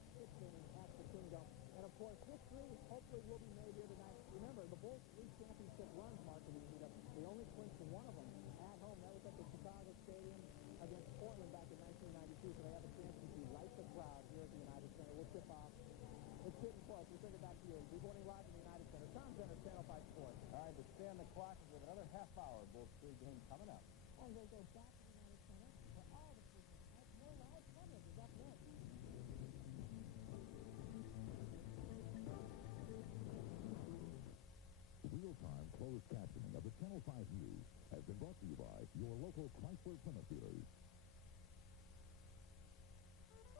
the sixth inning at the Kingdom. And, of course, history hopefully will be made here tonight. Remember, the Bulls' 3 championship runs, Mark, in these meetups, they only clinched one of them at home. That was at the Chicago Stadium against Portland back in 1992. So they have a chance to light the crowd here at the United Center. We'll tip off. It's getting close. We'll send it back to you. Reporting live from the United Center. Tom Zenner, Channel 5 Sports. All right, but stay on the clock with another half hour. Bulls pregame coming up. And we'll go back to the United Center for all the pregame nights. More live coverage is up next. Real-time closed captioning of the Channel 5 News has been brought to you by your local Chrysler Plymouth dealers.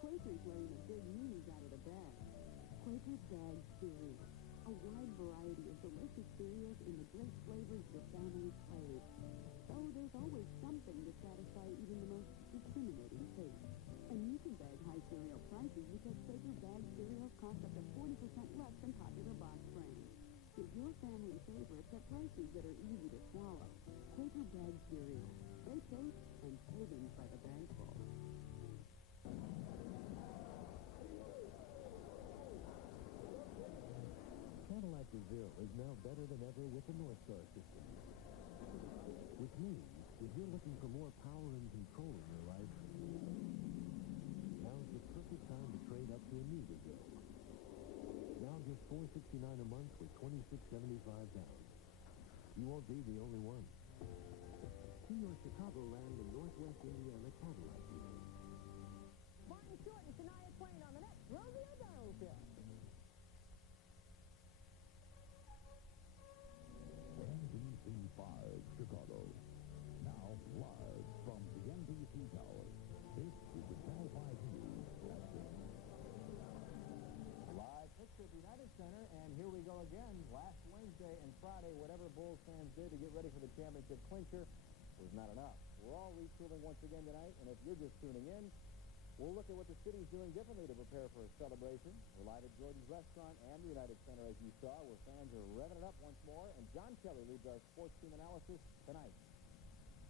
Quaker's letting the big news out of the bag. Quaker's Bag Cereal. A wide variety of delicious cereals in the great flavors the families crave. So there's always something to satisfy even the most discriminating taste. And you can bag high cereal prices because Quaker Bag cereals cost up to 40% less than popular box brands. Get your family favorites at prices that are easy to swallow. Quaker Bag cereal. Great taste and savings by the bagful. Cadillac DeVille is now better than ever with the Northstar system. Which means, if you're looking for more power and control in your life, now's the perfect time to trade up to a new DeVille. Now just $469 a month with $26.75 down. You won't be the only one. See your Chicagoland and Northwest Indiana Cadillac dealer. Martin Short and Shania Twain on the next Rosie O'Donnell Show. NBC5 Chicago. Now live from the NBC Tower. This is the Channel 5 News at 6. Live picture at the United Center, and here we go again. Last Wednesday and Friday, whatever Bulls fans did to get ready for the championship clincher was not enough. We're all retooling once again tonight, and if you're just tuning in, we'll look at what the city's doing differently to prepare for a celebration. We're live at Jordan's Restaurant and the United Center, as you saw, where fans are revving it up once more, and John Kelly leads our sports team analysis tonight.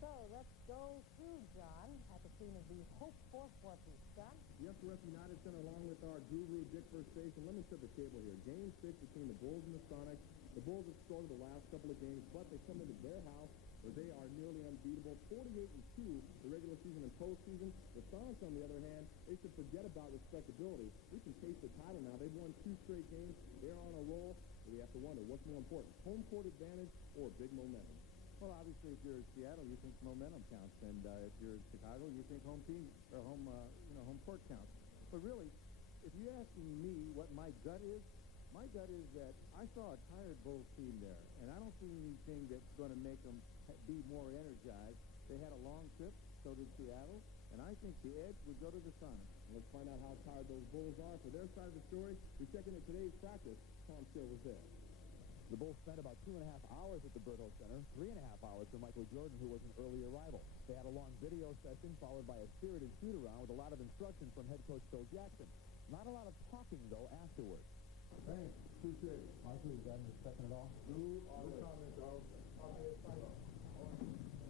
So let's go through, John, at the scene of the Hope 4-4 piece. John? Yes, we're at the United Center along with our guru, Dick Verstappen. Let me set the table here. Game 6 between the Bulls and the Sonics. The Bulls have struggled the last couple of games, but they come into their house where they are nearly unbeatable, 48-2 the regular season and postseason. The Sonics, on the other hand, they should forget about respectability. We can taste the title now. They've won 2 straight games. They're on a roll. So we have to wonder, what's more important, home court advantage or big momentum? Well, obviously, if you're Seattle, you think momentum counts, and if you're Chicago, you think home team or home court counts. But really, if you're asking me what my gut is that I saw a tired Bulls team there, and I don't see anything that's going to make them be more energized. They had a long trip, so did Seattle, and I think the edge would go to the Sonics. Let's find out how tired those Bulls are. For their side of the story, we check into today's practice. Tom Steele was there. The Bulls spent about 2.5 hours at the Berto Center, 3.5 hours for Michael Jordan, who was an early arrival. They had a long video session followed by a spirited shoot-around with a lot of instruction from head coach Phil Jackson. Not a lot of talking, though, afterwards. Thanks. Appreciate it. Honestly, you guys expecting it all? No comment, dog.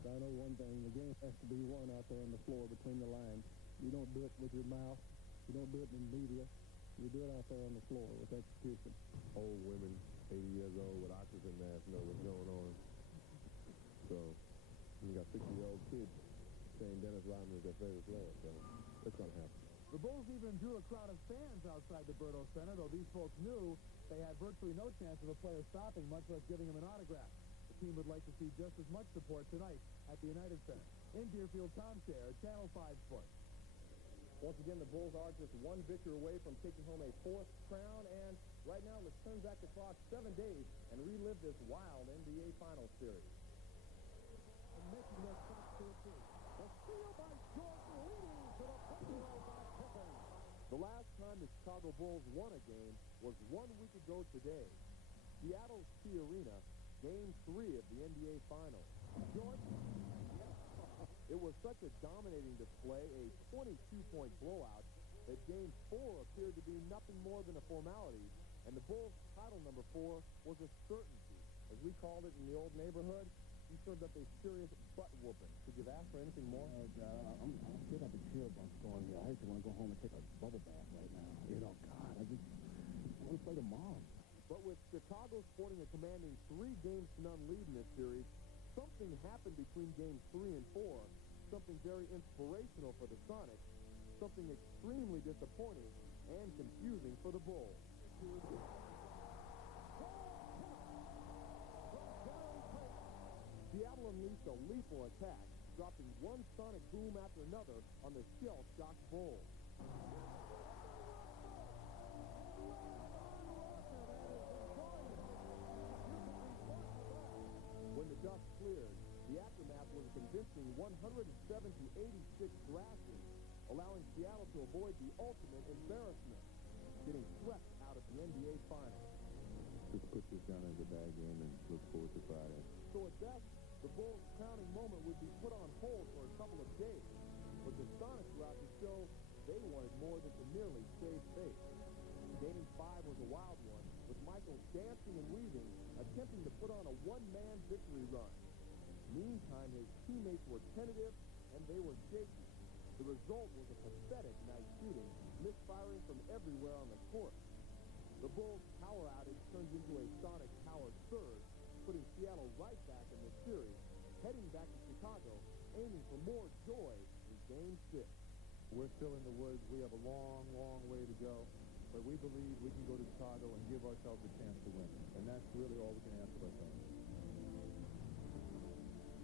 I know one thing, the game has to be won out there on the floor between the lines. You don't do it with your mouth. You don't do it in the media. You do it out there on the floor with execution. Old women, 80 years old with oxygen masks know what's going on. So, you got 60-year-old kids saying Dennis Rodman is their favorite player, so it's going to happen. The Bulls even drew a crowd of fans outside the Berto Center, though these folks knew they had virtually no chance of a player stopping, much less giving him an autograph. The team would like to see just as much support tonight at the United Center. In Deerfield, Tom Scher, Channel 5 Sports. Once again, the Bulls are just one victory away from taking home a 4th crown, and right now let's turn back the clock 7 days and relive this wild NBA Finals series. And making that shot to a team. The steal by Jordan leading to the front row by Pippen. The last time the Chicago Bulls won a game was 1 week ago today. Seattle's Key Arena, Game 3 of the NBA Finals. Jordan, it was such a dominating display, a 22-point blowout, that Game 4 appeared to be nothing more than a formality, and the Bulls' title number 4 was a certainty. As we called it in the old neighborhood, you served up a serious butt-whooping. Could you have asked for anything more? I'm getting up a chill bumps going here. I just want to go home and take a bubble bath right now. You know, God, I just want to play tomorrow. But with Chicago sporting a commanding 3-0 lead in this series, something happened between games 3 and 4, something very inspirational for the Sonics, something extremely disappointing and confusing for the Bulls. Seattle unleashed a lethal attack, dropping one Sonic boom after another on the shell-shocked Bulls. When the dust cleared, the aftermath was a convincing 107-86 thrashing, allowing Seattle to avoid the ultimate embarrassment, getting swept out of the NBA Finals. Just put this down as a bad game and look forward to Friday. So at best, the Bulls' crowning moment would be put on hold for a couple of days. But the Sonics were out to show they wanted more than to merely save face. Game 5 was a wild one, with Michael dancing and weaving, attempting to put on a one-man victory run. Meantime, his teammates were tentative, and they were shaky. The result was a pathetic night shooting, misfiring from everywhere on the court. The Bulls' power outage turned into a Sonic power surge, putting Seattle right back in the series, heading back to Chicago, aiming for more joy in Game 6. We're still in the woods. We have a long, long way to go. But we believe we can go to Chicago and give ourselves a chance to win. And that's really all we can ask of ourselves.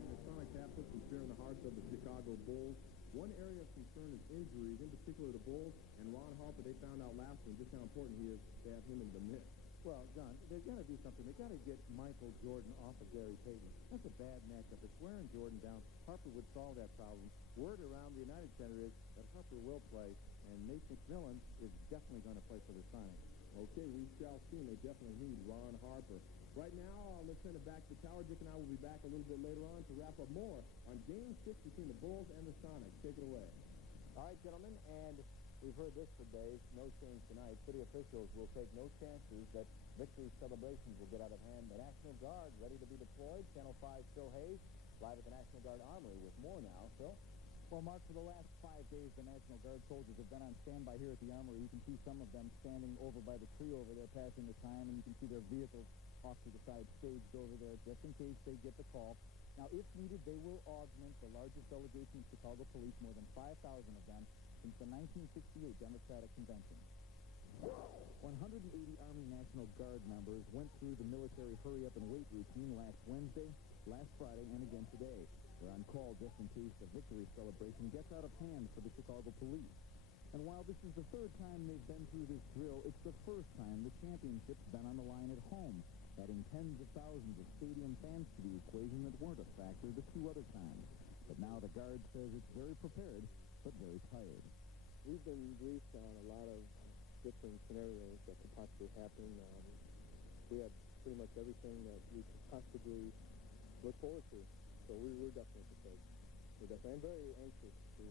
And the Sonics have put some fear in the hearts of the Chicago Bulls. One area of concern is injuries, in particular the Bulls and Ron Harper. They found out last week just how important he is to have him in the mix. Well, John, they've got to do something. They've got to get Michael Jordan off of Gary Payton. That's a bad matchup. It's wearing Jordan down. Harper would solve that problem. Word around the United Center is that Harper will play, and Nate McMillan is definitely going to play for the Sonics. Okay, we shall see. They definitely need Ron Harper. Right now, let's send it back to the tower. Dick and I will be back a little bit later on to wrap up more on Game 6 between the Bulls and the Sonics. Take it away. All right, gentlemen, and we've heard this for days. No change tonight. City officials will take no chances that victory celebrations will get out of hand. The National Guard ready to be deployed. Channel 5's Phil Hayes live at the National Guard Armory with more now. Phil? Well, Mark, for the last 5 days, the National Guard soldiers have been on standby here at the Armory. You can see some of them standing over by the tree over there passing the time, and you can see their vehicles off to the side staged over there just in case they get the call. Now, if needed, they will augment the largest delegation of Chicago police, more than 5,000 of them, since the 1968 Democratic Convention. 180 Army National Guard members went through the military hurry-up-and-wait routine last Wednesday, last Friday, and again today. They're on call just in case the victory celebration gets out of hand for the Chicago police. And while this is the third time they've been through this drill, it's the first time the championship's been on the line at home, adding tens of thousands of stadium fans to the equation that weren't a factor the 2 other times. But now the Guard says it's very prepared, but very tired. We've been briefed on a lot of different scenarios that could possibly happen. We had pretty much everything that we could possibly look forward to. So we're definitely prepared. I'm very anxious to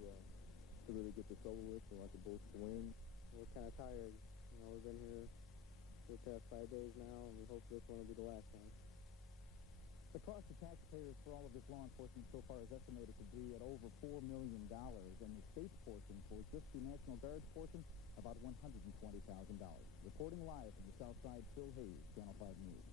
really get this over with. We want the Bulls to win. We're kind of tired. You know, we've been here for the past 5 days now, and we hope this one will be the last time. The cost to taxpayers for all of this law enforcement so far is estimated to be at over $4 million, and the state's portion for just the National Guard's portion, about $120,000. Reporting live from the South Side, Phil Hayes, Channel 5 News.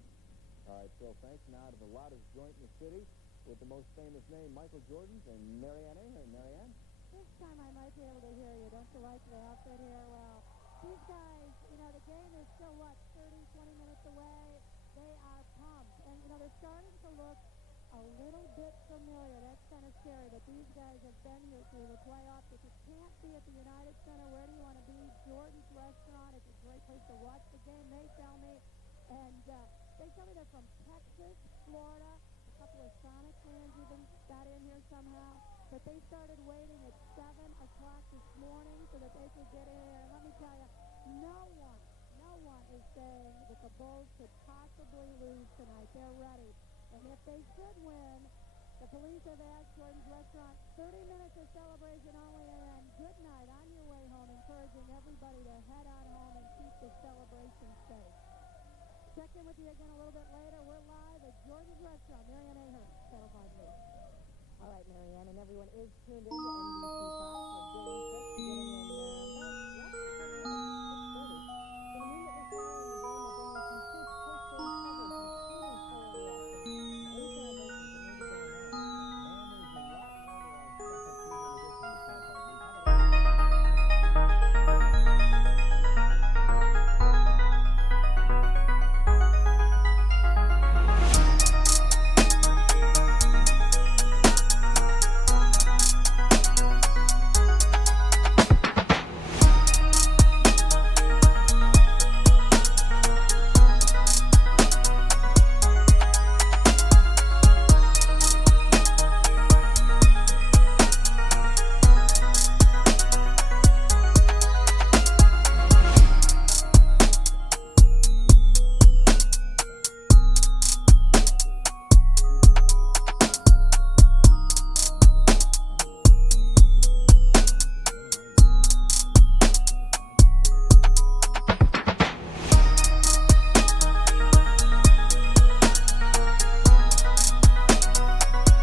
All right, Phil, thanks. Now to the loudest joint in the city with the most famous name, Michael Jordan's, and Marianne Aher. Marianne? This time I might be able to hear you. Don't you like the outfit here? Well, these guys, you know, the game is still, 30, 20 minutes away. They are pumped. And, they're starting to look a little bit familiar. That's kind of scary that these guys have been here through the playoffs. If you can't be at the United Center, where do you want to be? Jordan's Restaurant. It's a great place to watch the game, they tell me. And they tell me they're from Texas, Florida. A couple of Sonic fans even got in here somehow. But they started waiting at 7 o'clock this morning so that they could get in here. And let me tell you, no one is saying that the Bulls could possibly lose tonight. They're ready. And if they should win, the police have asked Jordan's Restaurant 30 minutes of celebration only, and good night on your way home, encouraging everybody to head on home and keep the celebration safe. Check in with you again a little bit later. We're live at Jordan's Restaurant. Marianne Ahern, Channel 5 News. All right, Marianne, and everyone is tuned in to NBC 5 for Game 6 beginning in less than 30 minutes, 6:30. So immediately following the game, we'll bring you some Chiefs post-game coverage, including player reactions and any celebrations that may be going on. And there's a lot more to our special pregame edition of Channel 5 News.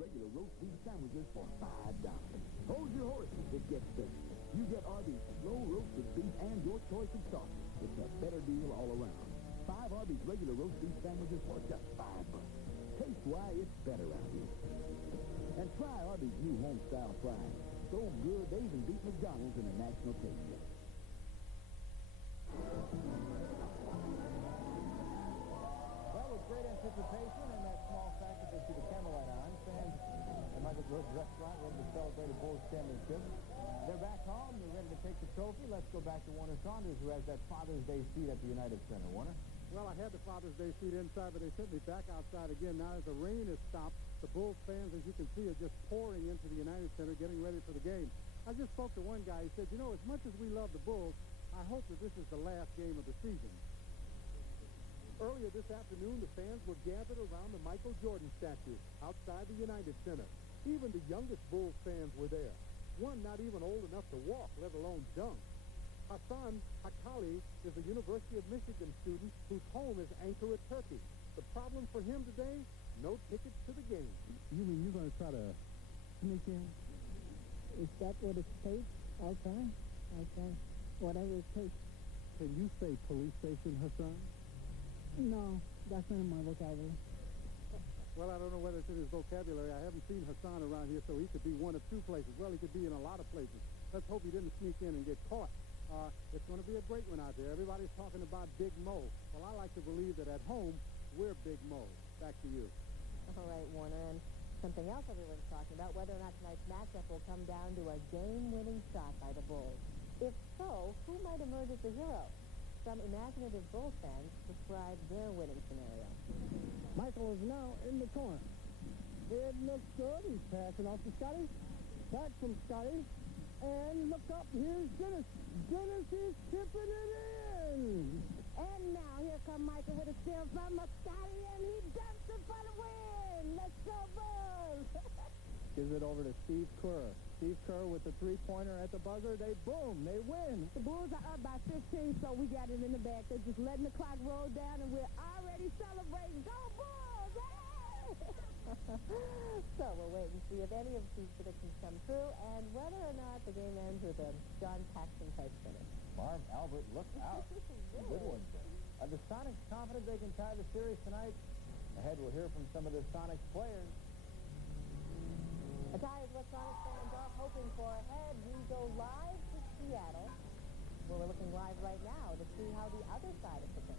regular roast beef sandwiches for $5. Hold your horses, it gets better. You get Arby's slow roasted beef and your choice of sauces. It's a better deal all around. 5 Arby's regular roast beef sandwiches for just $5. Taste why it's better out here. And try Arby's new home-style fries. So good, they even beat McDonald's in a national taste test. Well, with great anticipation and that small fact that they see the camera light on, fans at Michael Jordan's Restaurant ready to celebrate a Bulls championship. They're back home. They're ready to take the trophy. Let's go back to Warner Saunders, who has that Father's Day seat at the United Center. Warner? Well, I had the Father's Day seat inside, but they sent me back outside again. Now, as the rain has stopped, the Bulls fans, as you can see, are just pouring into the United Center, getting ready for the game. I just spoke to one guy. He said, you know, as much as we love the Bulls, I hope that this is the last game of the season. Earlier this afternoon, the fans were gathered around the Michael Jordan statue outside the United Center. Even the youngest Bulls fans were there. One not even old enough to walk, let alone dunk. Hassan Hakali is a University of Michigan student whose home is Ankara, Turkey. The problem for him today, no tickets to the game. You mean you're going to try to sneak in? Is that what it takes? I'll try. Whatever it takes. Can you say police station, Hassan? No, that's not in my vocabulary. Well, I don't know whether it's in his vocabulary. I haven't seen Hassan around here, so he could be one of two places. Well, he could be in a lot of places. Let's hope he didn't sneak in and get caught. It's going to be a great one out there. Everybody's talking about Big Mo. Well, I like to believe that at home, we're Big Mo. Back to you. All right, Warner, and something else everyone's talking about, whether or not tonight's matchup will come down to a game-winning shot by the Bulls. If so, who might emerge as the hero? Some imaginative Bulls fans describe their winning scenario. Michael is now in the corner. It looks good. He's passing off to Scotty. Back from Scotty. And look up, here's Dennis. Dennis is tipping it in. And now here come Michael with a steal from Scotty, and he dumps it for the win. Let's go, Bulls. Gives it over to Steve Kerr. Steve Kerr with the three-pointer at the buzzer. They win. The Bulls are up by 15, so we got it in the back. They're just letting the clock roll down, and we're already celebrating. Go Bulls! Hey! So we'll wait and see if any of these predictions come true and whether or not the game ends with a John Paxson-type finish. Marv Albert, look out. Really? Good ones there. Are the Sonics confident they can tie the series tonight? Ahead, we'll hear from some of the Sonics players. A tie is what Sonics fans are hoping for. Ahead, we go live to Seattle Well, we're looking live right now to see how the other side is pitching.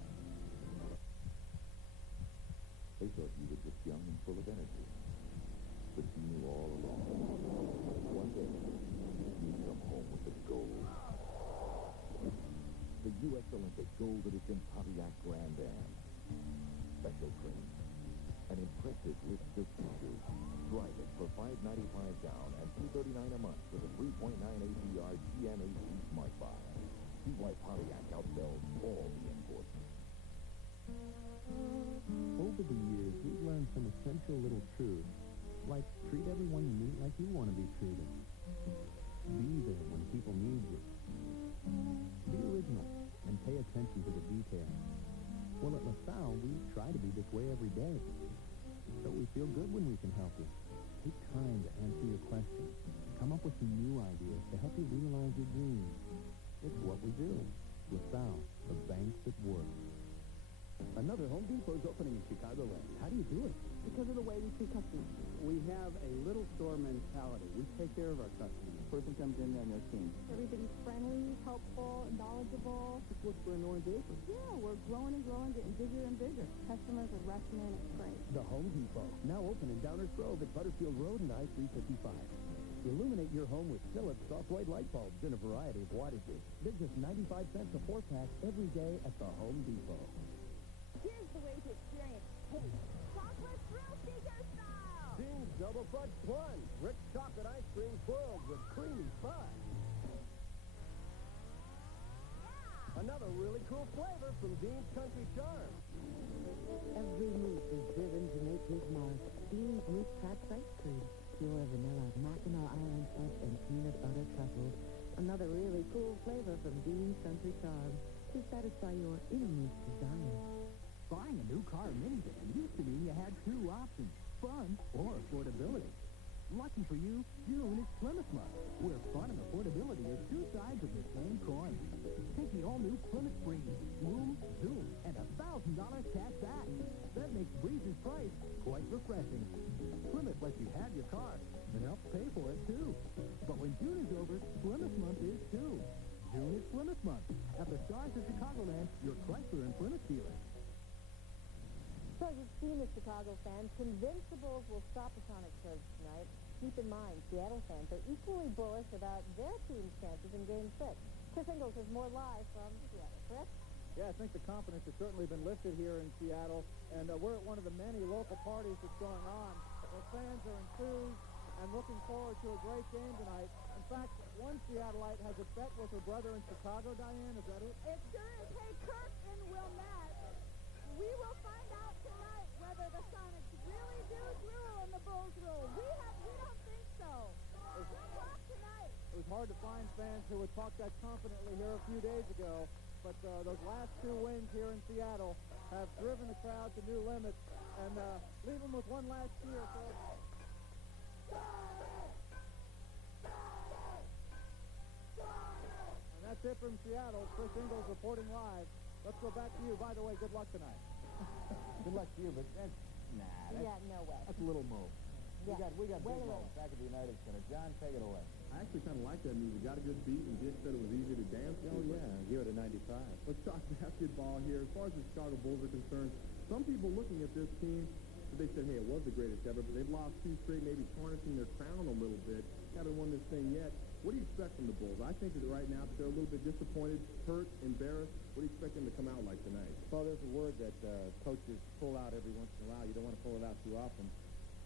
They thought you were just young and full of energy. But you knew all along. One day, you'd come home with the gold. The U.S. Olympic Gold Edition Pontiac Grand Am. Special trim. An impressive list of features. Drive it for $595 down and $239 a month with a 3.9 APR GM8 Smart Buy. See why Pontiac outsells all the imports. Over the years, we've learned some essential little truths, like treat everyone you meet like you want to be treated. Be there when people need you. Be original and pay attention to the details. Well, at LaSalle, we try to be this way every day. So we feel good when we can help you. Take time to answer your questions. Come up with some new ideas to help you realize your dreams. It's what we do. LaSalle, the bank that works. Another Home Depot's opening in Chicagoland. How do you do it? Because of the way we treat customers. We have a little store mentality. We take care of our customers. Person comes in there and they're seen. Everybody's friendly, helpful, knowledgeable. Just look for an orange apron. Yeah, we're growing and growing, getting bigger and bigger. Customers are rushing in. It's great. The Home Depot, now open in Downers Grove at Butterfield Road and I-355. Illuminate your home with Philips soft white light bulbs in a variety of wattages. They're just 95 cents a 4-pack every day at the Home Depot. Here's the way to experience taste. Chocolate thrill seeker style. Dean's Double Fudge Plunge. Rich chocolate ice cream swirled with creamy fudge. Yeah. Another really cool flavor from Dean's Country Charm. Every moose is driven to make his mark. Dean's Moose Patch Ice Cream. Pure vanilla, Mackinac Island Fresh, and peanut butter truffles. Another really cool flavor from Dean's Country Charm to satisfy your innermost desires. Buying a new car or minivan used to mean you had two options, fun or affordability. Lucky for you, June is Plymouth Month, where fun and affordability are two sides of the same coin. Take the all-new Plymouth Breeze, Zoom, and $1,000 cash back. That makes Breeze's price quite refreshing. Plymouth lets you have your car and helps pay for it, too. But when June is over, Plymouth Month is, too. June is Plymouth Month at the Stars of Chicagoland, your Chrysler and Plymouth dealer. So as you've seen, the Chicago fans, Invincibles will stop the Sonic surge tonight. Keep in mind, Seattle fans are equally bullish about their team's chances in Game 6. Chris Ingles has more live from Seattle. Chris? Yeah, I think the confidence has certainly been lifted here in Seattle, and we're at one of the many local parties that's going on where fans are enthused and looking forward to a great game tonight. In fact, one Seattleite has a bet with her brother in Chicago. Diane, is that it? It sure is. Hey, Kirk and Wilmette, we will find out tonight whether the Sonics really do rule and the Bulls rule. We don't think so. Good luck tonight. It was hard to find fans who would talk that confidently here a few days ago, but those last two wins here in Seattle have driven the crowd to new limits, and leave them with one last cheer. And that's it from Seattle. Chris Ingles reporting live. Let's go back to you. By the way, good luck tonight. Good luck to you, but that's No way. that's a little move. Yeah. We got Wait big a minute. moves back at the United Center. John, take it away. I actually kind of like that music. Got a good beat, and Dick said it was easy to dance to. Oh, yeah. Give it a 95. Let's talk basketball here. As far as the Chicago Bulls are concerned, some people looking at this team, they said, hey, it was the greatest ever, but they've lost two straight, maybe tarnishing their crown a little bit. Haven't won this thing yet. What do you expect from the Bulls? I think that right now they're a little bit disappointed, hurt, embarrassed. What do you expect them to come out like tonight? Well, there's a word that coaches pull out every once in a while. You don't want to pull it out too often.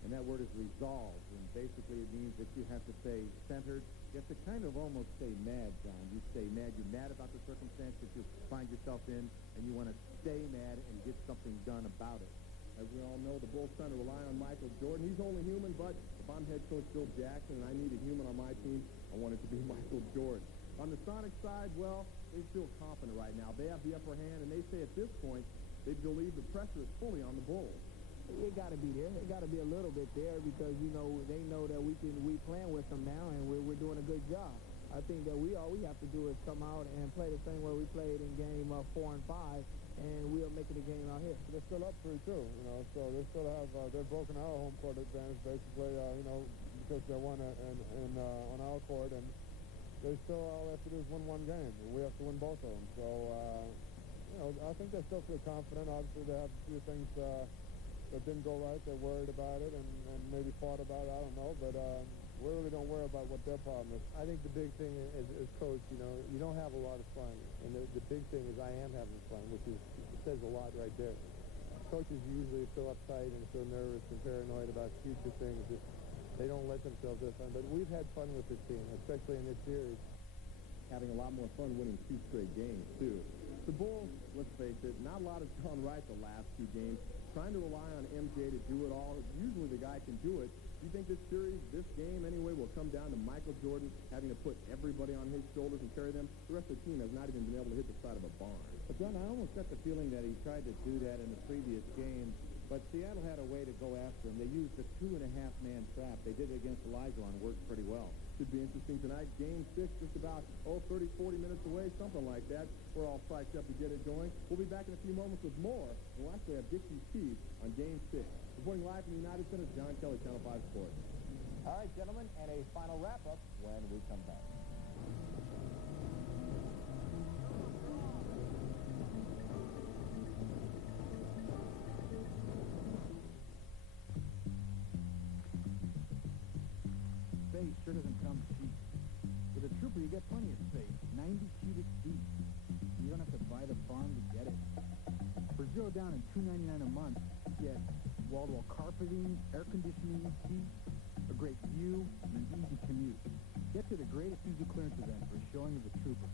And that word is resolve. And basically it means that you have to stay centered. You have to kind of almost stay mad, John. You stay mad. You're mad about the circumstance that you find yourself in, and you want to stay mad and get something done about it. As we all know, the Bulls trying to rely on Michael Jordan. He's only human, but if I'm head coach Bill Jackson and I need a human on my team, I want it to be Michael Jordan. On the Sonic side, well, they feel confident right now. They have the upper hand, and they say at this point, they believe the pressure is fully on the Bulls. It got to be there. It got to be a little bit there because, you know, they know that we playing with them now, and we're doing a good job. I think that all we have to do is come out and play the same way we played in game 4 and 5, and we'll make it a game out here. They're still up 3-2, you know, so they still have, they've broken our home court advantage basically, you know, because they won on our court, and they still all have to do is win one game, and we have to win both of them. So, I think they still feel confident. Obviously, they have a few things that didn't go right. They're worried about it and maybe fought about it. I don't know, but we really don't worry about what their problem is. I think the big thing is coach, you don't have a lot of fun, and the big thing is I am having fun, which says a lot right there. Coaches usually are so uptight and so nervous and paranoid about future things that they don't let themselves have fun. But we've had fun with this team, especially in this series. Having a lot more fun winning 2 straight games, too. The Bulls, let's face it, not a lot has gone right the last 2 games. Trying to rely on MJ to do it all. Usually the guy can do it. Do you think this series, this game anyway, will come down to Michael Jordan having to put everybody on his shoulders and carry them? The rest of the team has not even been able to hit the side of a barn. But, John, I almost got the feeling that he tried to do that in the previous game, but Seattle had a way to go after him. They used a 2.5-man trap. They did it against Olajuwon, worked pretty well. Should be interesting tonight. Game 6 just about, 30, 40 minutes away, something like that. We're all psyched up to get it going. We'll be back in a few moments with more. We'll actually have Dixie Chief on Game 6. Reporting live from the United Center, John Kelly, Channel 5 Sports. All right, gentlemen, and a final wrap-up when we come back. Space sure doesn't come cheap. With a Trooper, you get plenty of space, 90 cubic feet. You don't have to buy the farm to get it. For $0 down and $2.99 a month, get wall-to-wall carpeting, air conditioning, heat, a great view, and an easy commute. Get to the greatest music clearance event for a showing of the Trooper.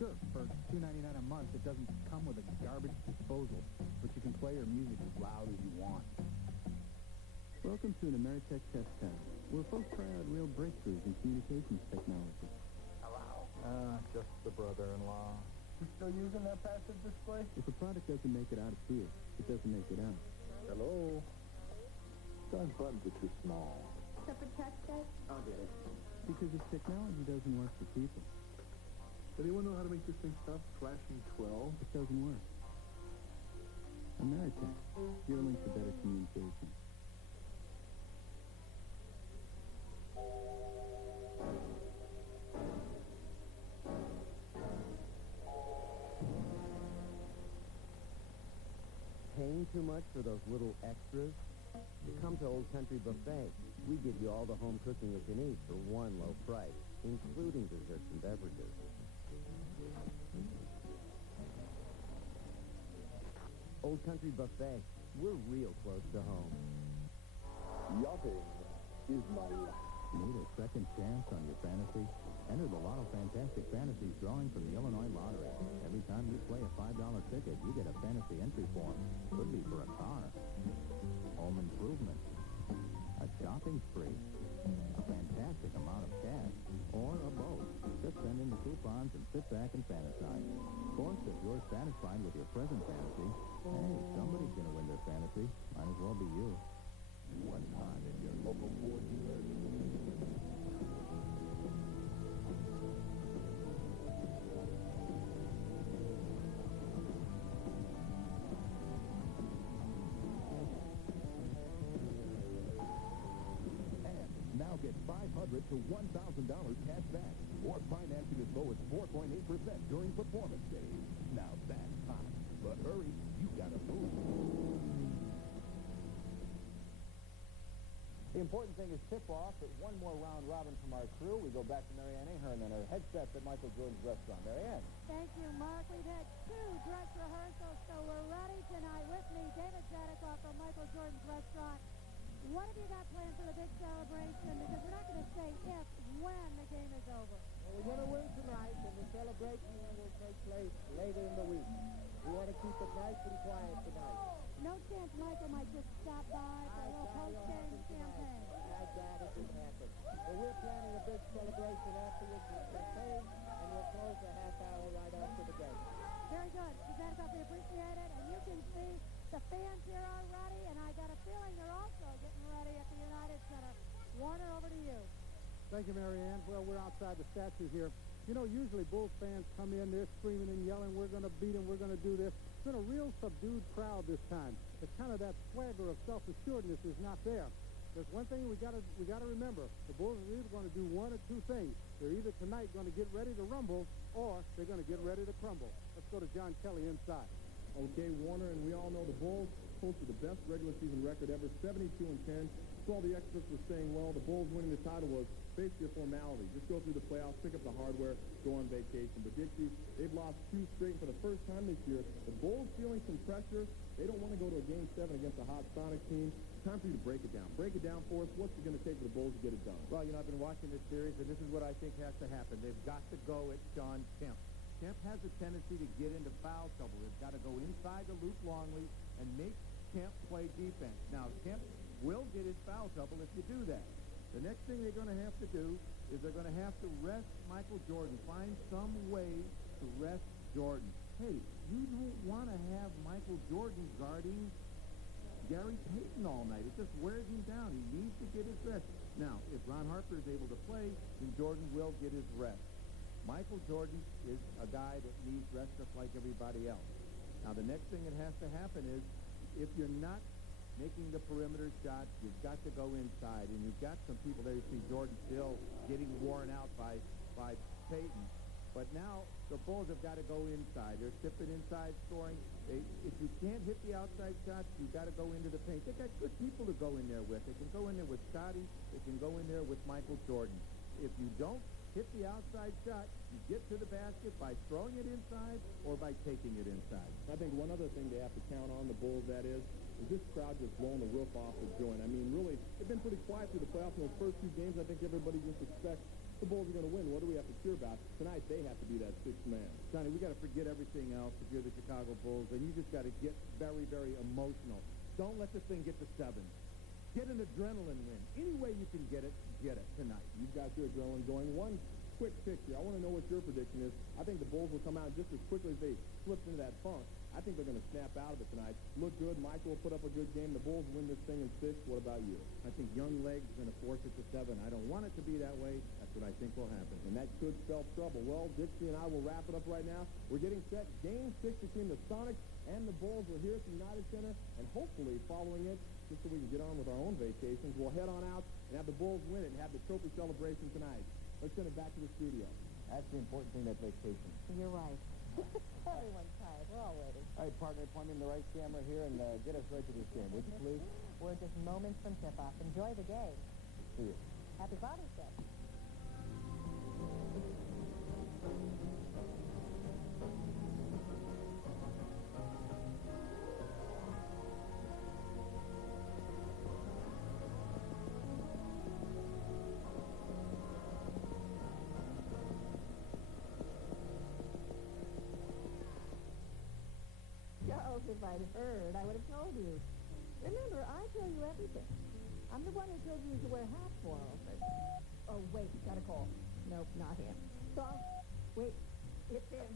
Sure, for $2.99 a month, it doesn't come with a garbage disposal, but you can play your music as loud as you want. Welcome to an Ameritech test tab, where folks try out real breakthroughs in communications technology. Hello? Just the brother-in-law. You still using that passive display? If a product doesn't make it out of here, it doesn't make it out. Hello? Those buttons are too small. Except for test set? I'll get it. Because if technology doesn't work for people. Anyone know how to make this thing stop flashing 12? It doesn't work. Ameritech, your link to better communication. Paying too much for those little extras? Come to Old Country Buffet. We give you all the home cooking you can eat for one low price, including desserts and beverages. Old Country Buffet. We're real close to home. Yachting is my life. Need a second chance on your fantasy? Enter the Lotto Fantastic Fantasies drawing from the Illinois Lottery. Every time you play a $5 ticket, you get a fantasy entry form. Could be for a car, home improvement, a shopping spree, a fantastic amount of cash, or a boat. Just send in the coupons and sit back and fantasize. Of course, if you're satisfied with your present fantasy, hey, somebody's going to win their fantasy. Might as well be you. One time in your local Ford dealer. Now get $500 to $1,000 cash back, or financing as low as 4.8% during performance days. Now that's hot. But hurry, you gotta move. The important thing is tip-off, but one more round robin from our crew. We go back to Marianne Ahern and her head chef at Michael Jordan's restaurant. Marianne. Thank you, Mark. We've had 2 dress rehearsals, so we're ready tonight. With me, David Zadikoff from Michael Jordan's restaurant. What have you got planned for the big celebration? Because we're not going to say if, when the game is over. Well, we're going to win tonight, and the celebration will take place later in the week. We want to keep it nice and quiet tonight. No chance Michael might just stop by for a little post-game champagne. I doubt it can happen. But we're planning a big celebration afterwards with champagne, and we'll close a half hour right after the game. Very good. Zadikoff, we appreciate it. And you can see the fans here already, and I got a feeling they're also getting ready at the United Center. Warner, over to you. Thank you, Marianne. Well, we're outside the statue here. You know, usually Bulls fans come in, they're screaming and yelling, we're going to beat them, we're going to do this. It's been a real subdued crowd this time. It's kind of that swagger of self-assuredness is not there. there's one thing we gotta remember. The Bulls are either going to do one or two things. They're either tonight going to get ready to rumble, or they're going to get ready to crumble. Let's go to John Kelly inside. Okay, Warner, and we all know the Bulls posted the best regular season record ever, 72-10. So all the experts were saying, well, the Bulls winning the title was basically a formality. Just go through the playoffs, pick up the hardware, go on vacation. But Dixie, they've lost 2 straight for the first time this year. The Bulls feeling some pressure. They don't want to go to a Game 7 against a hot Sonics team. Time for you to break it down. Break it down for us. What's it going to take for the Bulls to get it done? Well, I've been watching this series, and this is what I think has to happen. They've got to go at Shawn Kemp. Kemp has a tendency to get into foul trouble. They've got to go inside to Luke Longley and make Kemp play defense. Now, Kemp will get in foul trouble if you do that. The next thing they're going to have to do is they're going to have to rest Michael Jordan. Find some way to rest Jordan. Hey, you don't want to have Michael Jordan guarding Gary Payton all night. It just wears him down. He needs to get his rest. Now, if Ron Harper is able to play, then Jordan will get his rest. Michael Jordan is a guy that needs rest just like everybody else. Now, the next thing that has to happen is if you're not making the perimeter shots, you've got to go inside. And you've got some people there. You see Jordan still getting worn out by Payton. But now the Bulls have got to go inside. They're tipping inside scoring. If you can't hit the outside shots, you've got to go into the paint. They've got good people to go in there with. They can go in there with Scotty. They can go in there with Michael Jordan. If you don't hit the outside shot, you get to the basket by throwing it inside or by taking it inside. I think one other thing they have to count on, the Bulls, that is this crowd just blowing the roof off the joint. I mean, really, they've been pretty quiet through the playoffs. In those first 2 games, I think everybody just expects the Bulls are going to win. What do we have to cheer about? Tonight, they have to be that 6th man. Johnny, we got to forget everything else if you're the Chicago Bulls, and you just got to get very, very emotional. Don't let this thing get to 7. Get an adrenaline win. Any way you can get it tonight. You've got your adrenaline going. One quick pick here. I want to know what your prediction is. I think the Bulls will come out just as quickly as they slipped into that funk. I think they're going to snap out of it tonight. Look good. Michael will put up a good game. The Bulls win this thing in 6. What about you? I think young legs are going to force it to 7. I don't want it to be that way. That's what I think will happen. And that could spell trouble. Well, Dixie and I will wrap it up right now. We're getting set. Game 6 between the Sonics and the Bulls. We're here at the United Center, and hopefully following it, just so we can get on with our own vacations, we'll head on out and have the Bulls win it and have the trophy celebration tonight. Let's send it back to the studio. That's the important thing, that vacation. You're right. Everyone's tired. We're all waiting. All right, partner, point me in the right camera here and get us right to this game, would you please? We're just moments from tip-off. Enjoy the game. See you. Happy Father's Day. If I'd heard, I would have told you. Remember, I tell you everything. I'm the one who told you to wear hats more often. Oh, wait, got a call. Nope, not him. So, wait, it's him.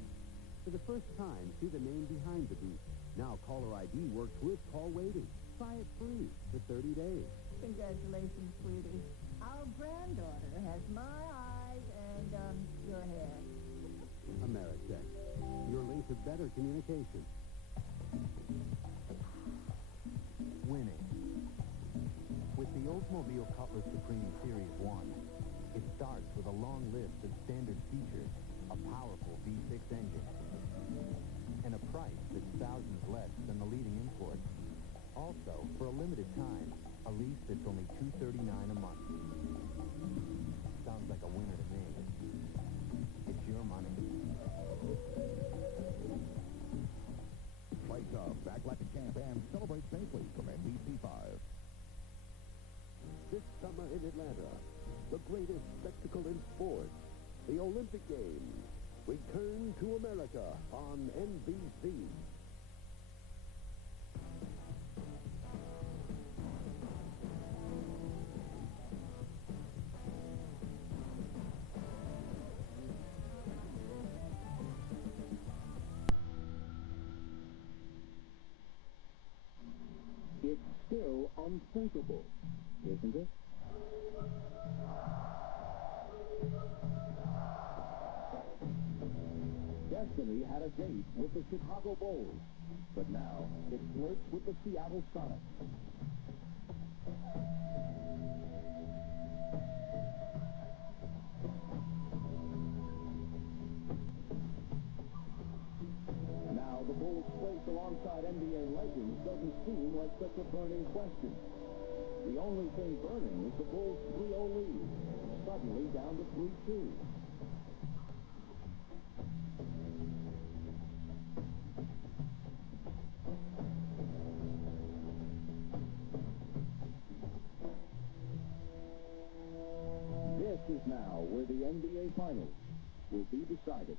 For the first time, see the name behind the beep. Now caller ID works with call waiting. Try it free for 30 days. Congratulations, sweetie. Our granddaughter has my eyes and, your hair. Ameritech. Your link to better communication. Winning. With the Oldsmobile Cutlass Supreme Series 1, it starts with a long list of standard features, a powerful V6 engine, and a price that's thousands less than the leading imports. Also, for a limited time, a lease that's only $239 a month. Sounds like a winner to me. It's your money. Play tough, act like a champ, and celebrate safely from NBC5. This summer in Atlanta, the greatest spectacle in sports, the Olympic Games, return to America on NBC. It's still unthinkable, isn't it? Destiny had a date with the Chicago Bulls, but now it flirts with the Seattle Sonics. alongside NBA legends doesn't seem like such a burning question. The only thing burning is the Bulls' 3-0 lead, suddenly down to 3-2. This is now where the NBA Finals will be decided.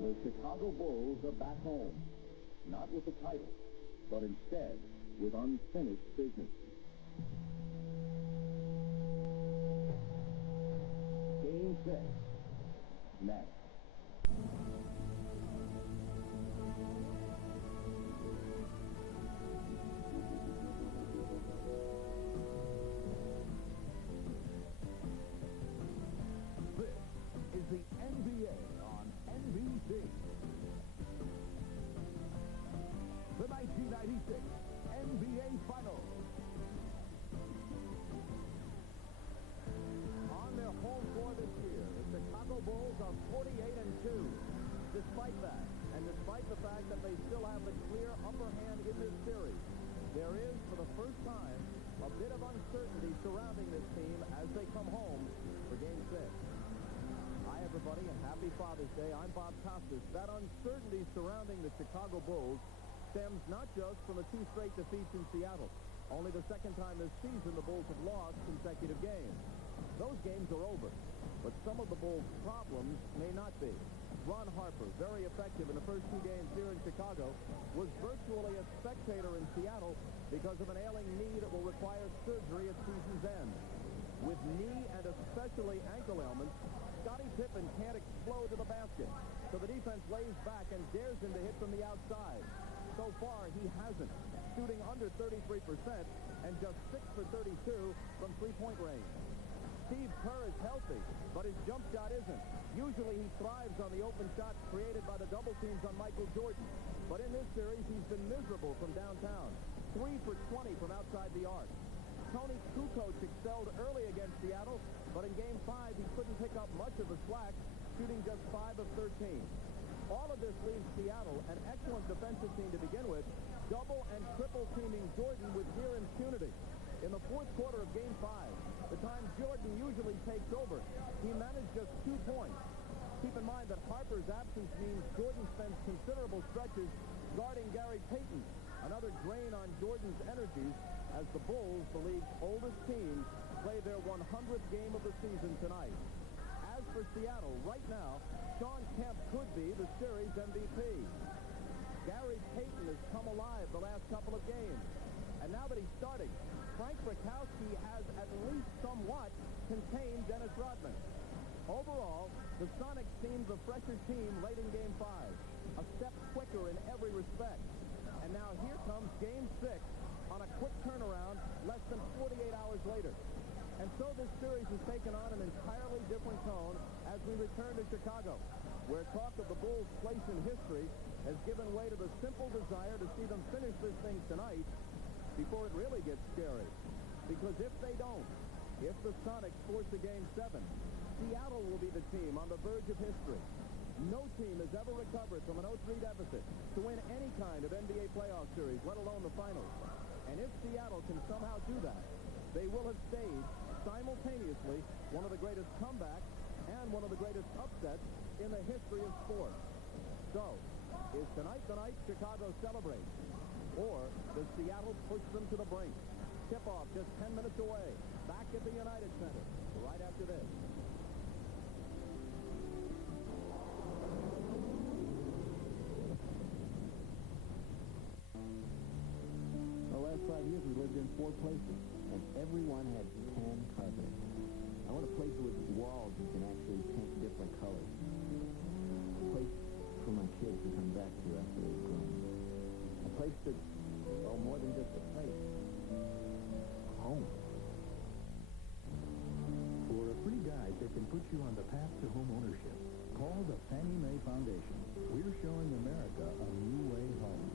The Chicago Bulls are back home, not with the title, but instead with unfinished business. Game 6, next. This is the NBA on NBC. The 1996 NBA Finals. On their home floor this year, the Chicago Bulls are 48-2. Despite that, and despite the fact that they still have the clear upper hand in this series, there is, for the first time, a bit of uncertainty surrounding this team as they come home for Game 6. Hi, everybody, and happy Father's Day. I'm Bob Costas. That uncertainty surrounding the Chicago Bulls stems not just from the 2 straight defeats in Seattle. Only the second time this season the Bulls have lost consecutive games. Those games are over, but some of the Bulls' problems may not be. Ron Harper, very effective in the first 2 games here in Chicago, was virtually a spectator in Seattle because of an ailing knee that will require surgery at season's end. With knee and especially ankle ailments, Scottie Pippen can't explode to the basket, so the defense lays back and dares him to hit from the outside. So far, he hasn't, shooting under 33% and just 6 for 32 from three-point range. Steve Kerr is healthy, but his jump shot isn't. Usually he thrives on the open shots created by the double teams on Michael Jordan. But in this series, he's been miserable from downtown. 3 for 20 from outside the arc. Tony Kukoc excelled early against Seattle, but in Game 5, he couldn't pick up much of the slack, shooting just 5 of 13. All of this leaves Seattle, an excellent defensive team to begin with, double and triple teaming Jordan with near impunity. In the fourth quarter of Game 5, the time Jordan usually takes over, he managed just 2 points. Keep in mind that Harper's absence means Jordan spends considerable stretches guarding Gary Payton, another drain on Jordan's energies as the Bulls, the league's oldest team, play their 100th game of the season tonight. As for Seattle, right now, Shawn Kemp could be the series MVP. Gary Payton has come alive the last couple of games. And now that he's starting, Frank Rakowski has at least somewhat contained Dennis Rodman. Overall, the Sonics seemed the fresher team late in Game 5, a step quicker in every respect. And now here comes Game 6 on a quick turnaround less than 48 hours later. And so this series has taken on an entirely different tone as we return to Chicago, where talk of the Bulls' place in history has given way to the simple desire to see them finish this thing tonight before it really gets scary. Because if they don't, if the Sonics force a Game 7, Seattle will be the team on the verge of history. No team has ever recovered from an 0-3 deficit to win any kind of NBA playoff series, let alone the finals. And if Seattle can somehow do that, they will have staged simultaneously one of the greatest comebacks and one of the greatest upsets in the history of sports. So, is tonight the night Chicago celebrates? Or does Seattle push them to the brink? Tip-off just 10 minutes away, back at the United Center, right after this. The last 5 years we lived in 4 places, and everyone had tan carpet. I want a place with walls you can actually paint different colors. A place for my kids to come back to after they've grown. A place that's, well, more than just a place. Home. For a free guide that can put you on the path to home ownership, call the Fannie Mae Foundation. We're showing America a new way home.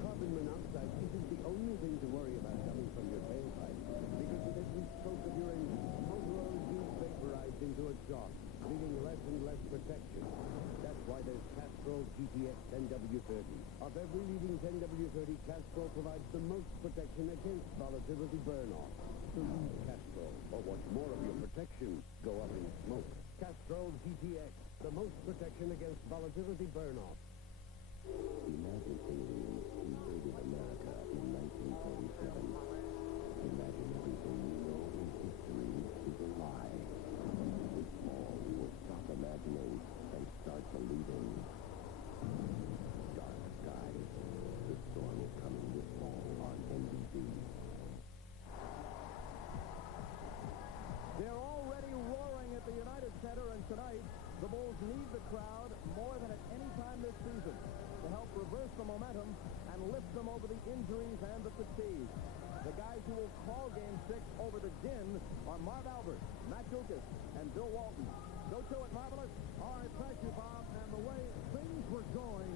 Carbon monoxide isn't the only thing to worry about coming from your tailpipe, because with every stroke of your engine, overall you've vaporized into exhaust, leaving less and less protection. That's why there's Castrol GTX 10W30. Of every leading 10W30, Castrol provides the most protection against volatility burn-off. So use Castrol, or watch more of your protection go up in smoke. Castrol GTX, the most protection against volatility burn-off. Imagine aliens invaded America in 1947. Imagine everything you know in history is a lie. This fall, we will stop imagining and start believing. Dark Skies. The storm is coming this fall on NBC. They're already roaring at the United Center, and tonight, the Bulls need the crowd more than at any time this season to help reverse the momentum and lift them over the injuries and the fatigue. The guys who will call Game 6 over the din are Marv Albert, Matt Dukas, and Bill Walton. Go to it, Marvelous. All right, thank you, Bob. And the way things were going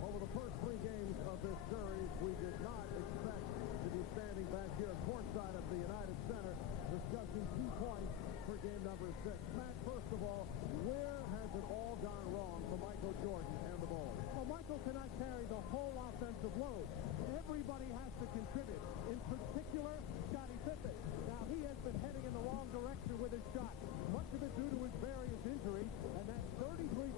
over the first 3 games of this series, we did not expect to be standing back here courtside of the United Center discussing key points for game number 6. Matt, first of all, where has it all gone wrong for Michael Jordan and the Bulls? Well, Michael cannot carry the whole offensive load. Everybody has to contribute. In particular, Scottie Pippen. Now, he has been heading in the wrong direction with his shot. Much of it due to his various injuries, and that 33%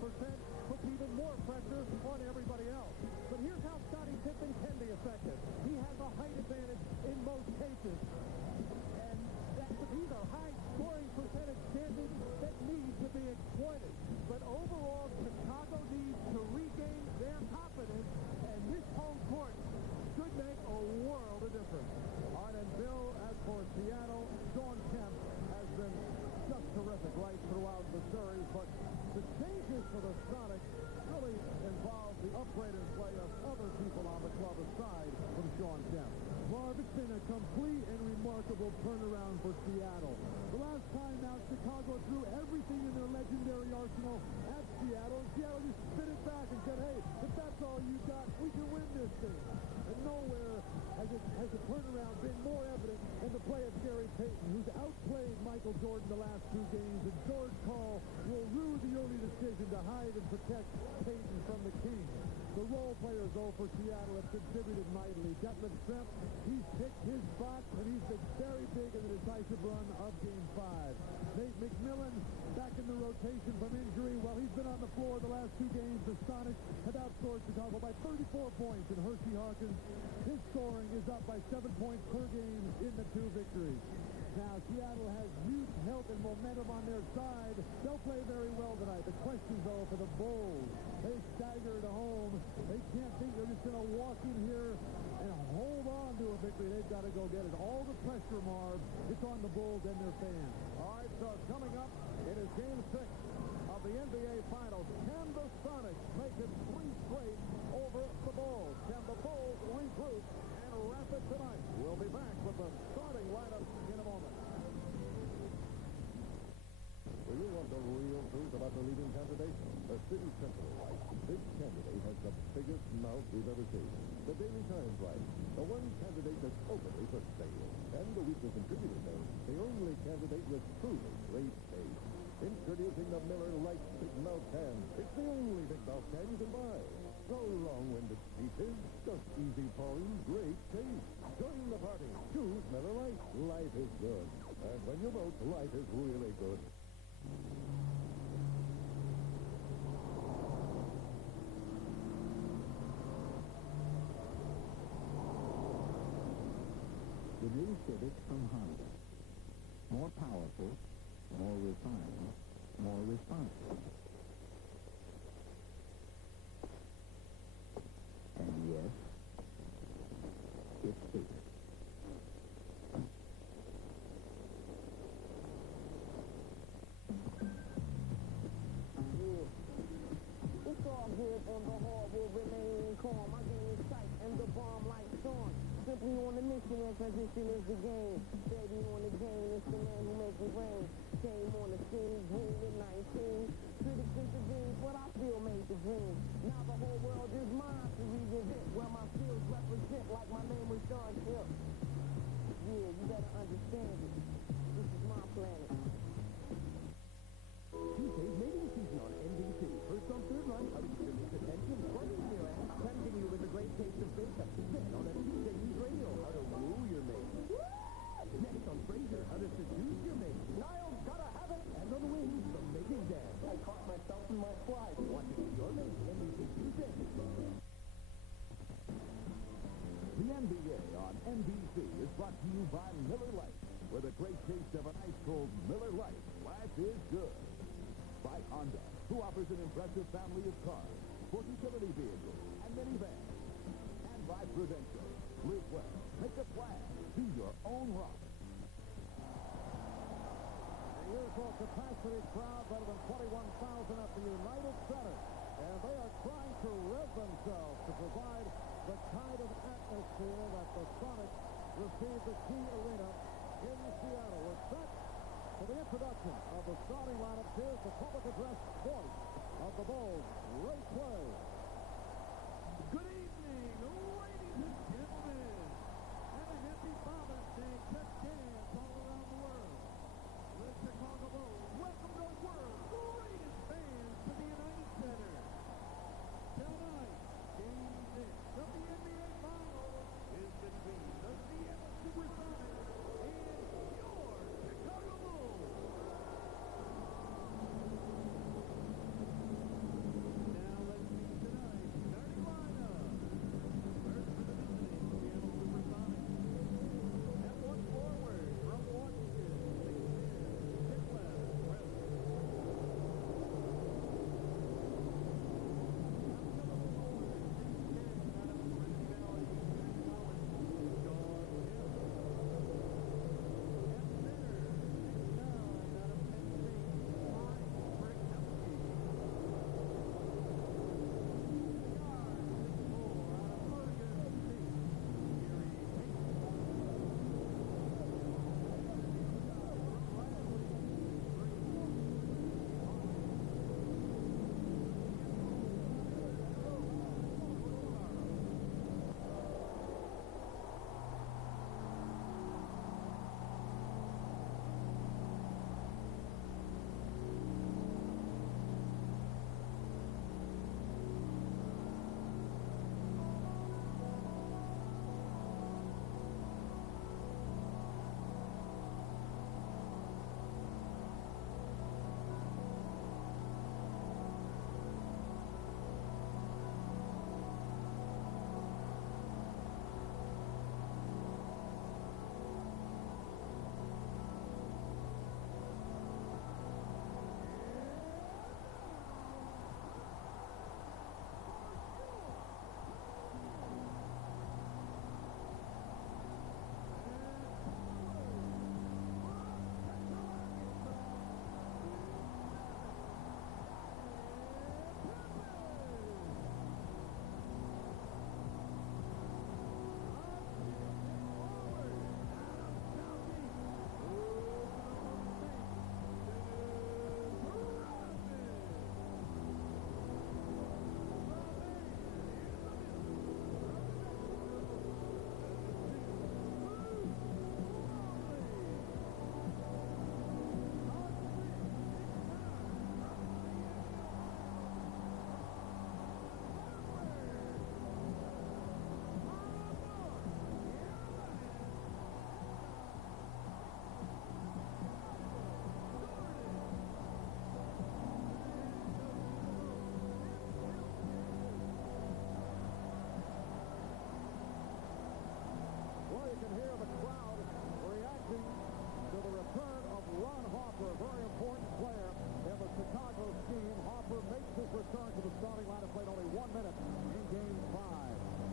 puts even more pressure on everybody else. But here's how Scottie Pippen can be effective. He has a height advantage in most cases. And these are high scoring percentage chances that need to be exploited. But overall, Chicago needs to regain their confidence, and this home court should make a world of difference. All right, and Bill, as for Seattle, Shawn Kemp has been just terrific right throughout the series, but the changes for the Sonics really involve the upgraded play of other people on the club aside from Shawn Kemp. Marv, it's been a complete and remarkable turnaround for Seattle. The last time out, Chicago threw everything in their legendary arsenal at Seattle, and Seattle just spit it back and said, hey, if that's all you got, we can win this thing. And nowhere has the turnaround been more evident in the play of Gary Payton, who's outplayed Michael Jordan the last 2 games, and George Karl will rue the early decision to hide and protect Payton from the King. The role players, though, for Seattle have contributed mightily. Detlef Schrempf, he's picked his spot, and he's been very big in the decisive run of Game 5. Nate McMillan back in the rotation from injury. While he's been on the floor the last 2 games, the Sonics have outscored Chicago by 34 points, and Hershey Hawkins, his scoring is up by 7 points per game in the 2 victories. Now, Seattle has youth, health, and momentum on their side. They'll play very well tonight. The question, though, for the Bulls, they staggered home. They can't think they're just going to walk in here and hold on to a victory. They've got to go get it. All the pressure, Marv, it's on the Bulls and their fans. All right, so coming up, it is Game 6 of the NBA Finals. Can the Sonics make it 3 straight over the Bulls? Can the Bulls regroup and wrap it tonight? We'll be back with the starting lineup in a moment. Do you want the real truth about the leading candidate? The City Sentinel writes, this candidate has the biggest mouth we've ever seen. The Daily Times writes, the one candidate that's openly for sale. And the Weekly Contributor says, the only candidate with truly great taste. Introducing the Miller Lite Big Mouth Can. It's the only big mouth can you can buy. So long-winded speeches, just easy pouring, great taste. Join the party. Choose Miller Lite. Life is good. And when you vote, life is really good. The new Civic from Honda. More powerful, more refined, more responsive. And yes, it's bigger. It's all good and the heart will remain calm. My game is tight and the bomb lights on. Simply on the mission and transition is the game. Steady on the game, it's the man who makes it rain. came on the scene, green in 19. Critics intervened, but I still made the dream. Now the whole world is mine to revisit, where my skills represent like my name was John Hill. Yeah, you better understand it. This is my planet. Tuesday's mating season on NBC. First on Third Line, how to keep your mate's attention. Funny Disneyland, tempting you with the great taste of bacon. Then on a Tuesday News Radio, how to woo your mate. Next on Frasier, how to seduce your mate. Niall's gotta have it. And on Wings, the making dance. I caught myself in my slide. Want to see your mate? NBC Tuesday. The NBA on NBC is brought to you by Miller Lite, where the great taste of an ice-cold Miller Lite. Life is good. By Honda, who offers an impressive family of cars, sport utility vehicles, and minivans. And by Prudential. Live well. Make a plan. Be your own rock. The usual capacity crowd, better than 21,000 at the United Center. And they are trying to rid themselves to provide the kind of atmosphere that the Sonics received at Key Arena in Seattle. We're set for the introduction of the starting lineup. Here's the public address voice of the Bulls, Ray Clay. Good evening, ladies and gentlemen, and a happy Father's Day to dads all around the world. The Chicago Bulls welcome the world's greatest fans to the United Center. Tonight, Game 6 of the NBA Finals is between the Seattle Supersonics and your Chicago Bulls. Now let's see tonight's starting lineup. First for the visiting Seattle Supersonics. At one forward from Washington, 6'10", Nicholas Wesley. return to the starting lineup, played only 1 minute in Game 5.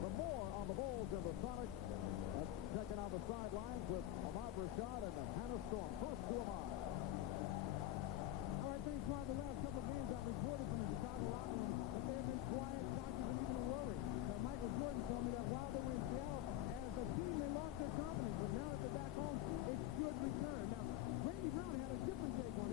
For more on the Bulls and the Sonics, let's check in on the sidelines with Ahmad Rashad and Hannah Storm. First to Ahmad. All right, thanks, Rob. The last couple of games I've reported from the Chicago locker room that they have been quiet, cautious, and even worried. Michael Jordan told me that while they were in Seattle, as a team, they lost their confidence. But now that they're back home, it should return. Now, Brady Brown had a different take on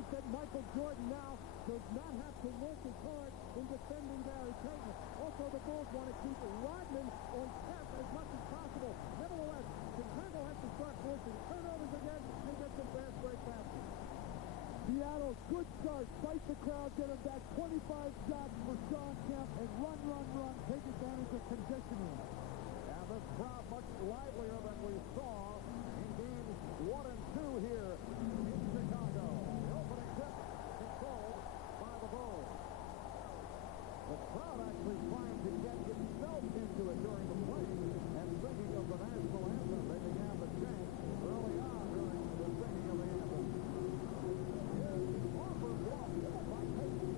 means that Michael Jordan now does not have to work as hard in defending Barry Payton. Also, the Bulls want to keep Rodman on tap as much as possible. Nevertheless, Chicago has to start forcing turnovers again and get some fast break baskets. Seattle, good start. Fight the crowd, get him back. 25 shots for Sean Kemp, and run. Take advantage of conditioning. And this crowd much livelier than we saw in games 1 and 2 here in Chicago. The opening tip controlled by the Bulls. The crowd actually trying to get itself into it during the play. And thinking of the national anthem, they began to chant early on during the singing of the anthem. Here's Harper blocked by Payton.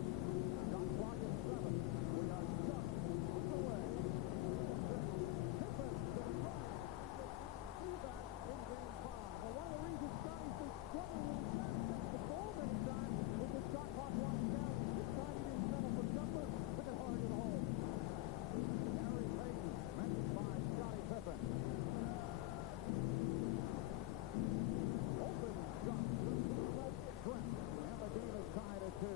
Shot clock is 7. We are just away. Pippen to the drive. See that in game 5. Well, one of the reasons Scotty's been struggling with his shot is the ball many times with the shot clock winding down. This time he didn't settle for jumper. Took it hard to the hole. Gary Payton, mentioned by Scottie Pippen. Open shot to Trent, and the game is tied at 2.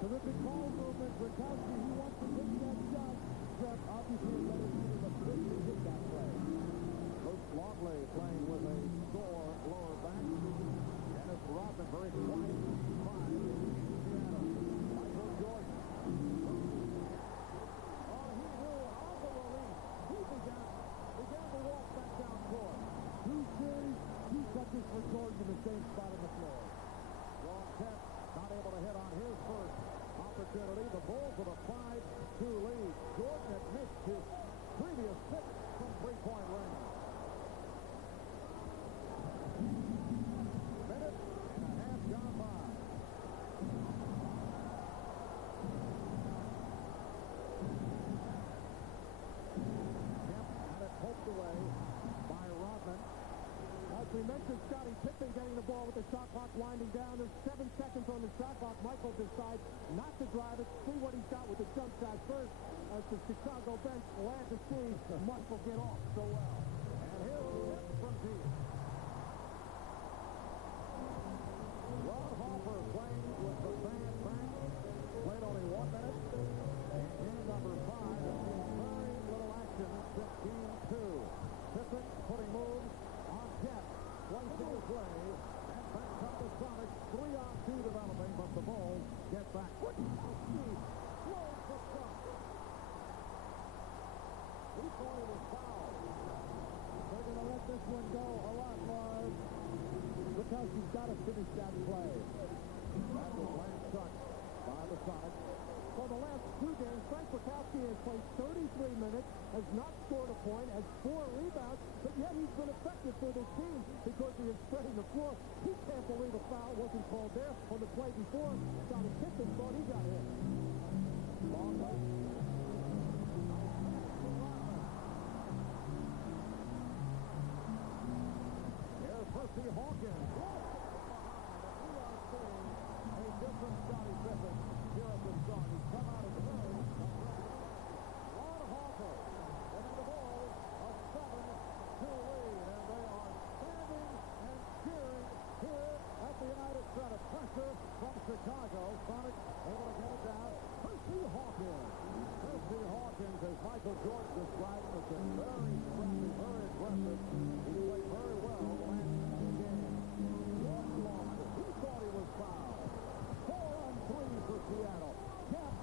Terrific ball movement. Gronkowski, he wants to take that shot. Jeff, obviously, a better team than the first to hit that play. Coach Longley playing with a sore lower back. Dennis Rodman very quiet in Seattle. Michael Jordan. Oh, he knew on the release. He began to walk back down court. 2 series, 2 touches for Jordan in the same spot on the floor. Ron Kemp not able to hit on his first opportunity. The Bulls with a 5-2 lead. Jordan had missed his previous 6 from three-point range. Minute and a half gone by. Kemp had it poked away by Rodman. As we mentioned, Scottie Pippen getting the ball with the shot clock winding down. There's 7 seconds on the shot clock. Michael decides not to drive it. See what he's got with the jump shot first. As the Chicago bench glad to see Michael get off so well. And here's the hit from deep. Ron Harper playing with the band back. Played only 1 minute. In game number 5, there's been very little action since game 2. Pippen putting moves on Kemp. Placing his way. And back come the Sonics. 3-on-2 developing, but the Bulls get back. Gronkowski slows the shot. He thought he was fouled. They're going to let this one go a lot, Lars. Gronkowski's got to finish that play. That was last touch by the Sonics. For the last 2 games, Frank Gronkowski has played 33 minutes, has not scored a point, has 4 rebounds, but yet he's been effective for this team because he is spreading the floor. He can't believe a foul wasn't called there on the play before. Scottie Pippen thought he got hit. Long way. Here's Percy Hawkins. We are seeing a different Scottie Pippen here at the start. He's come out of the road. Ron Harper. And then the Bulls a 7-2 lead. And they are standing and cheering here at the United Center. Pressure from Chicago. Sonics able to get it down. Percy Hawkins. Percy Hawkins, as Michael Jordan described, has been very scrappy, very aggressive. He played very well the last game. Jordan lost it. He thought he was fouled. 4-on-3 for Seattle. Kemp.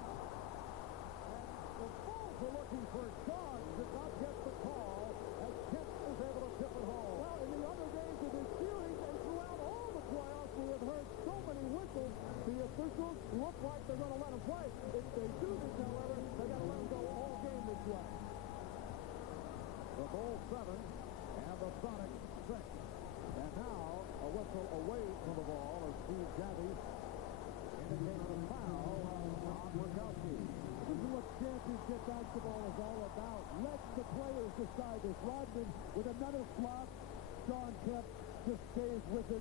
And the Bulls are looking for a charge. Did not get the call as Kemp is able to tip it home. Well, in the other games of this series and throughout all the playoffs, we have heard so many whistles. The officials look like they're going to let them play. If they do this, however, they got to let them go all game this way. The Bulls 7 and the Sonics 6. And now a whistle away from the ball as Steve Jabby indicated a foul on Gronkowski. This is what championship basketball is all about. Let the players decide this. Rodman with another flop. Sean Kemp just stays with it.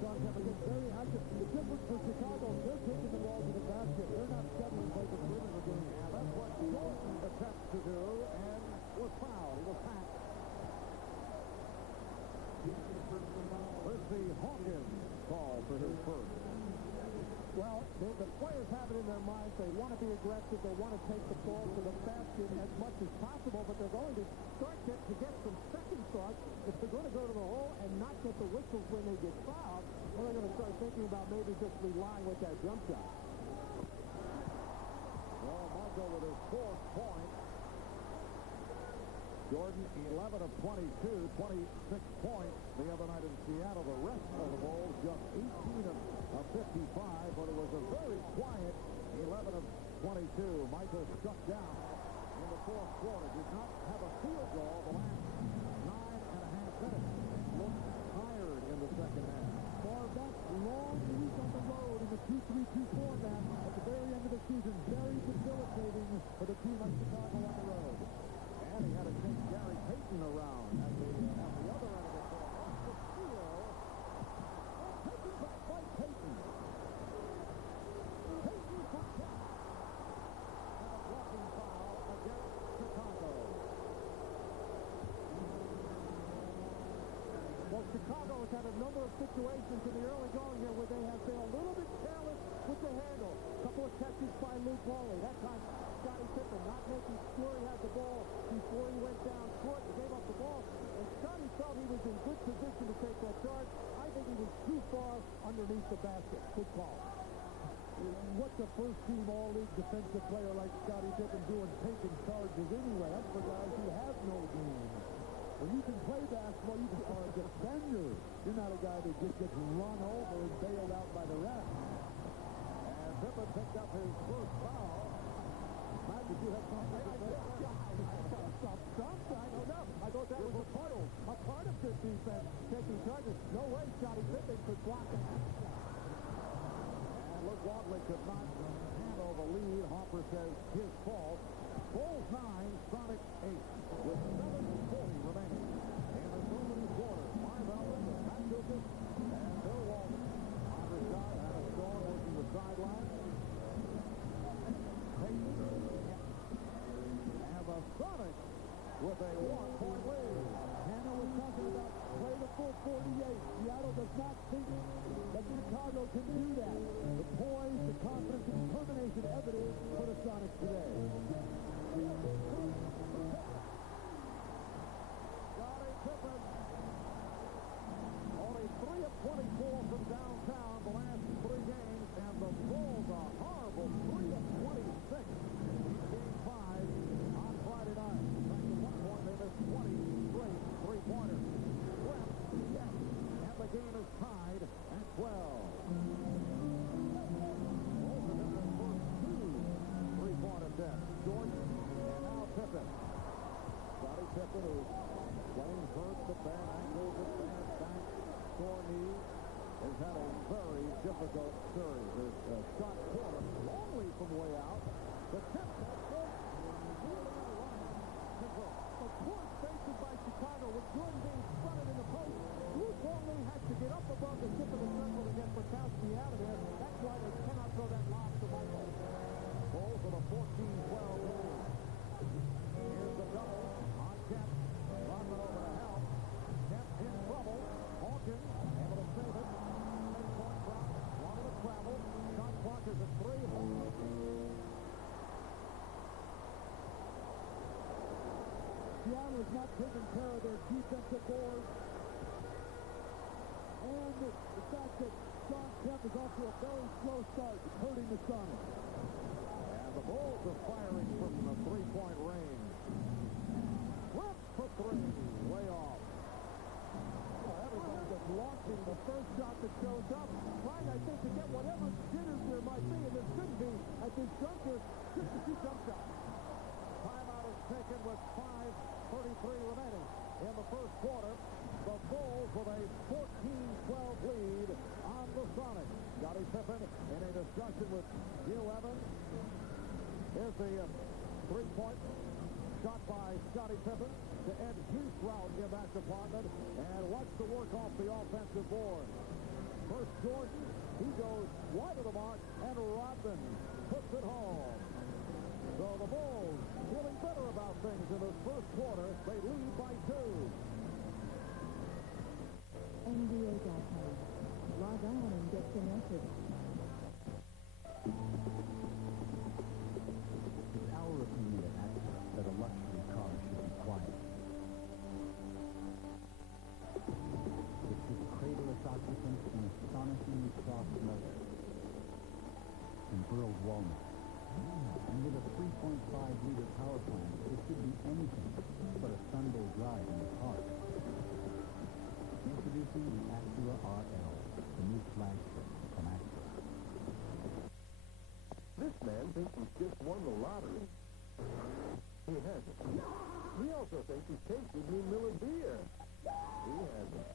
Sean Kemp gets very active. The difference for Chicago, they're taking the ball to the basket. They're not settling for the perimeter game. And that's what Jordan attempts to do and was fouled. He was hacked. Percy Hawkins called for his first. Well, the players have it in their minds. They want to be aggressive. They want to take the ball to the basket as much as possible, but they're going to start to get some second thoughts. If they're going to go to the hole and not get the whistles when they get fouled, well, they're going to start thinking about maybe just relying with that jump shot. Well, Marco with his 4th point. Jordan, 11 of 22, 26 points the other night in Seattle. The rest of the Bulls just 18 of 55, but it was a very quiet 11 of 22. Michael struck down in the 4th quarter. Did not have a field goal the last 9.5 minutes. Looked tired in the second half. For that long week on the road in the 2-3-2 format at the very end of the season, very debilitating for the team like Chicago on the road. And he had to take Gary Payton around at the other end of the court. Off the steal. Taken back by Payton. Payton for 10. And a blocking foul against Chicago. Well, Chicago has had a number of situations in the early going here where they have been a little bit careless with the handle. A couple of catches by Luke Walley. That time, Scottie Pippen not making sure he had the ball before he went down court and gave up the ball. And Scottie felt he was in good position to take that charge. I think he was too far underneath the basket. Good call. What's a first-team all-league defensive player like Scottie Pippen doing taking charges anyway? That's for guys who have no game. When you can play basketball, you are a defender. You're not a guy that just gets run over and bailed out by the ref. And Pippen picked up his first foul. Matt, did you have something to say? I don't know. I thought that was a part of good defense, taking charges. No way Scottie Pippen could block it. And Luke Walley could not handle the lead. Hopper says his fault. Bulls 9, Sonics 8, with 7:40 remaining in the opening quarter. 5 out with Matt Dukas and Bill Walton. Hopper shot, Adam Storm working the sideline. Payton and the Sonics with a 1-point lead. Hannah was talking about play the full 48. Seattle does not think that Chicago can do that. The poise, the confidence, and determination evident for the Sonics today. Scottie Pippen, only 3 of 24 from downtown the last 3 games, and the Bulls a horrible 3 of 26 in Game 5 on Friday night. In fact, at one point they missed 20 straight three-pointers. Swept, yes, and the game is tied at 12. Bulls have hit their first 2 3-point attempts. Jordan and now Pippen. Scottie Pippen, who's playing hurt, the bad ankle, the bad back, sore knee, has had a very difficult series. There's shot corner, Longley from way out. The tip that goes really around. A poor spacing by Chicago with Jordan being fronted in the post. Luke Longley has to get up above the tip of the circle to get Bukowski out of there. That's why they cannot throw that lob to Michael. Bulls with a 14-12 lead. Here's the double on Kemp. Rodman over to help. Kemp in trouble. Hawkins able to save it. 10-point drop. Wanted to travel. Shot clock is at 3. Seattle is not taking care of their defensive board. And the fact that Shawn Kemp is off to a very slow start is hurting the Sonics. And the Bulls are firing from the 3-point range. Flip for 3. Way off. Everybody just launching the first shot that shows up. Trying, I think, to get whatever jitters there might be, and there shouldn't be at this juncture, just a few jump shots. Timeout is taken with 5:33 remaining in the first quarter. The Bulls with a 14-12 lead on the Sonics. Scottie Pippen in a discussion with Gil Evans. Here's the 3-point shot by Scottie Pippen to end Heath's route in that department. And watch the work off the offensive board. First Jordan, he goes wide of the mark, and Rodman puts it home. So the Bulls feeling better about things in this first quarter. They lead by 2. NBA.com. Log on and get connected. from Acura. This man thinks he's just won the lottery. He hasn't. He also thinks he's tasted new Miller beer. He hasn't.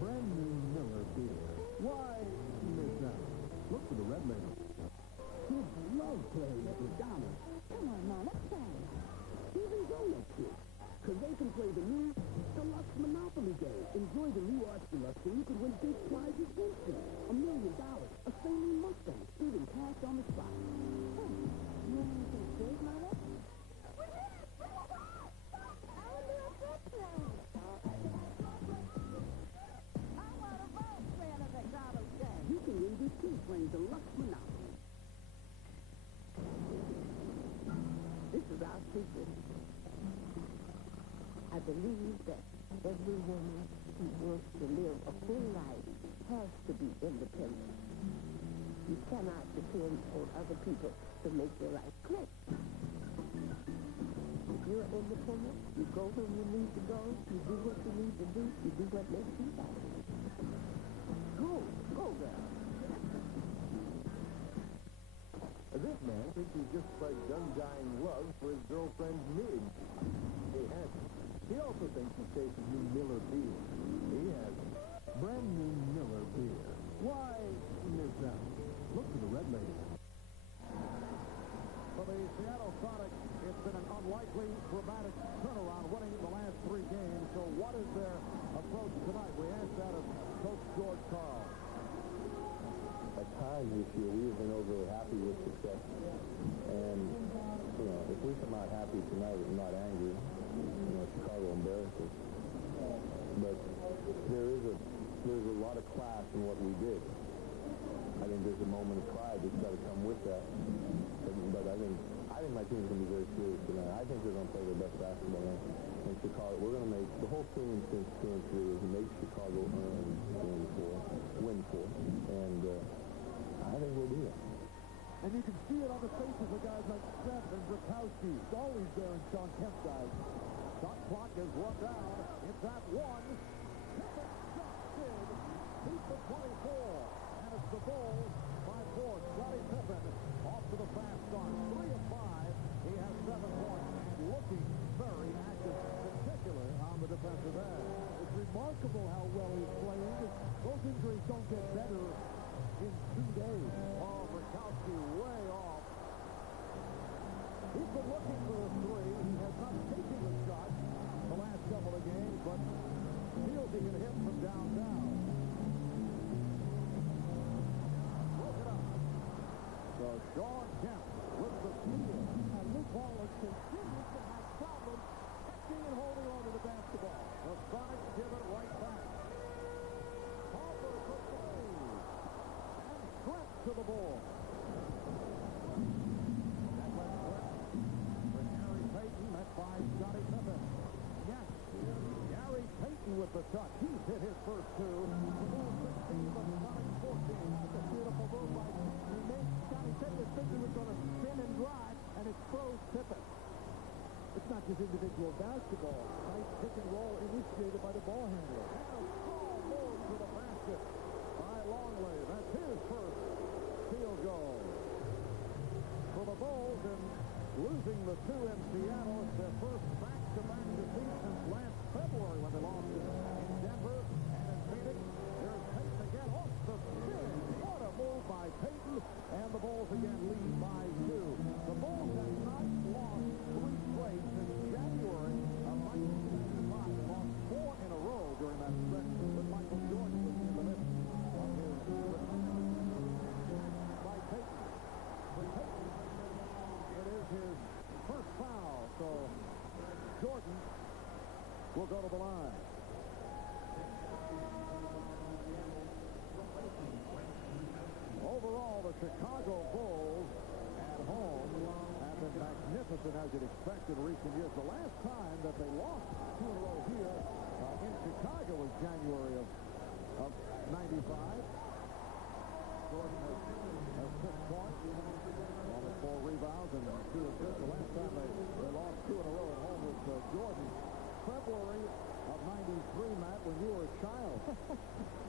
Brand new Miller beer. Why miss out? Look for the red label. Kids love playing at McDonald's. Come on, Mom, let's play. Even grown-up kids. Because they can play the new Deluxe Monopoly game. Enjoy the new Arch Deluxe so you can win big prizes instant. $1 million, a Saline Mustang, even cash on the spot. You want anything big, Mama? You can win this too playing Deluxe Monopoly. This is our secret. I believe that every woman who wants to live a full life has to be independent. You cannot depend on other people to make your life click. If you're independent, you go where you need to go, you do what you need to do, you do what makes you happy. Go, girl. This man thinks he's just pledged undying love for his girlfriend, Midge. He hasn't. He also thinks he's tasted new Miller beer. He hasn't. Brand new Miller beer. Why miss out? Look for the red label. For the Seattle Sonics, it's been an unlikely, dramatic turnaround, winning the last 3 games. So what is their approach tonight? We asked that of Coach George Karl. At times this year, we have been overly happy with success. And, if we come out happy tonight and not angry, Chicago embarrasses us. But there's a lot of class in what we did. I think there's a moment of pride that's got to come with that. But I think my team's going to be very serious tonight. I think they're going to play their best basketball in Chicago. We're going to make the whole team since 2 and 3 is make Chicago earn win for, and I think we'll do that. And you can see it on the faces of guys like Steph and Brzezowski. It's always there in Sean Kemp's guys. Shot clock is run down. It's at 1. Pippen shot big. Keep the 24. And it's the Bulls by 4. Scottie Pippen off to the fast start. 3 of 5. He has 7 points and looking very active, particularly on the defensive end. It's remarkable how well he's playing. Those injuries don't get better in 2 days. Oh, Brzezowski way off. He's been looking for a 3. He has not taken the shot the last couple of games, but feels he can hit from downtown. Look it up. So Sean Kemp with the steal. And Luke Wallace continues to have problems catching and holding on to the basketball. The Sonics give it right back. Harper for 3. And Trent to the ball. That left Trent for Gary Payton. Met by Scottie Pippen. Yes, Gary Payton with the touch. He's hit his first 2. The ball 16, but the Sonics 14. That's a beautiful move by Payton. He made Scottie Pippen think he was going to spin and drive, and it froze Pippen. It's not just individual basketball. Nice pick and roll initiated by the ball handler. And a strong move to the basket by Longley. That's his first field goal. For the Bulls, and losing the 2 in Seattle, it's their first back-to-back defeat since last February when they lost in Denver and in Phoenix. There's Payton again off the spin. What a move by Payton, and the Bulls again lead by 2. The Bulls have not lost 3 straight since January of 1975. They lost 4 in a row during that stretch with Michael Jordan in the midst of his retirement. By Payton. For Payton, it is his first foul, so Jordan will go to the line. Overall, the Chicago Bulls at home have been magnificent as you'd expect in recent years. The last time that they lost 2 in a row here in Chicago was January of 95. Jordan has 6 points, almost 4 rebounds, and 2 assists. The last time they lost 2 in a row at home was Jordan. February of 93, Matt, when you were a child.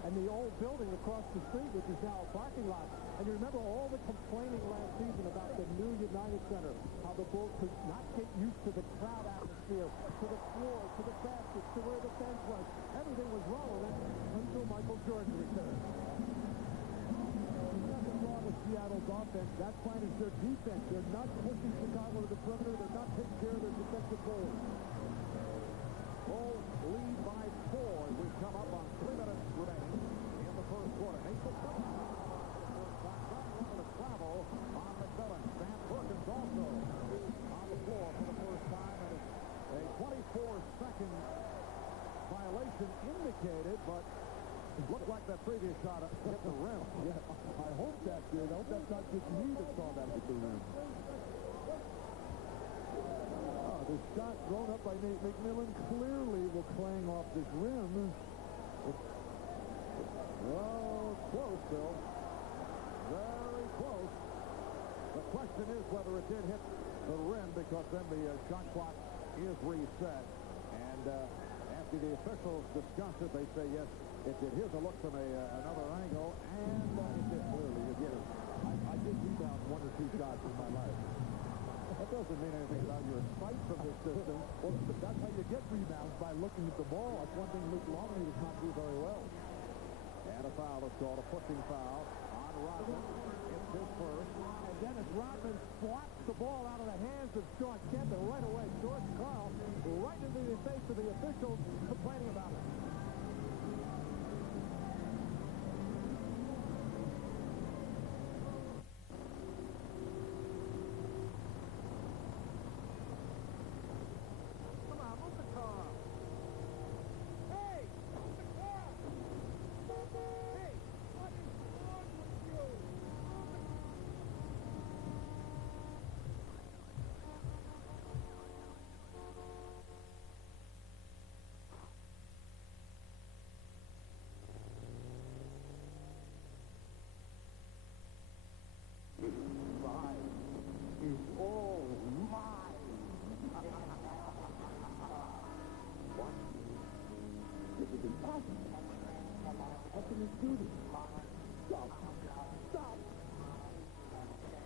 And and the old building across the street, which is now a parking lot. And you remember all the complaining last season about the new United Center, how the Bulls could not get used to the crowd atmosphere, to the floor, to the baskets, to where the bench was. Everything was wrong with it until Michael Jordan returned. Nothing wrong with Seattle's offense. That plan is their defense. They're not pushing Chicago to the perimeter. They're not taking care of their defensive goals. Bulls lead by 4 as we come up on 3 minutes remaining in the first quarter. Nathan to travel on McMillan. Sam Perkins also on the floor for the first time, and a 24-second violation indicated, but it looked like that previous shot hit the rim. Yeah, I hope that did. I hope that's not just me that saw that hit the rim. The shot thrown up by Nate McMillan clearly will clang off this rim. Well, close, Bill. Very close. The question is whether it did hit the rim, because then the shot clock is reset. And after the officials discuss it, they say, yes, it did. Here's a look from another angle, and it did clearly. It did. I did rebound 1 or 2 shots in my life. That doesn't mean anything about your sight from this distance. Well, that's how you get rebounds, by looking at the ball. That's one thing Luke Longley does not do very well. And a foul is called, a pushing foul on Rodman. It's his first. And Dennis Rodman swats the ball out of the hands of Sean Kemp, and right away, George Karl right into the face of the officials complaining about it.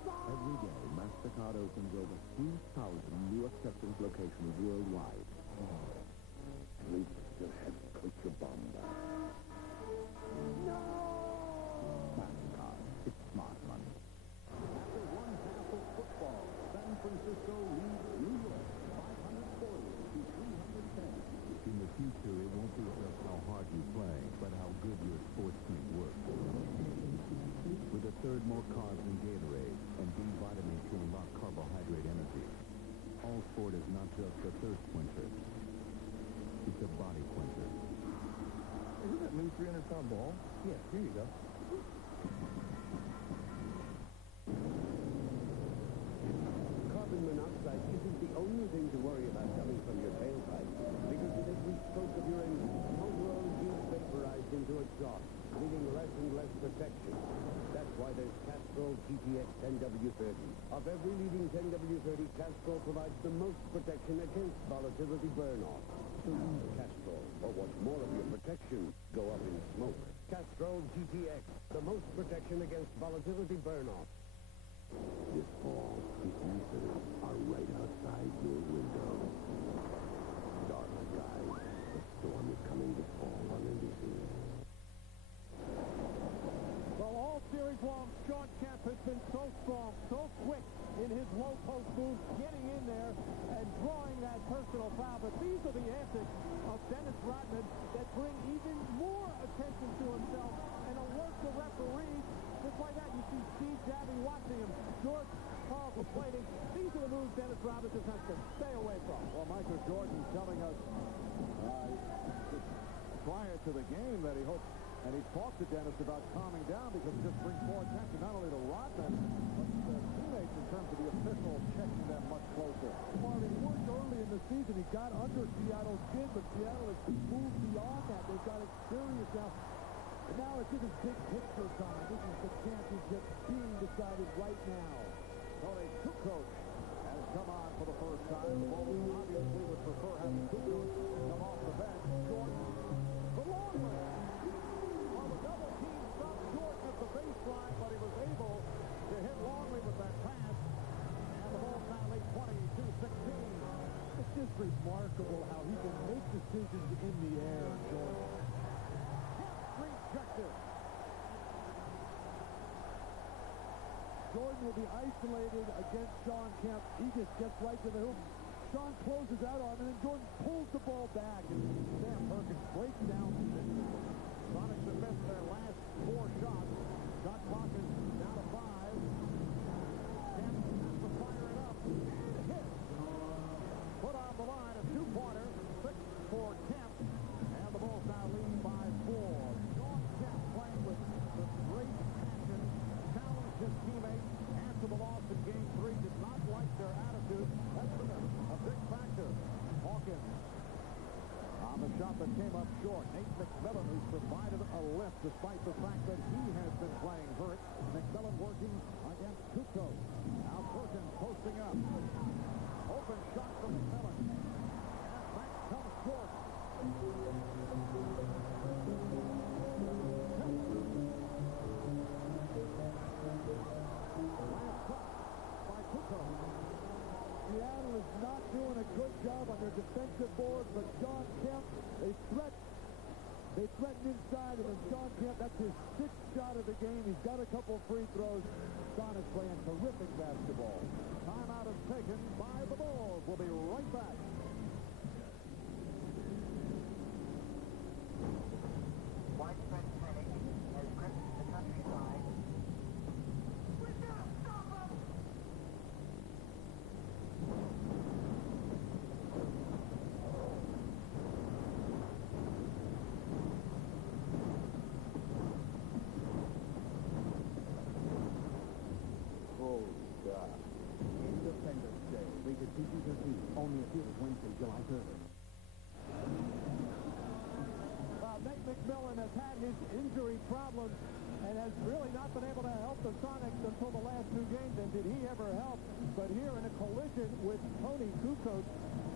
Every day, MasterCard opens over 3,000 new acceptance locations worldwide. At least I still have to put your bomb back. No! MasterCard. It's smart money. After one half of football, San Francisco leads New York 540 to 310. In the future, it won't be just how hard you play, but how good your sports team works. With a third more carbs than Gatorade and B vitamins to unlock carbohydrate energy, All Sport is not just a thirst quencher. It's a body quencher. Isn't that new 300-pound ball? Yeah, here you go. Carbon monoxide isn't the only thing to worry about coming from your tailpipe, because with every stroke of your engine, motor oil gets vaporized into exhaust, leaving less and less protection. That's why there's Castrol GTX 10W30. Of every leading 10W30, Castrol provides the most protection against volatility burn-off. Castrol, or what's more of your protection, go up in smoke. Castrol GTX, the most protection against volatility burn-off. This fall, the answers are right outside your window. Dark skies. The storm is coming this fall on NBC. Well, all series long, Sean Kemp has been so strong, so quick in his low post move, getting in there and drawing that personal foul. But these are the antics of Dennis Rodman that bring even more attention to himself and alert the referees. Just like that, you see Steve Javie watching him, George Karl complaining. These are the moves Dennis Rodman just has to stay away from. Well, Michael Jordan telling us prior to the game that he hopes, and he talked to Dennis about calming down, because it just brings more attention not only to Rodman, but to teammates in terms of the official checking them much closer. Well, it worked early in the season. He got under Seattle's chin, but Seattle has moved beyond that. They've got experience now. And now it's even big picture time. This is the championship being decided right now. Tony Kukoc has come on for the first time. The Bulls obviously would prefer having Kukoc come off the bench. Jordan, the long way. On the Jordan will be isolated against Sean Kemp. He just gets right to the hoop. Sean closes out on him, and then Jordan pulls the ball back, and Sam Perkins breaks down. Sonics have missed their last 4 shots. Shot clock is down to 5. Kemp has to fire it up and hit. Put on the line, a 2-pointer, 6 for Kemp, and the Bulls now lead by 4. Sean Kemp playing with great passion, challenged his teammates after the loss in Game 3, did not like their attitude. That's been a big factor. Hawkins on the shot that came up short. Nate McMillan, who's provided a lift despite the fact that he has been playing hurt. McMillan working against Kukoc. Now Perkins posting up. Open shot from McMillan. And that comes short. Last shot by Kukoc. Seattle is not doing a good job on their defensive board, but Sean Kemp, they threaten inside, and then Sean Kemp, that's his 6th shot of the game. He's got a couple free throws. Sean is playing terrific basketball. Timeout is taken by the Bulls. We'll be right back. Widespread panic has gripped the countryside. Independence Day, rated PG-13, only in theaters Wednesday, July 3rd. Nate McMillan has had his injury problems and has really not been able to help the Sonics until the last 2 games, and did he ever help? But here in a collision with Tony Kukoc,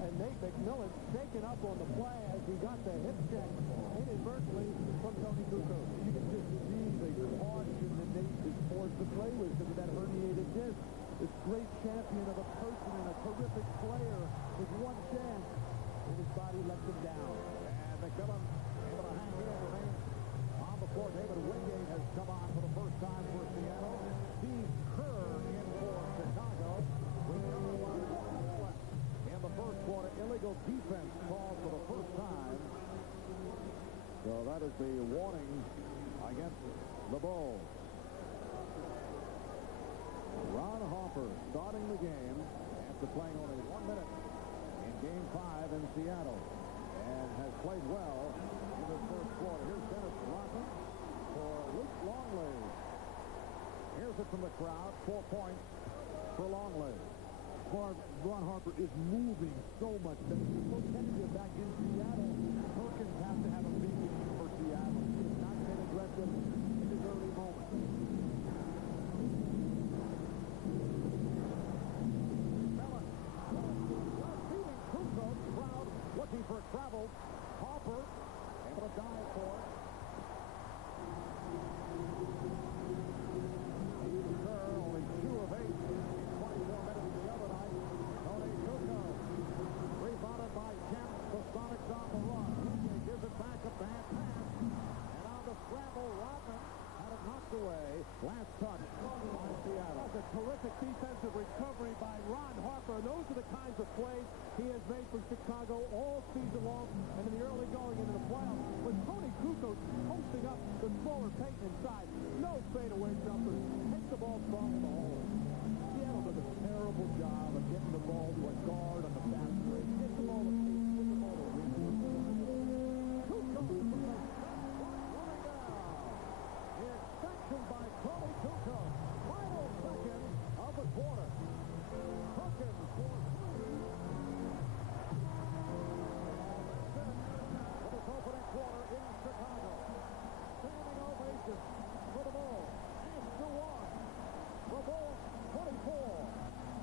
and Nate McMillan shaken up on the play as he got the hip check inadvertently from Tony Kukoc. You can just see the caution that Nate is forced to play with because of that herniated disc. This great champion of a person and a terrific player with one chance, and his body lets him down. And McMillan able to hang in, remains on the floor. David Wingate has come on for the first time for Seattle. Steve Kerr in for Chicago. With just about 4 minutes left in the first quarter. Illegal defense called for the first time. So that is the warning against the Bulls. Ron Harper starting the game after playing only 1 minute in Game 5 in Seattle, and has played well in the first quarter. Here's Dennis Rodman for Luke Longley. Here's it from the crowd. 4 points for Longley. Ron Harper is moving so much better. He's so tentative back in Seattle. Perkins has to have a big game for Seattle. He has not been aggressive in his early moments. Looking for travel. Harper able to dive for it. Steve Kerr, only 2 of 8 in 24 minutes the other night. Tony Kukoc rebounded by Kemp. The Sonics on the run. He gives it back, a bad pass. And on the scramble, Rodman had it knocked away. Last touch by Seattle. That's a terrific defensive recovery by Ron Harper. Those are the kinds of plays he has made for Chicago all season long and in the early going into the playoffs. With Tony Kukoc posting up the smaller Payton inside. No fadeaway jumper. Hit the ball from the hole. Seattle does a terrible job of getting the ball to a guard on the fast break. Get the ball to Payton. Get the ball to Kukoc from the running down. It's sanctioned by Tony Kukoc. Final second of the quarter. Perkins for 3. For this opening quarter in Chicago. Standing ovation for the Bulls. After 1. The Bulls 24.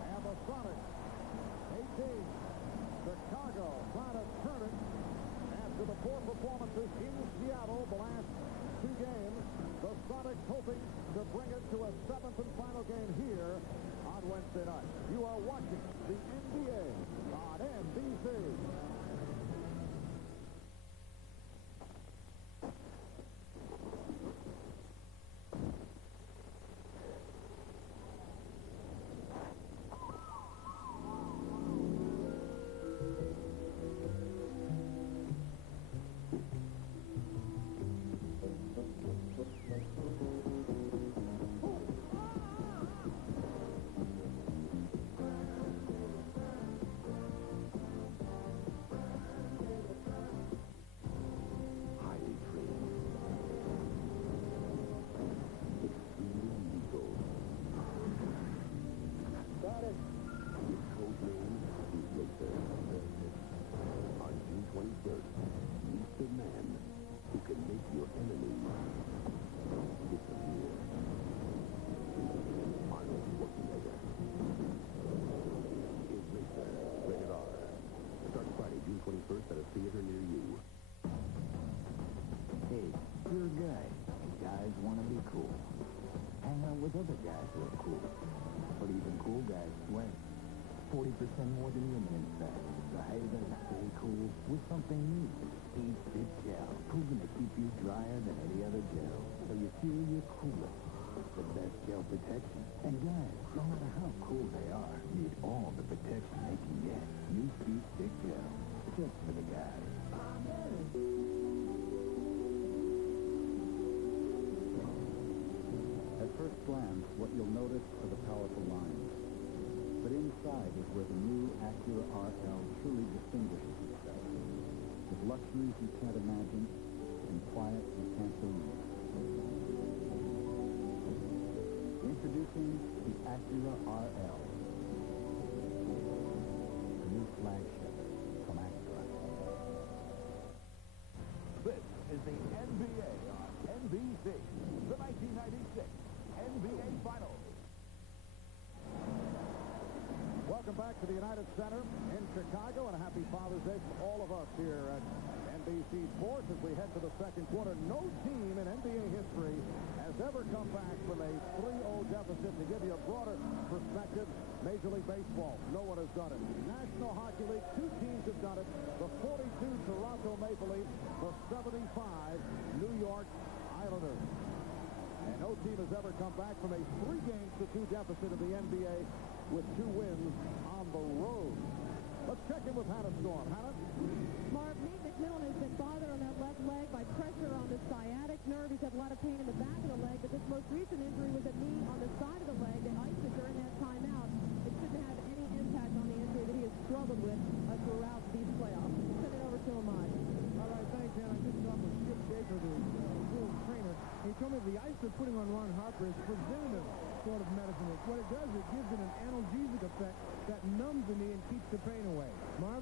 And the Sonics 18. Chicago trying to turn it after the 4 performances in Seattle the last 2 games. The Sonics hoping to bring it to a 7th and final game here on Wednesday night. You are watching the NBA on NBC. Guys want to be cool. Hang out with other guys who are cool. But even cool guys sweat. 40% more than Indian fat. So how you gonna stay cool with something new? Speed Fit Gel. Proven to keep you drier than any other gel. So you feel you're cooler. The best gel protection. And guys, no matter how cool they are, need all the protection they can get. New Speed Fit Gel. Just for the guys. At first glance, what you'll notice are the powerful lines. But inside is where the new Acura RL truly distinguishes itself. With luxuries you can't imagine and quiet you can't believe. Introducing the Acura RL. The new flagship from Acura. This is the NBA on NBC. The 1996 NBA Finals. Welcome back to the United Center in Chicago, and a happy Father's Day to all of us here at NBC Sports as we head to the second quarter. No team in NBA history has ever come back from a 3-0 deficit. To give you a broader perspective, Major League Baseball, no one has done it. National Hockey League, 2 teams have done it. The 42 Toronto Maple Leafs, the 75 New York Islanders. And no team has ever come back from a 3-2 deficit of the NBA with 2 wins on the road. Let's check in with Hannah Storm. Hannah? Marv, Nate McMillan has been bothered on that left leg by pressure on the sciatic nerve. He's had a lot of pain in the back of the leg, but this most recent injury was a knee on the side of the leg. They iced it during that timeout. It shouldn't have any impact on the injury that he has struggled with throughout these playoffs. Send it over to Ahmad. All right, thanks, Hannah. I just talked with Skip Baker, the Wolves trainer. He told me the ice they're putting on Ron Harper is preventative sort of medicine. What it does, it gives it an analgesic effect that numbs the knee and keeps the pain away. Marv?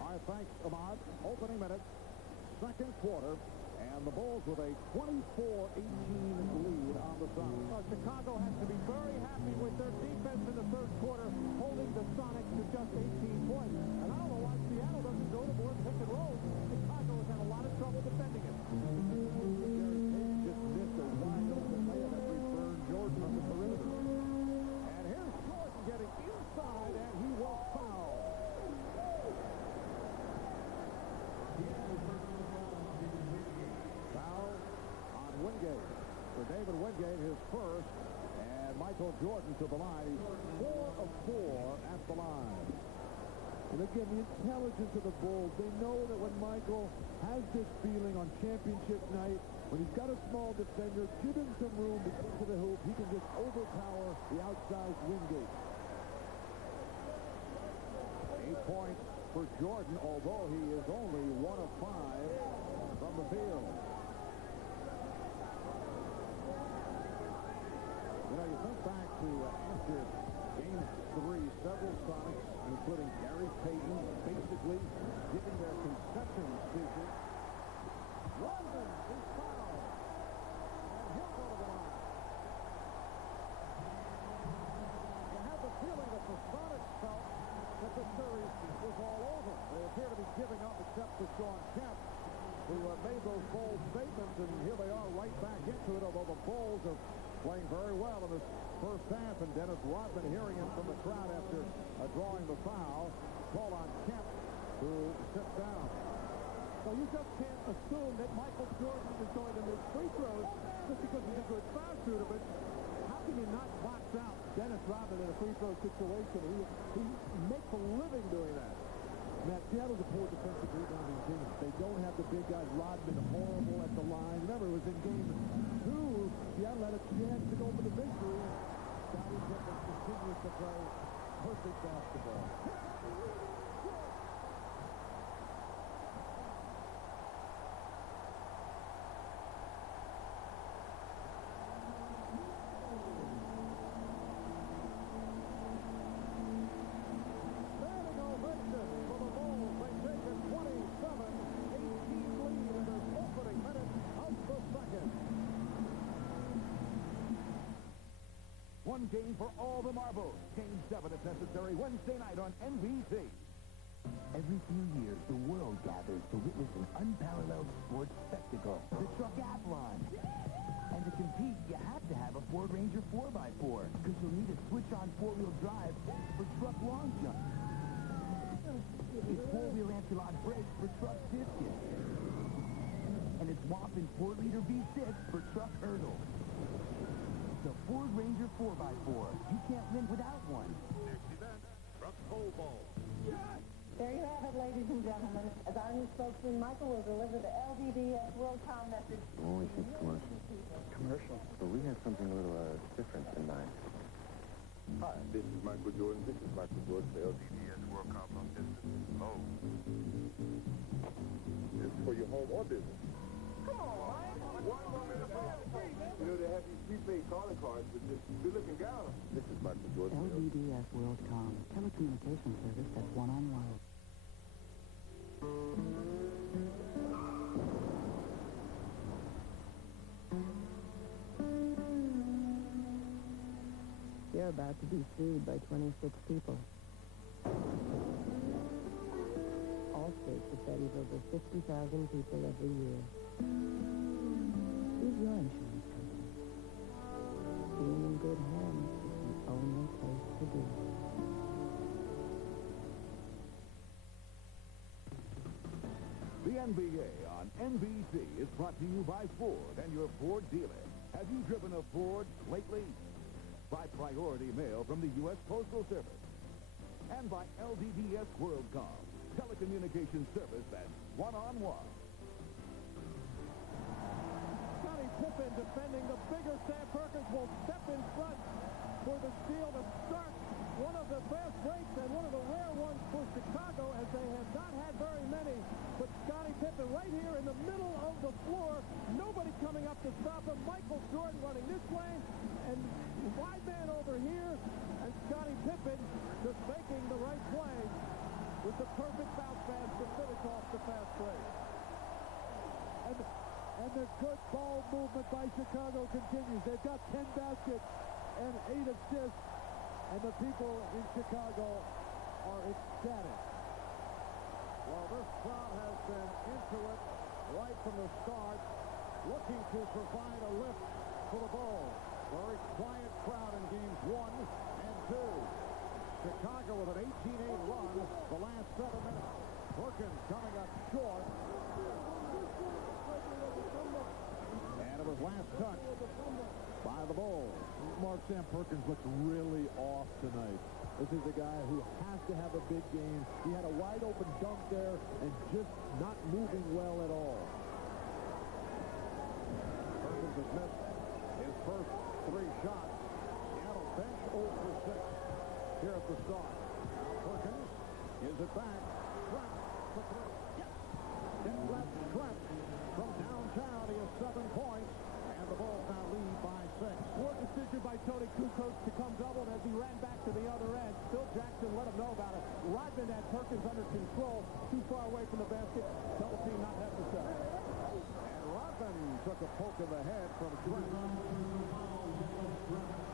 All right, thanks, Ahmad. Opening minutes, second quarter, and the Bulls with a 24-18 lead on the Sonics. Chicago has to be very happy with their defense in the third quarter, holding the Sonics to just 18 points. And I don't know why Seattle doesn't go to more pick and roll. Chicago has had a lot of trouble defending it. Just missed a wide open layup as we burned Jordan on the perimeter. And here's Jordan getting inside, and he will foul. Foul on Wingate. For David Wingate, his first, and Michael Jordan to the line. He's 4 of 4 at the line. And again, the intelligence of the Bulls. They know that when Michael has this feeling on championship night, when he's got a small defender, give him some room to get to the hoop. He can just overpower the outsized Wingate. 8 points for Jordan, although he is only 1 of 5 from the field. You know, you think back to after Game 3, several Sonics, including Gary Payton, basically giving their concession speeches. London is fouled, and he'll go to the line. You have the feeling that the Sonics felt that the series was all over. They appear to be giving up, except for Sean Kemp, who made those bold statements, and here they are right back into it, although the Bulls are playing very well in this first half, and Dennis Rodman hearing him from the crowd after drawing the foul, called on Kemp to sit down. So you just can't assume that Michael Jordan is going to miss free throws just because he's a good foul shooter, but how can you not box out Dennis Rodman in a free throw situation? He makes a living doing that. Matt, Seattle's a poor defensive rebounding team. They don't have the big guys. Rodman horrible at the line. Remember, it was in Game 2. Seattle had a chance to go for the victory. Scottie Pippen continues to play perfect basketball. One game for all the marbles. Game 7 if necessary, Wednesday night on NBC. Every few years, the world gathers to witness an unparalleled sports spectacle. The Truck Athlon. 4x4, because you'll need a switch-on four-wheel drive for truck long jump. It's four-wheel anti-lock brakes for truck distance. And it's whopping 4-liter V6 for truck hurdles. The Ford Ranger 4x4. You can't win without one. Next event, truck pole vault. There you have it, ladies and gentlemen. As our new spokesman, Michael will deliver the LDDS WorldCom message. Only think commercial. Commercial? But we have something a little different in mind. Hi, this is Michael Jordan. This is Michael Jordan for LDDS WorldCom long distance low. This is for your home or business. Come on, Mike. One moment of you know, they have these prepaid calling cards with this good-looking gal. This is Michael Jordan. LDDS WorldCom, telecommunication service that's one-on-one. You're about to be sued by 26 people. Allstate defends over 50,000 people every year. Who's your insurance company? Being in good hands is the only place to be. The NBA on NBC is brought to you by Ford and your Ford dealer. Have you driven a Ford lately? By Priority Mail from the U.S. Postal Service. And by LDDS WorldCom, telecommunications service that's one-on-one. Scottie Pippen defending the bigger Sam Perkins will step in front for the steal to start one of the fast breaks and one of the rare ones for Chicago, as they have not had very many. But Scottie Pippen right here in the middle of the floor, nobody coming up to stop him. Michael Jordan running this way, and wide man over here, and Scottie Pippen just making the right play with the perfect bounce pass to finish off the fast break. And the good ball movement by Chicago continues. They've got 10 baskets and 8 assists, and the people in Chicago are ecstatic. Well, this crowd has been into it right from the start, looking to provide a lift for the Bulls. Very quiet crowd in games 1 and 2. Chicago with an 18-8 run the last 7 minutes. Perkins coming up short. And it was last touch by the Bulls. Mark, Sam Perkins looks really off tonight. This is a guy who has to have a big game. He had a wide-open dunk there and just not moving well at all. Perkins has missed his first 3 shots. Seattle bench 0 for 6 here at the start. Now Perkins gives it back. Trap for 3. Yes! Get left Trap from downtown. He has 7 points. And the Bulls now lead by 6. Poor decision by Tony Kukoc to come doubled as he ran back to the other end. Phil Jackson let him know about it. Rodman had Perkins under control. Too far away from the basket. Double team not necessary. And Rodman took a poke in the head from Trent.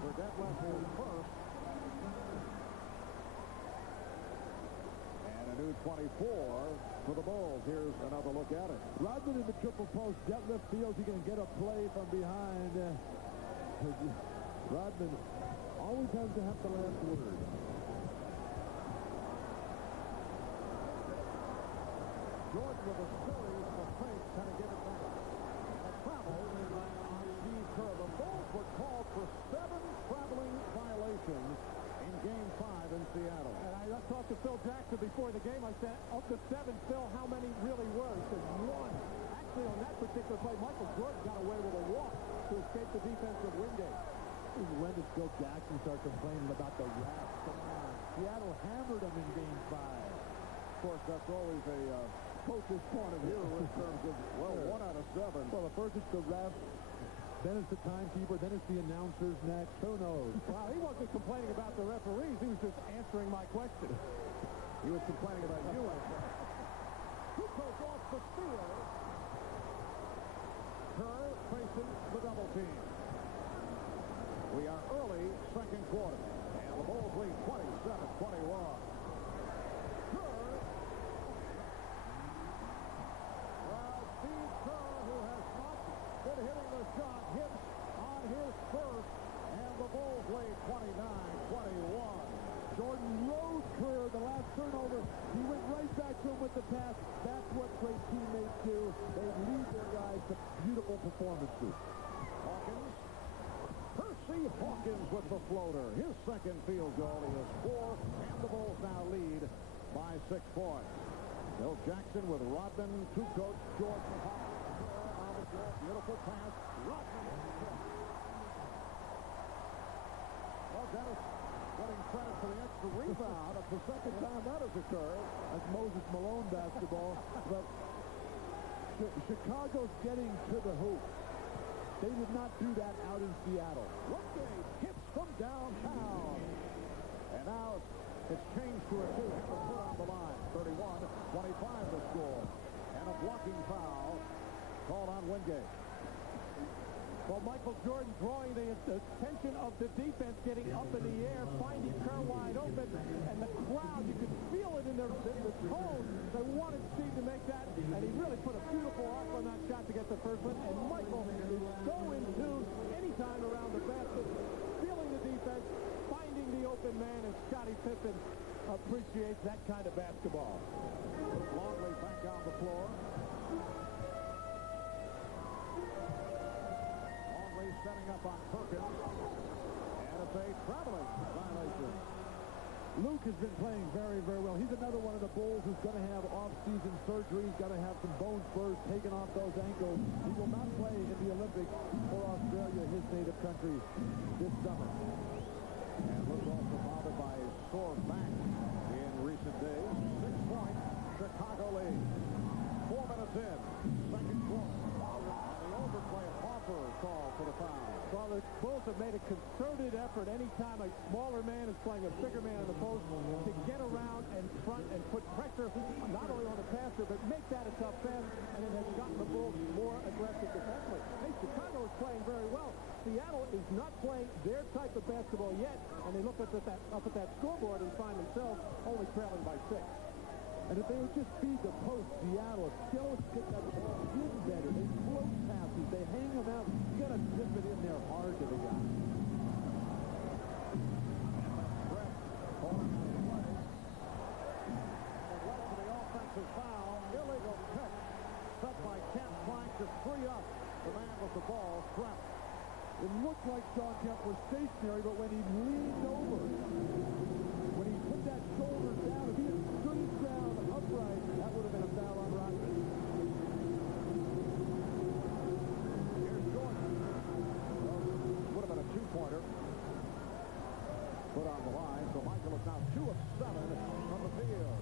Burdett left his first. And a new 24 for the Bulls. Here's another look at it. Rodman in the triple post. Detlef feels he can get a play from behind. Rodman always has to have the last word. Jordan with a series of fakes trying to get it back. A travel on Steve Kerr. The Bulls were called for 7 traveling violations in Game 5 in Seattle. And I talked to Phil Jackson before the game. I said, of the 7, Phil, how many really were? He said, 1. Actually, on that particular play, Michael Jordan got away with a walk to escape the defensive Wingate. When did Phil Jackson start complaining about the refs? Come on. Seattle hammered them in Game 5. Of course, that's always a coach's point of view in terms of, well, 1 out of 7. Well, first it's the refs, then it's the timekeeper, then it's the announcers next. Who knows? Wow, he wasn't complaining about the referees. He was just answering my question. He was complaining about you. Kukoc off the steal. Kerr facing the double team. We are early second quarter, and the Bulls lead 27-21. Kerr. Well, Steve Kerr, who has not been hitting the shot, hits on his first, and the Bulls with the floater. His second field goal. He has 4, and the Bulls now lead by 6 points. Bill Jackson with Rodman, Kukoc, George on the floor. Beautiful pass. Rodman. Well, Dennis getting credit for the extra rebound. It's the second time that has occurred. That's Moses Malone basketball. But Chicago's getting to the hoop. They did not do that out in Seattle. Woodgate hits from downtown. And now it's changed to a 2. Hit the foot on the line. 31-25 the score. And a blocking foul called on Wingate. Well, Michael Jordan drawing the attention of the defense, getting up in the air, finding Kerr wide open, and the crowd, you could feel it in the tone. They wanted Steve to make that, and he really put a beautiful arc on that shot to get the first one. And Michael is so in tune anytime around the basket, feeling the defense, finding the open man, and Scottie Pippen appreciates that kind of basketball. Longley back on the floor. Setting up on Perkins, and it's a traveling violation. Luke has been playing very, very well. He's another one of the Bulls who's going to have off-season surgery. He's got to have some bone spurs taken off those ankles. He will not play in the Olympics for Australia, his native country, this summer. And Luke also bothered by a sore back in recent days. 6 points, Chicago lead. 4 minutes in, second quarter. And the overplay of Hoffer called for the foul. Well, the Bulls have made a concerted effort anytime a smaller man is playing a bigger man in the post to get around and front and put pressure not only on the passer, but make that a tough pass, and it has gotten the Bulls more aggressive defensively. Hey, Chicago is playing very well. Seattle is not playing their type of basketball yet, and they look up at that scoreboard and find themselves only trailing by 6. And if they would just feed the post, Seattle, still get that ball in better. They float passes. They hang them out. You got to zip it in there hard to the guy. Brett holding on the play. And it led to the offensive foul. Illegal pick. Set by Kent, trying to free up the man with the ball. Trap. It looked like Shawn Kemp was stationary, but when he leaned over, when he put that shoulder down, if he had stood his ground upright, that would have been a foul on Rodman. Here's Jordan. Would have been a 2-pointer. Put on the line, so Michael is now 2 of 7 from the field.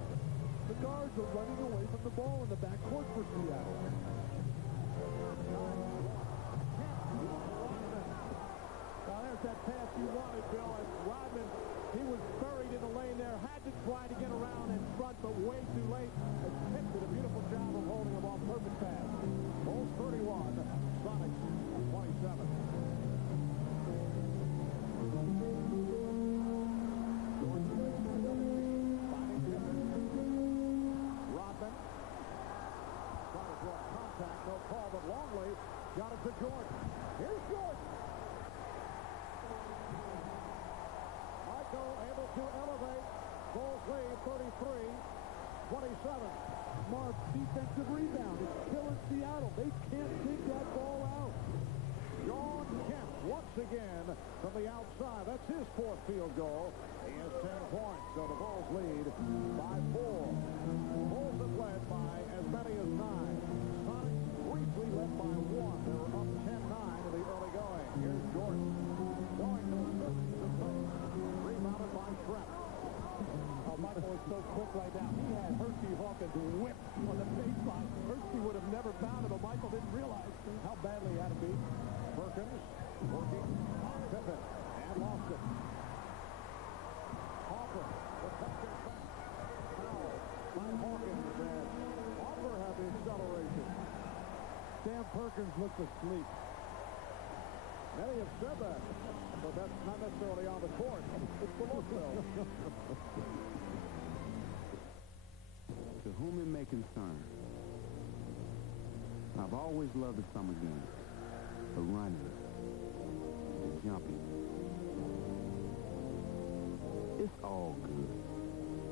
The guards are running away from the ball in the backcourt for Seattle. Well, there's that pass you wanted, Bill, and Rodman, he was buried in the lane there, had to try to get around in front, but way too late. And Pitt did a beautiful job of holding him off. Perfect pass. Bulls 31, Sonics 27. Rodman trying to draw contact, no call, but Longley got it to Jordan. Here's Jordan. Michael able to elevate. Bulls lead 33-27. Smart defensive rebound. It's killing Seattle. They can't dig that ball out. Shawn Kemp once again from the outside. That's his 4th field goal. He has 10 points, so the Bulls lead by 4. Bulls have led by as many as 9. Sonics briefly led by 1. They were up 10-9 in the early going. Here's Jordan. Going to the rebounded by Shrep. Oh, Michael is so quick right now. He had Hersey Hawkins whipped on the baseline. Hersey would have never found him, but Michael didn't realize how badly he had to be. Perkins working on Pippen and lost it. Hoffer will take it back. Foul by Hawkins, and Hoffer had the acceleration. Sam Perkins looks asleep. Many have said that, but that's not necessarily on the court. It's the look, though. To whom it may concern, I've always loved the summer game. The running, the jumping. It's all good.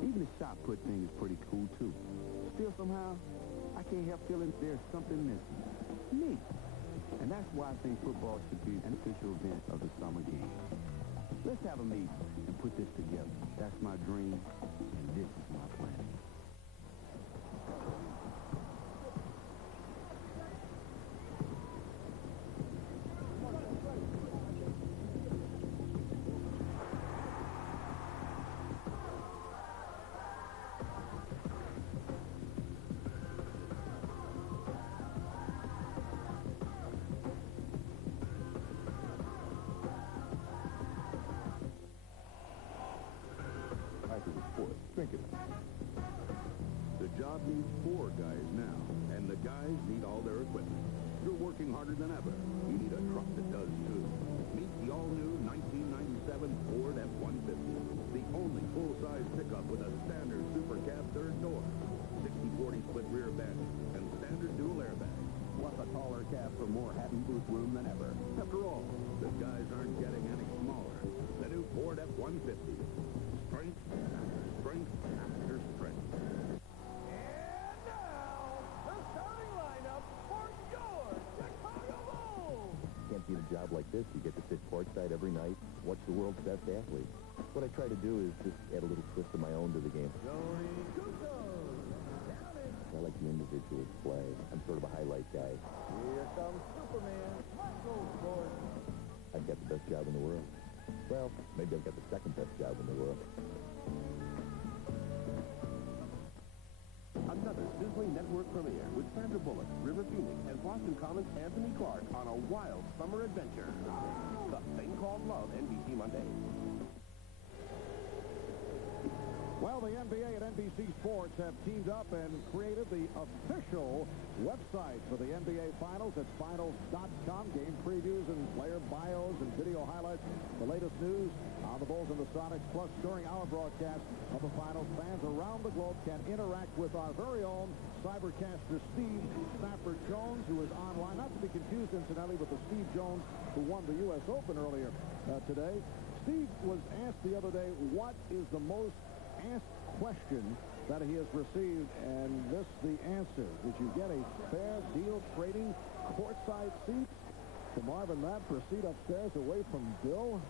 Even the shot put thing is pretty cool, too. Still, somehow, I can't help feeling there's something missing. Me. And that's why I think football should be an official event of the summer game. Let's have a meeting and put this together. That's my dream, and this is my plan. Think of it. The job needs 4 guys now, and the guys need all their equipment. You're working harder than ever. You need a truck that does, too. Meet the all-new 1997 Ford F-150, the only full-size pickup with a standard Super Cab third door, 60/40 split rear bench, and standard dual airbags. What's a taller cab for more hat and boot room than ever? After all, the guys aren't getting any smaller. The new Ford F-150. Strength after strength after strength. And now, the starting lineup for your Chicago Bulls. Can't beat a job like this. You get to sit courtside every night, watch the world's best athletes. What I try to do is just add a little twist of my own to the game. Joey Kukoc. I like the individuals play. I'm sort of a highlight guy. Here comes Superman, Michael Jordan. I've got the best job in the world. Well, maybe I've got the second best job in the world. Another sizzling network premiere with Sandra Bullock, River Phoenix, and Boston Commons' Anthony Clark on a wild summer adventure. The Thing Called Love, NBC Monday. Well, the NBA and NBC Sports have teamed up and created the official website for the NBA Finals. It's finals.com. Game previews and player bios and video highlights. The latest news on the Bulls and the Sonics. Plus, during our broadcast of the Finals, fans around the globe can interact with our very own cybercaster Steve Stafford-Jones, who is online. Not to be confused, incidentally, with the Steve Jones who won the U.S. Open earlier today. Steve was asked the other day, what is the most asked question that he has received, and this the answer. Did you get a fair deal trading courtside seats to Marvin Ladd for a seat upstairs away from Bill?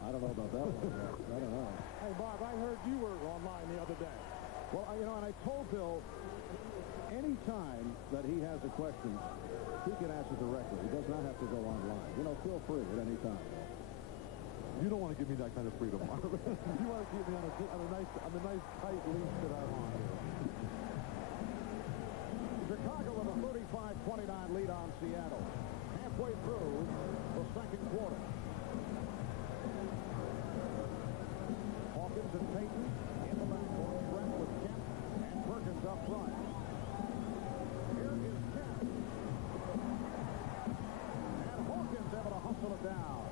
I don't know about that one. I don't know. Hey, Bob, I heard you were online the other day. Well, and I told Bill any time that he has a question, he can ask it directly. He does not have to go online. Feel free at any time. You don't want to give me that kind of freedom, Marvin. You want to keep me on a nice tight leash that I'm on here. Chicago with a 35-29 lead on Seattle. Halfway through the second quarter. Hawkins and Payton in the backcourt. Trent with Kemp and Perkins up front. Here is Kemp. And Hawkins able to hustle it down.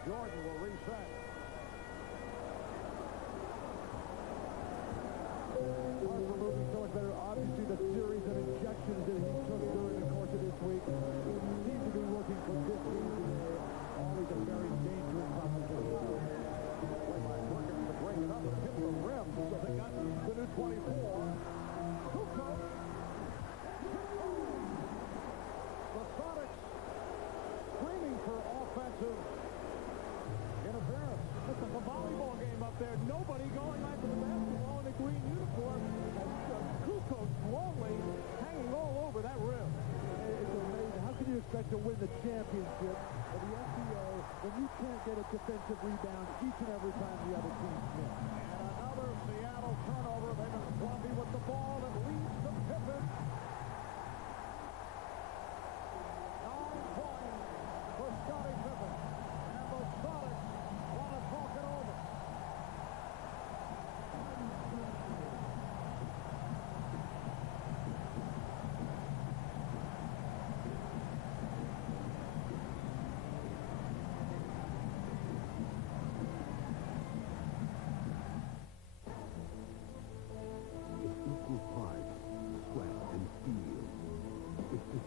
Jordan will reset. Harper moving so much better. Obviously, the series of injections that he took during the course of this week seems to be working for this season. Always a very dangerous proposition. Play by Perkins to break it up and hit the rim. So they got the new 24. Kukoc. The Sonics screaming for offensive interference. It's like a volleyball game up there. Nobody going after the basketball in the green uniform. Kukoc slowly hanging all over that rim. It's amazing. How can you expect to win the championship of the NBA when you can't get a defensive rebound each and every time the other team hits? And another Seattle turnover. They've been sloppy with the ball. It leads to Pippen. 9 points for Scottie Pippen. And the Sonics want to talk it over.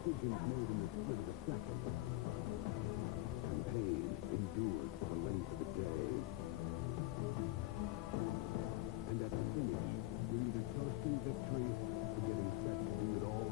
decisions made in the split of a second. And pain endured for the length of a day. And at the finish, you're either toasting victory or getting set to do it all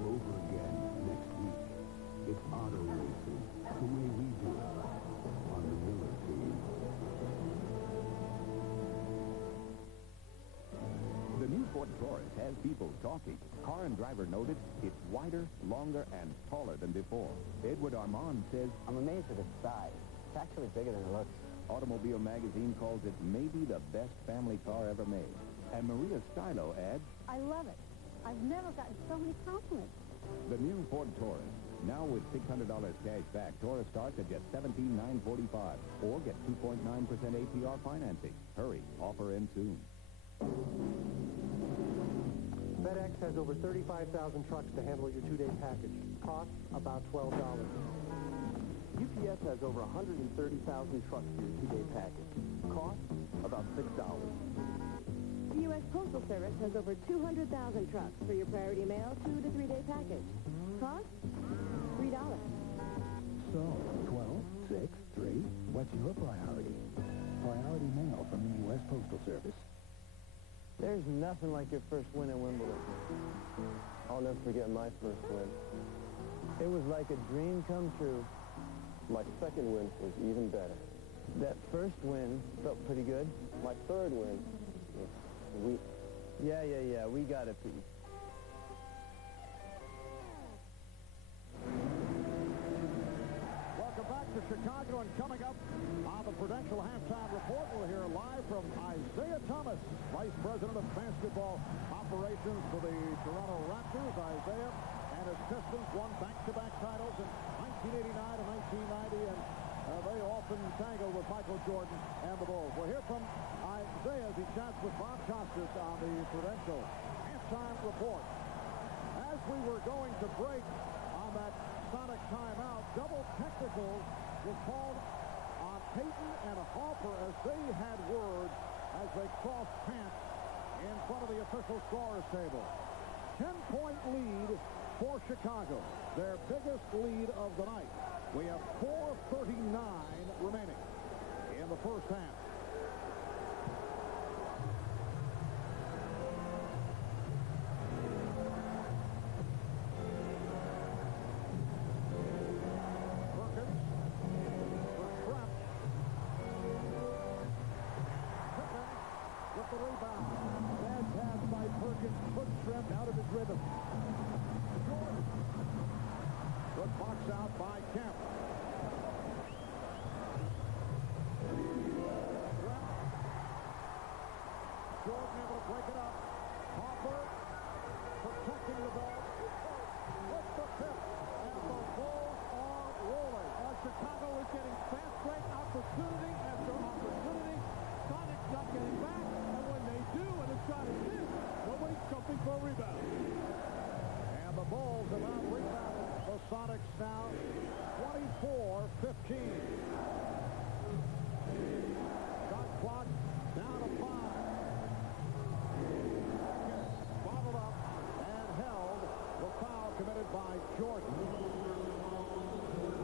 Taurus has people talking. Car and Driver noted it's wider, longer, and taller than before. Edward Armand says, I'm amazed at its size. It's actually bigger than it looks. Automobile Magazine calls it maybe the best family car ever made. And Maria Stylo adds, I love it. I've never gotten so many compliments. the new Ford Taurus. Now with $600 cash back, Taurus starts at just $17,945. Or get 2.9% APR financing. Hurry, offer ends soon. FedEx has over 35,000 trucks to handle your two-day package. Cost about $12. UPS has over 130,000 trucks for your two-day package. Cost about $6. The U.S. Postal Service has over 200,000 trucks for your Priority Mail 2 to 3 day package. Cost $3. So, 12, 6, 3, what's your priority? Priority mail from the U.S. Postal Service. There's nothing like your first win at Wimbledon. I'll never forget my first win. It was like a dream come true. My second win was even better. That first win felt pretty good. My third win was sweet. Yeah, we got it, Pete. Welcome back to Chicago, and coming up on the Prudential Halftime Report, we'll hear live from Isaiah Thomas, Vice President of Basketball Operations for the Toronto Raptors. Isaiah and his Pistons won back-to-back titles in 1989 and 1990, and they often tangled with Michael Jordan and the Bulls. We'll hear from Isaiah as he chats with Bob Costas on the Prudential Halftime Report. As we were going to break on that Sonic timeout, double technicals was called on Payton and Harper as they had words as they crossed paths in front of the official scorer's table. 10-point lead for Chicago, their biggest lead of the night. We have 4:39 remaining in the first half. Perkins for Trent. Pippen with the rebound. Bad pass by Perkins puts Trent out of his rhythm. Jordan. Good box out by Kemp. Jordan able to break it up. Harper protecting the ball. With the tip. And the Bulls are rolling. Chicago is getting fast break opportunity after opportunity. Sonic's not getting back. And when they do, and the shot is missed, nobody's jumping for a rebound. And the Bulls have out rebounded the Sonics now 24-15. Shot clock down to 5. Bottled up and held. The foul committed by Jordan.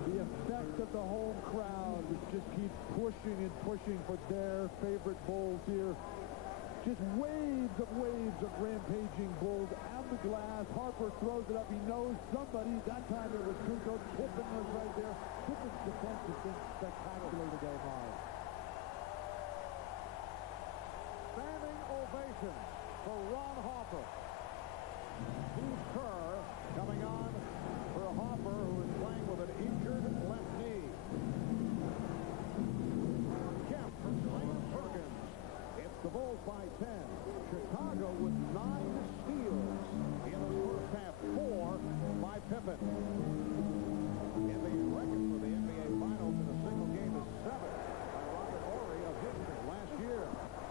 The effect of the home crowd, which just keeps pushing and pushing for their favorite Bulls here. Just waves of rampaging Bulls at the glass. Harper throws it up. He knows somebody. That time it was Kukoc. Pippen was right there. Pippen's defense has been spectacular today, Marv. Standing ovation for Ron Harper. Steve Kerr coming on for Harper, who is playing with an injured left knee. Kemp for Slam Perkins. It's the Bulls by 10. Chicago with 9 steals in the first half. 4 by Pippen. And the record for the NBA Finals in a single game is 7 by Robert Horry of Houston last year.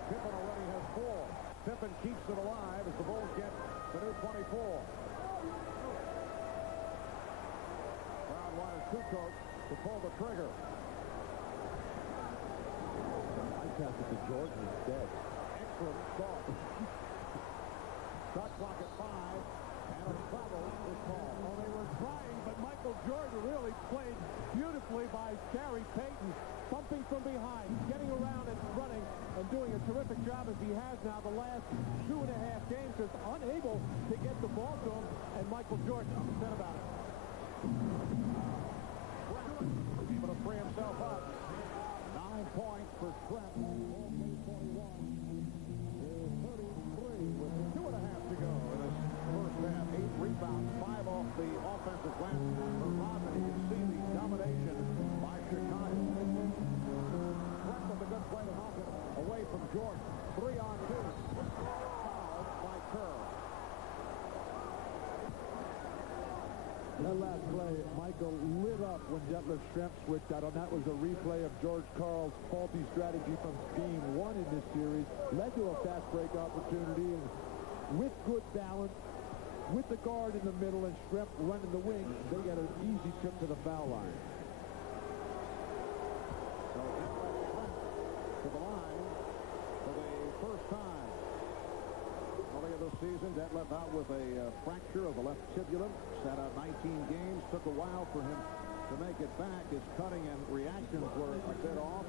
Pippen already has 4. Pippen keeps it alive as the Bulls get the new 24. Crowd wanted Kukoc to pull the trigger. I passed it to Jordan instead. Excellent start. Shot clock at 5, and a foul is called. Well, they were trying, but Michael Jordan really played beautifully by Gary Payton, bumping from behind, getting around and running, and doing a terrific job as he has now the last 2.5 games, just unable to get the ball to him, and Michael Jordan upset about it. Trent able to free himself up. 9 points for Trent. 21 to 33 with 2 2.5 to go in this first half. 8 rebounds, 5 off the offensive glass for Rodman. You can see the domination by Chicago. Brett with a good play to knock it away from Jordan. 3-on-2. Fouled by Kerr. That last play, Michael lit up when Detlef Schrempf switched out, and that was a replay of George Karl's faulty strategy from Game 1 in this series. Led to a fast break opportunity, and with good balance, with the guard in the middle and Schrempf running the wing, they got an easy trip to the foul line. So Detlef Schrempf to the line for the first time. Earlier this season, Detlef out with a fracture of the left tibia. Sat out 19 games. Took a while for him to make it back. His cutting and reactions were a bit off.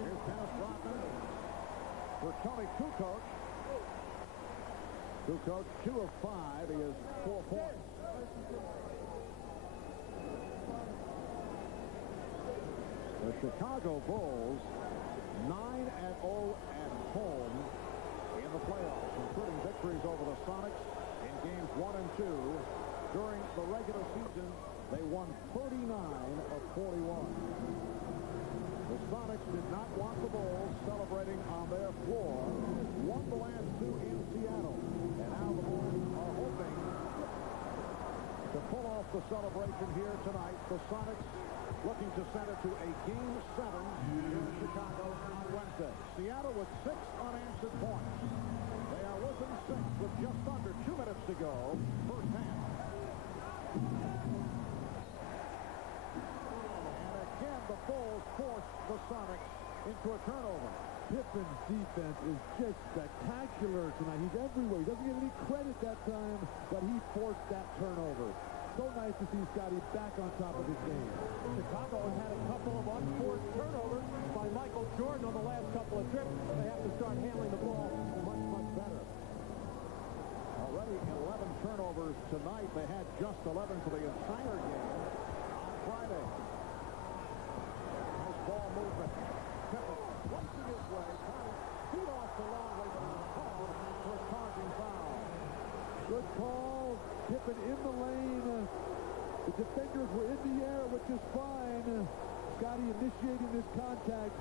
Here's Dennis Rodman for Tony Kukoc. Kukoc 2 of 5. He has 4 points. The Chicago Bulls 9-0 at home in the playoffs, including victories over the Sonics in games 1 and 2. During the regular season, they won 39 of 41. The Sonics did not want the Bulls celebrating on their floor. Won the last 2 in Seattle. And now the Bulls are hoping to pull off the celebration here tonight. The Sonics looking to send it to a Game 7 here in Chicago on Wednesday. Seattle with 6 unanswered points. They are within 6 with just under 2 minutes to go. First half. And again, the Bulls force the Sonics into a turnover. Pippen's defense is just spectacular tonight. He's everywhere. He doesn't get any credit that time, but he forced that turnover. So nice to see Scotty back on top of his game. Chicago has had a couple of unforced turnovers by Michael Jordan on the last couple of trips. They have to start handling the ball much, much better. Already 11 turnovers tonight. They had just 11 for the entire game on Friday. Nice ball movement. Pippen placing his way, trying to feed off the long way, but he's called for a charging foul. Good call. Pippen in the lane. The defenders were in the air, which is fine. Scotty initiating this contact.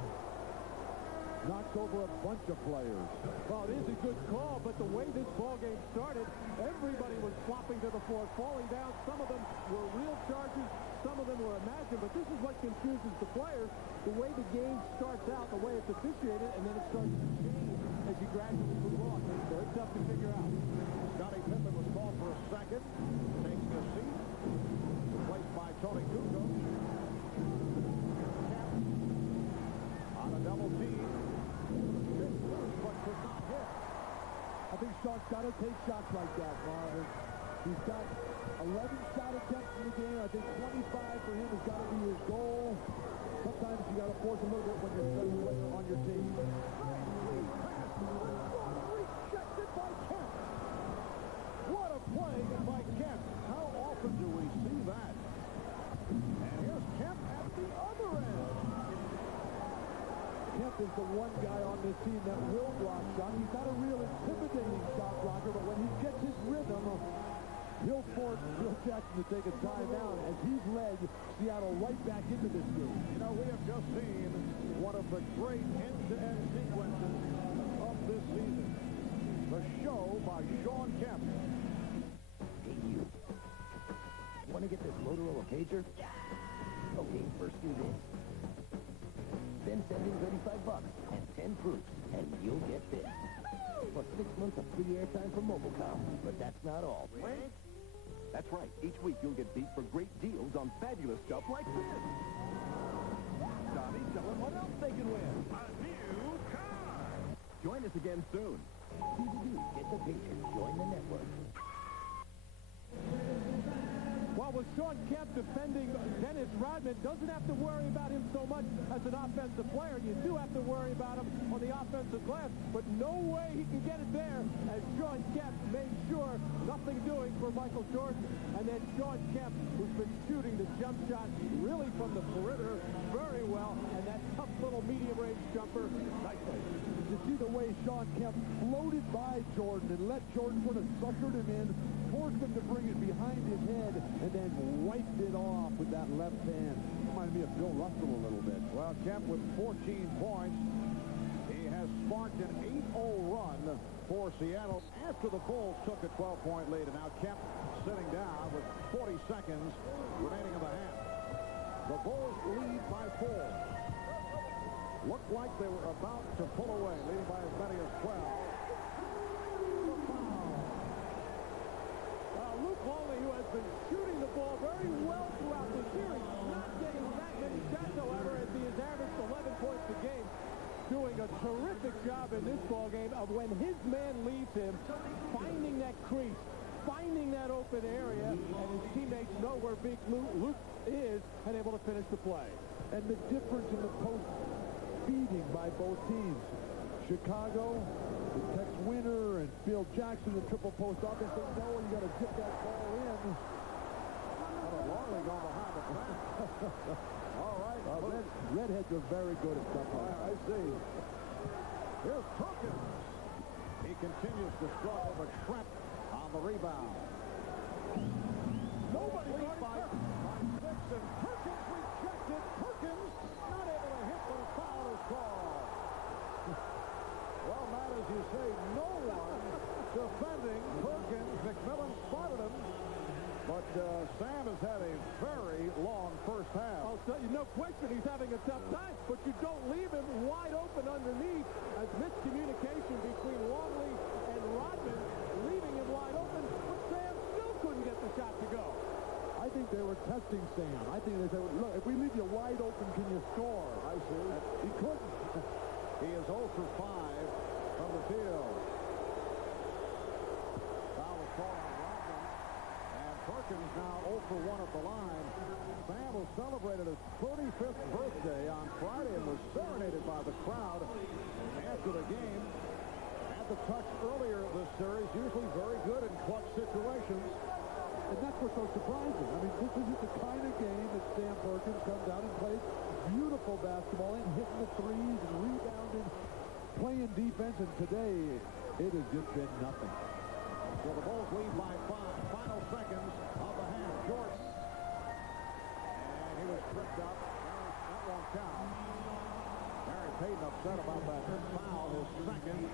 Knocks over a bunch of players. Well, it is a good call, but the way this ball game started, everybody was flopping to the floor, falling down. Some of them were real charges, some of them were imagined, but this is what confuses the players. The way the game starts out, the way it's officiated, and then it starts to change as you gradually move on. So it's tough to figure out. Scottie Pippen was called for a second, taking a seat, replaced by Tony Kukoc. Kemp on a double team. But could not hit. I think Sean's got to take shots like that, Marvin. He's got 11 shot attempts in the game. I think 25 for him has got to be his goal. Sometimes you got to force a little bit when you're studying player on your team. Rejected by Kemp. What a play by Kemp. How often do we see that? And here's Kemp at the other end. Kemp is the one guy on this team that will block shot. He's not a real intimidating shot blocker, but when he gets his rhythm, he'll force Phil Jackson to take a timeout as he's led Seattle right back into this game. You know, we have just seen one of the great end-to-end sequences of this season. The show by Shawn Kemp. Hey, you. Want to get this Motorola pager? Okay, first do this. Then send in $35 and 10 proofs, and you'll get this. Plus 6 months of free airtime from Mobilecom. But that's not all. That's right. Each week you'll get beat for great deals on fabulous stuff like this. Tommy, tell them what else they can win. A new car. Join us again soon. Get the pager. Join the network. Well, with Shawn Kemp defending Dennis Rodman, doesn't have to worry about him so much as an offensive player. You do have to worry about him on the offensive glass, but no way he can get it there as Shawn Kemp made sure nothing doing for Michael Jordan. And then Shawn Kemp, who's been shooting the jump shot really from the perimeter very well, and that tough little medium-range jumper. Nice. You see the way Shawn Kemp floated by Jordan. Jordan sort of suckered him in, forced him to bring it behind his head, and then wiped it off with that left hand. Reminded me of Bill Russell a little bit. Well, Kemp with 14 points. He has sparked an 8-0 run for Seattle after the Bulls took a 12-point lead. And now Kemp sitting down with 40 seconds remaining in the half. The Bulls lead by 4. Looked like they were about to pull away, leading by as many as 12. Luke Longley, who has been shooting the ball very well throughout the series, not getting that many shots, however, as he has averaged 11 points a game, doing a terrific job in this ball game of when his man leaves him, finding that crease, finding that open area, and his teammates know where big Luke is and able to finish the play. And the difference in the post feeding by both teams. Chicago, the Tex Winter and Phil Jackson, the triple post offense, they know you got to zip that ball in. Longley going behind the back. All right. Redheads are very good at stuff like that. I see. Here's Perkins. He continues to struggle, but Schrempf on the rebound. Nobody by 6, and Perkins rejected. Perkins not able to hit, but a foul is called. Well, Matt, as you say, no one defending Perkins. McMillan spotted him, but Sam has had a very long first half. Oh, so, no question he's having a tough time, but you don't leave him wide open underneath as miscommunication between Longley and Rodman, leaving him wide open, but Sam still couldn't get the shot to go. I think they were testing Sam. I think they said, look, if we leave you wide open, can you score? I see. He couldn't. He is 0 for 5 from the field. Foul is called on Rodman. And Perkins now 0 for 1 at the line. Sam was celebrated his 35th birthday on Friday and was serenaded by the crowd after the game. Had the touch earlier this series, usually very good in clutch situations. And that's what's so surprising. I mean, this isn't the kind of game that Sam Perkins comes out and plays beautiful basketball and hitting the threes and rebounding, playing defense, and today it has just been nothing. So the Bulls lead by 5. Final seconds of the half. Jordan. And he was tripped up. That won't count. Gary Payton upset about that foul, his second.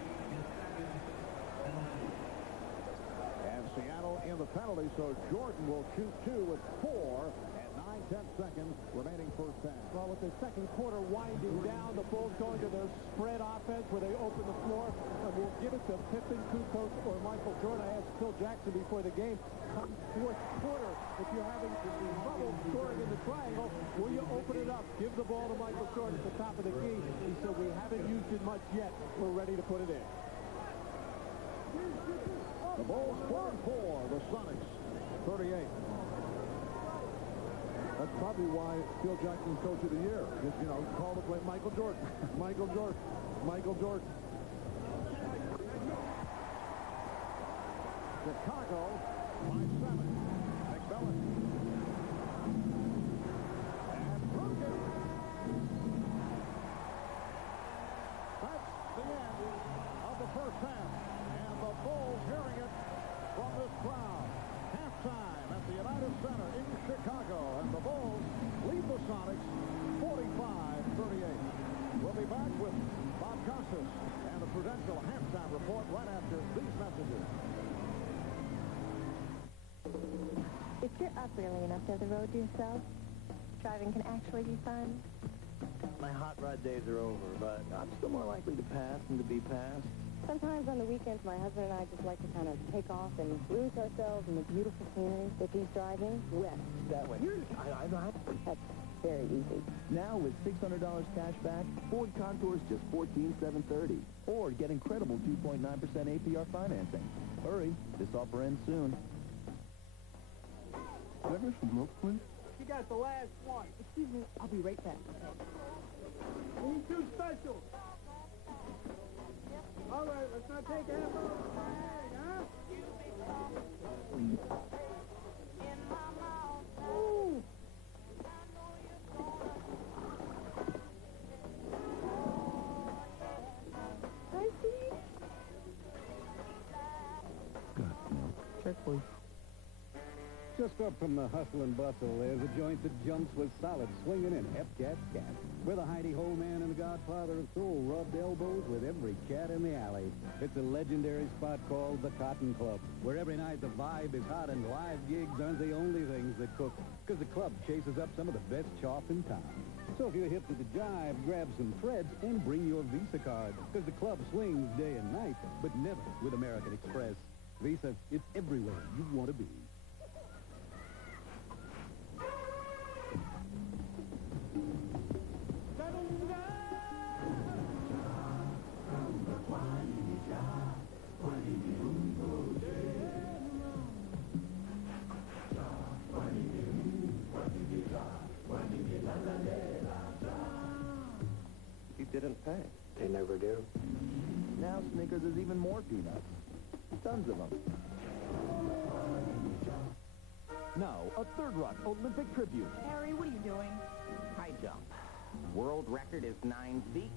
And Seattle in the penalty, so Jordan will shoot 2 with 4 and 9/10 seconds remaining first half. Well, with the second quarter winding down, the Bulls going to their spread offense where they open the floor, and we'll give it to Pippen, Kukoc, or Michael Jordan. I asked Phil Jackson before the game, come fourth quarter, if you're having trouble scoring in the triangle, will you open it up? Give the ball to Michael Jordan at the top of the key. He said, we haven't used it much yet. We're ready to put it in. The Bulls 4-4, the Sonics 38. That's probably why Phil Jackson's Coach of the Year. Just, you know, call the play Michael Jordan. Michael Jordan. Michael Jordan. Chicago by 7. McMillan. And Perkins. That's the end of the first half. And the Bulls hearing it from this crowd. Halftime at the United Center in Chicago. And the Bulls lead the Sonics 45-38. We'll be back with Bob Costas and the Prudential halftime report right after these messages. If you're up early enough to have the road to yourself, driving can actually be fun. My hot rod days are over, but I'm still more likely to pass than to be passed. Sometimes on the weekends, my husband and I just like to kind of take off and lose ourselves in the beautiful scenery. If he's driving, west. That way. That's very easy. Now with $600 cash back, Ford Contour's just $14,730. Or get incredible 2.9% APR financing. Hurry, this offer ends soon. Can I get some milk, please? You got the last one. Excuse me, I'll be right back. We need 2 specials. All right, let's not take half of the bag, huh? Ooh. Hi, Steve. Berkeley. Just up from the hustle and bustle, there's a joint that jumps with solid swinging in Hepcat Cat, where the hidey-ho man and the godfather of soul rubbed elbows with every cat in the alley. It's a legendary spot called the Cotton Club, where every night the vibe is hot and live gigs aren't the only things that cook, because the club chases up some of the best chop in town. So if you're hip to the jive, grab some threads and bring your Visa card, because the club swings day and night, but never with American Express. Visa, it's everywhere you want to be. Didn't pay. They never do. Now Snickers is even more peanuts. Tons of them. Now, a third run Olympic tribute. Harry, what are you doing? High jump. World record is 9 feet.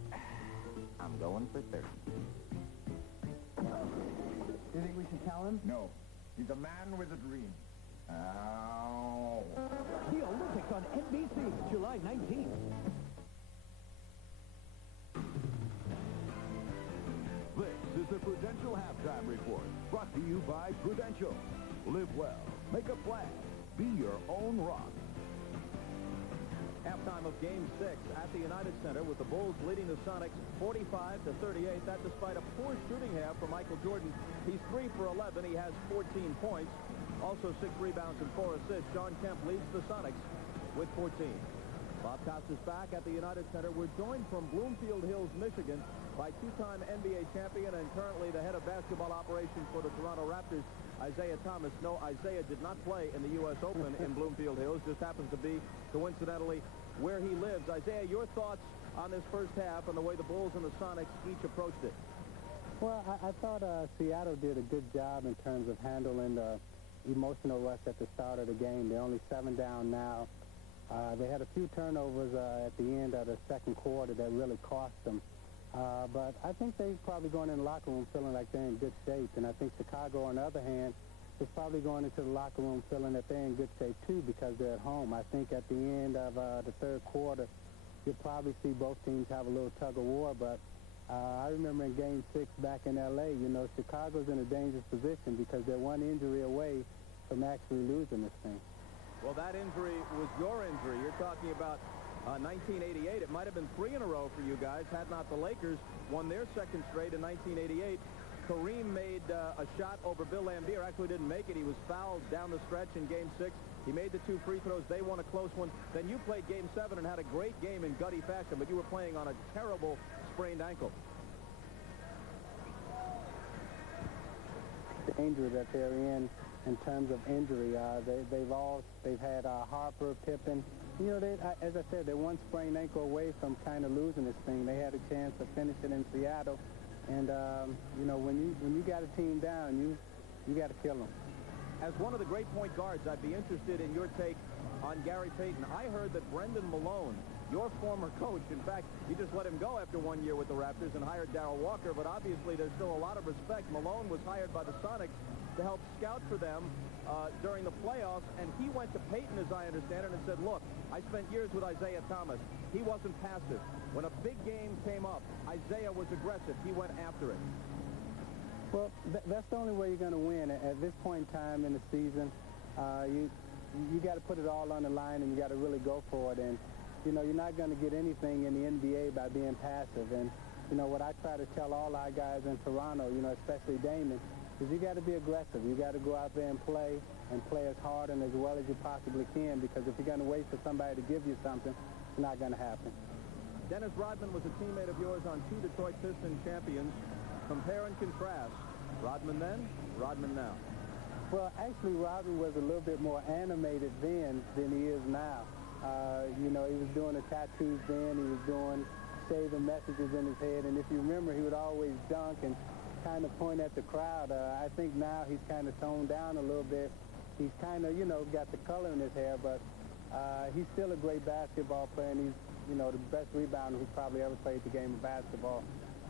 I'm going for 30. Do you think we should tell him? No. He's a man with a dream. Ow. The Olympics on NBC, July 19th. This is the Prudential Halftime Report, brought to you by Prudential. Live well, make a flag, be your own rock. Halftime of Game 6 at the United Center with the Bulls leading the Sonics 45-38. That despite a poor shooting half for Michael Jordan. He's 3 for 11. He has 14 points. Also 6 rebounds and 4 assists. John Kemp leads the Sonics with 14. Bob Costas back at the United Center. We're joined from Bloomfield Hills, Michigan, by two-time NBA champion and currently the head of basketball operations for the Toronto Raptors, Isaiah Thomas. No, Isaiah did not play in the U.S. Open in Bloomfield Hills. Just happens to be, coincidentally, where he lives. Isaiah, your thoughts on this first half and the way the Bulls and the Sonics each approached it? Well, I thought Seattle did a good job in terms of handling the emotional rush at the start of the game. They're only 7 down now. They had a few turnovers at the end of the second quarter that really cost them. But I think they're probably going in the locker room feeling like they're in good shape. And I think Chicago, on the other hand, is probably going into the locker room feeling that they're in good shape, too, because they're at home. I think at the end of the third quarter, you'll probably see both teams have a little tug-of-war. But I remember in Game 6 back in L.A., you know, Chicago's in a dangerous position because they're one injury away from actually losing this thing. Well, that injury was your injury. You're talking about 1988. It might have been 3 in a row for you guys had not the Lakers won their second straight in 1988. Kareem made a shot over Bill Laimbeer. Actually didn't make it. He was fouled down the stretch in Game 6. He made the 2 free throws. They won a close one. Then you played Game 7 and had a great game in gutty fashion, but you were playing on a terrible sprained ankle. The danger that they're in terms of injury, they've had Harper, Pippen. You know, as I said, they're one sprained ankle away from kind of losing this thing. They had a chance to finish it in Seattle. And, you know, when you got a team down, you got to kill them. As one of the great point guards, I'd be interested in your take on Gary Payton. I heard that Brendan Malone, your former coach, in fact, you just let him go after 1 year with the Raptors and hired Darrell Walker, but obviously there's still a lot of respect. Malone was hired by the Sonics to help scout for them during the playoffs, and he went to Payton, as I understand it, and said, look, I spent years with Isaiah Thomas. He wasn't passive. When a big game came up, Isaiah was aggressive. He went after it. Well, that's the only way you're going to win. At this point in time in the season, you got to put it all on the line, and you got to really go for it. And, you know, you're not going to get anything in the NBA by being passive. And, you know, what I try to tell all our guys in Toronto, you know, especially Damon, is you got to be aggressive. You got to go out there and play as hard and as well as you possibly can, because if you're going to wait for somebody to give you something, it's not going to happen. Dennis Rodman was a teammate of yours on 2 Detroit Pistons champions. Compare and contrast. Rodman then, Rodman now. Well, actually, Rodman was a little bit more animated then than he is now. You know, he was doing the tattoos then. He was doing shaving messages in his head. And if you remember, he would always dunk and kind of point at the crowd. I think now he's kind of toned down a little bit. He's kind of, you know, got the color in his hair, but he's still a great basketball player, and he's, you know, the best rebounder who's probably ever played the game of basketball.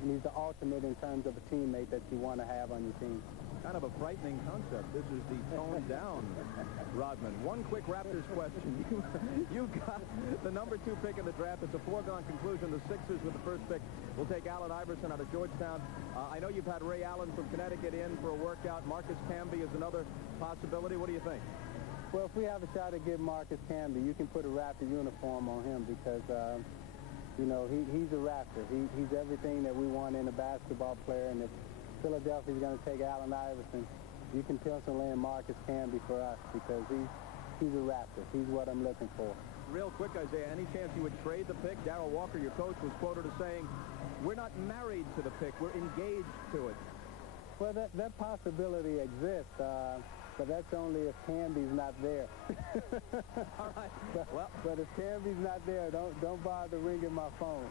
And he's the ultimate in terms of a teammate that you want to have on your team. kind of a frightening concept. This is the toned down Rodman. One quick Raptors question. You got the number 2 pick in the draft. It's a foregone conclusion. The Sixers with the first pick will take Allen Iverson out of Georgetown. I know you've had Ray Allen from Connecticut in for a workout. Marcus Camby is another possibility. What do you think? Well, if we have a shot to get Marcus Camby, you can put a Raptor uniform on him because, you know, he's a Raptor. He's everything that we want in a basketball player. And if Philadelphia's going to take Allen Iverson, you can pencil in Marcus Camby for us because he's a Raptor. He's what I'm looking for. Real quick, Isaiah, any chance you would trade the pick? Darrell Walker, your coach, was quoted as saying, we're not married to the pick, we're engaged to it. Well, that possibility exists, but that's only if Camby's not there. All right. But if Camby's not there, don't bother ringing my phone.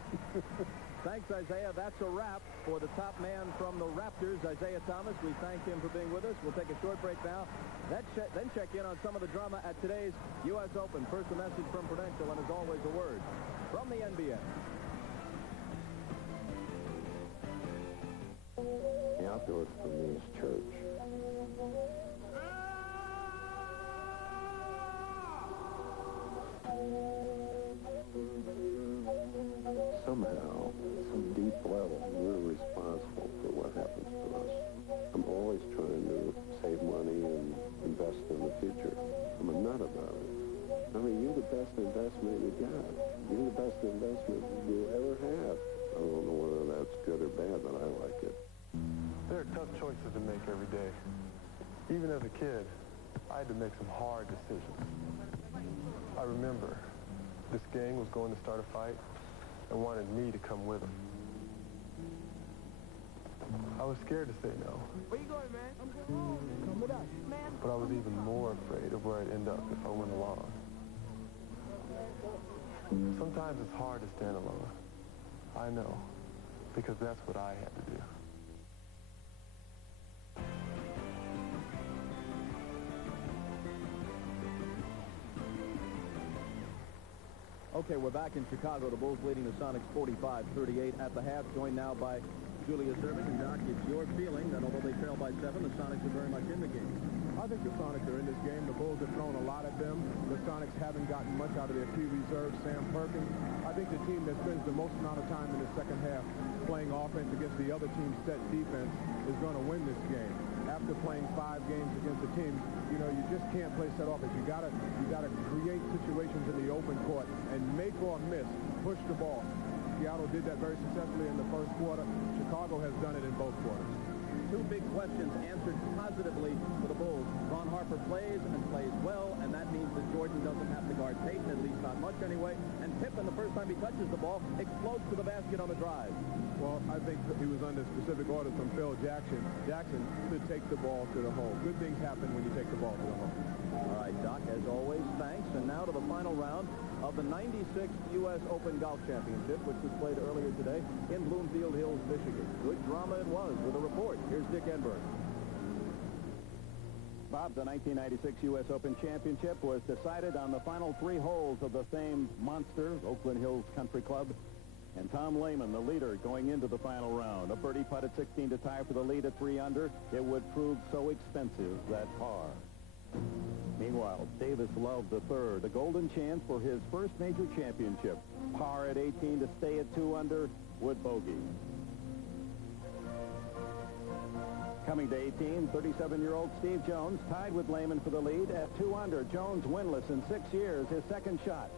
Thanks, Isaiah. That's a wrap for the top man from the Raptors, Isaiah Thomas. We thank him for being with us. We'll take a short break now, then check in on some of the drama at today's U.S. Open. First, a message from Prudential, and as always, a word from the NBA. The outdoors for me is church. Somehow, at some deep level, we're responsible for what happens to us. I'm always trying to save money and invest in the future. I'm a nut about it. I mean, you're the best investment you got. You're the best investment you'll ever have. I don't know whether that's good or bad, but I like it. There are tough choices to make every day. Even as a kid, I had to make some hard decisions. I remember this gang was going to start a fight and wanted me to come with them. I was scared to say no. Where you going, man? I'm going home. Come with us. Man. But I was even more afraid of where I'd end up if I went along. Sometimes it's hard to stand alone. I know, because that's what I had to do. Okay, we're back in Chicago. The Bulls leading the Sonics 45-38 at the half, joined now by Julius Erving. And Doc, it's your feeling that although they trail by 7, the Sonics are very much in the game. I think the Sonics are in this game. The Bulls have thrown a lot at them. The Sonics haven't gotten much out of their key reserve, Sam Perkins. I think the team that spends the most amount of time in the second half playing offense against the other team's set defense is going to win this game. After playing 5 games against a team, you know, you just can't play set offense. You gotta create situations in the open court and make or miss, push the ball. Seattle did that very successfully in the first quarter. Chicago has done it in both quarters. 2 big questions answered positively for the Bulls. Ron Harper plays and plays well, and that means that Jordan doesn't have to guard Payton, at least not much anyway. And Pippen, the first time he touches the ball, explodes to the basket on the drive. Well, I think he was under specific orders from Phil Jackson to take the ball to the hole. Good things happen when you take the ball to the hole. All right, Doc, as always, thanks. And now to the final round of the 96th U.S. Open Golf Championship, which was played earlier today in Bloomfield Hills, Michigan. Good drama it was. With a report, here's Dick Enberg. Bob, the 1996 U.S. Open Championship was decided on the final 3 holes of the famed monster, Oakland Hills Country Club. And Tom Lehman, the leader, going into the final round. A birdie putt at 16 to tie for the lead at 3 under. It would prove so expensive that par. Meanwhile, Davis Love III, the golden chance for his first major championship. Par at 18 to stay at 2 under, would bogey. Coming to 18, 37-year-old Steve Jones tied with Lehman for the lead at 2 under. Jones winless in 6 years, his second shot.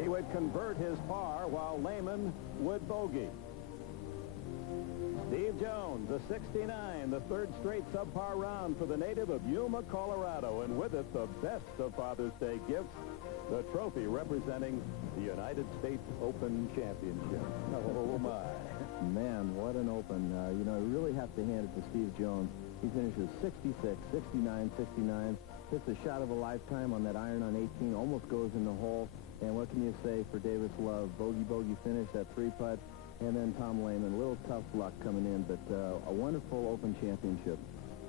He would convert his par while Lehman would bogey. Steve Jones, the 69, the 3rd straight subpar round for the native of Yuma, Colorado, and with it the best of Father's Day gifts, the trophy representing the United States Open Championship. Oh, my. Man, what an Open. You know, you really have to hand it to Steve Jones. He finishes 66, 69, 69, hits a shot of a lifetime on that iron on 18, almost goes in the hole. And what can you say for Davis Love? Bogey finish, that 3-putt. And then Tom Lehman, a little tough luck coming in, but a wonderful Open Championship.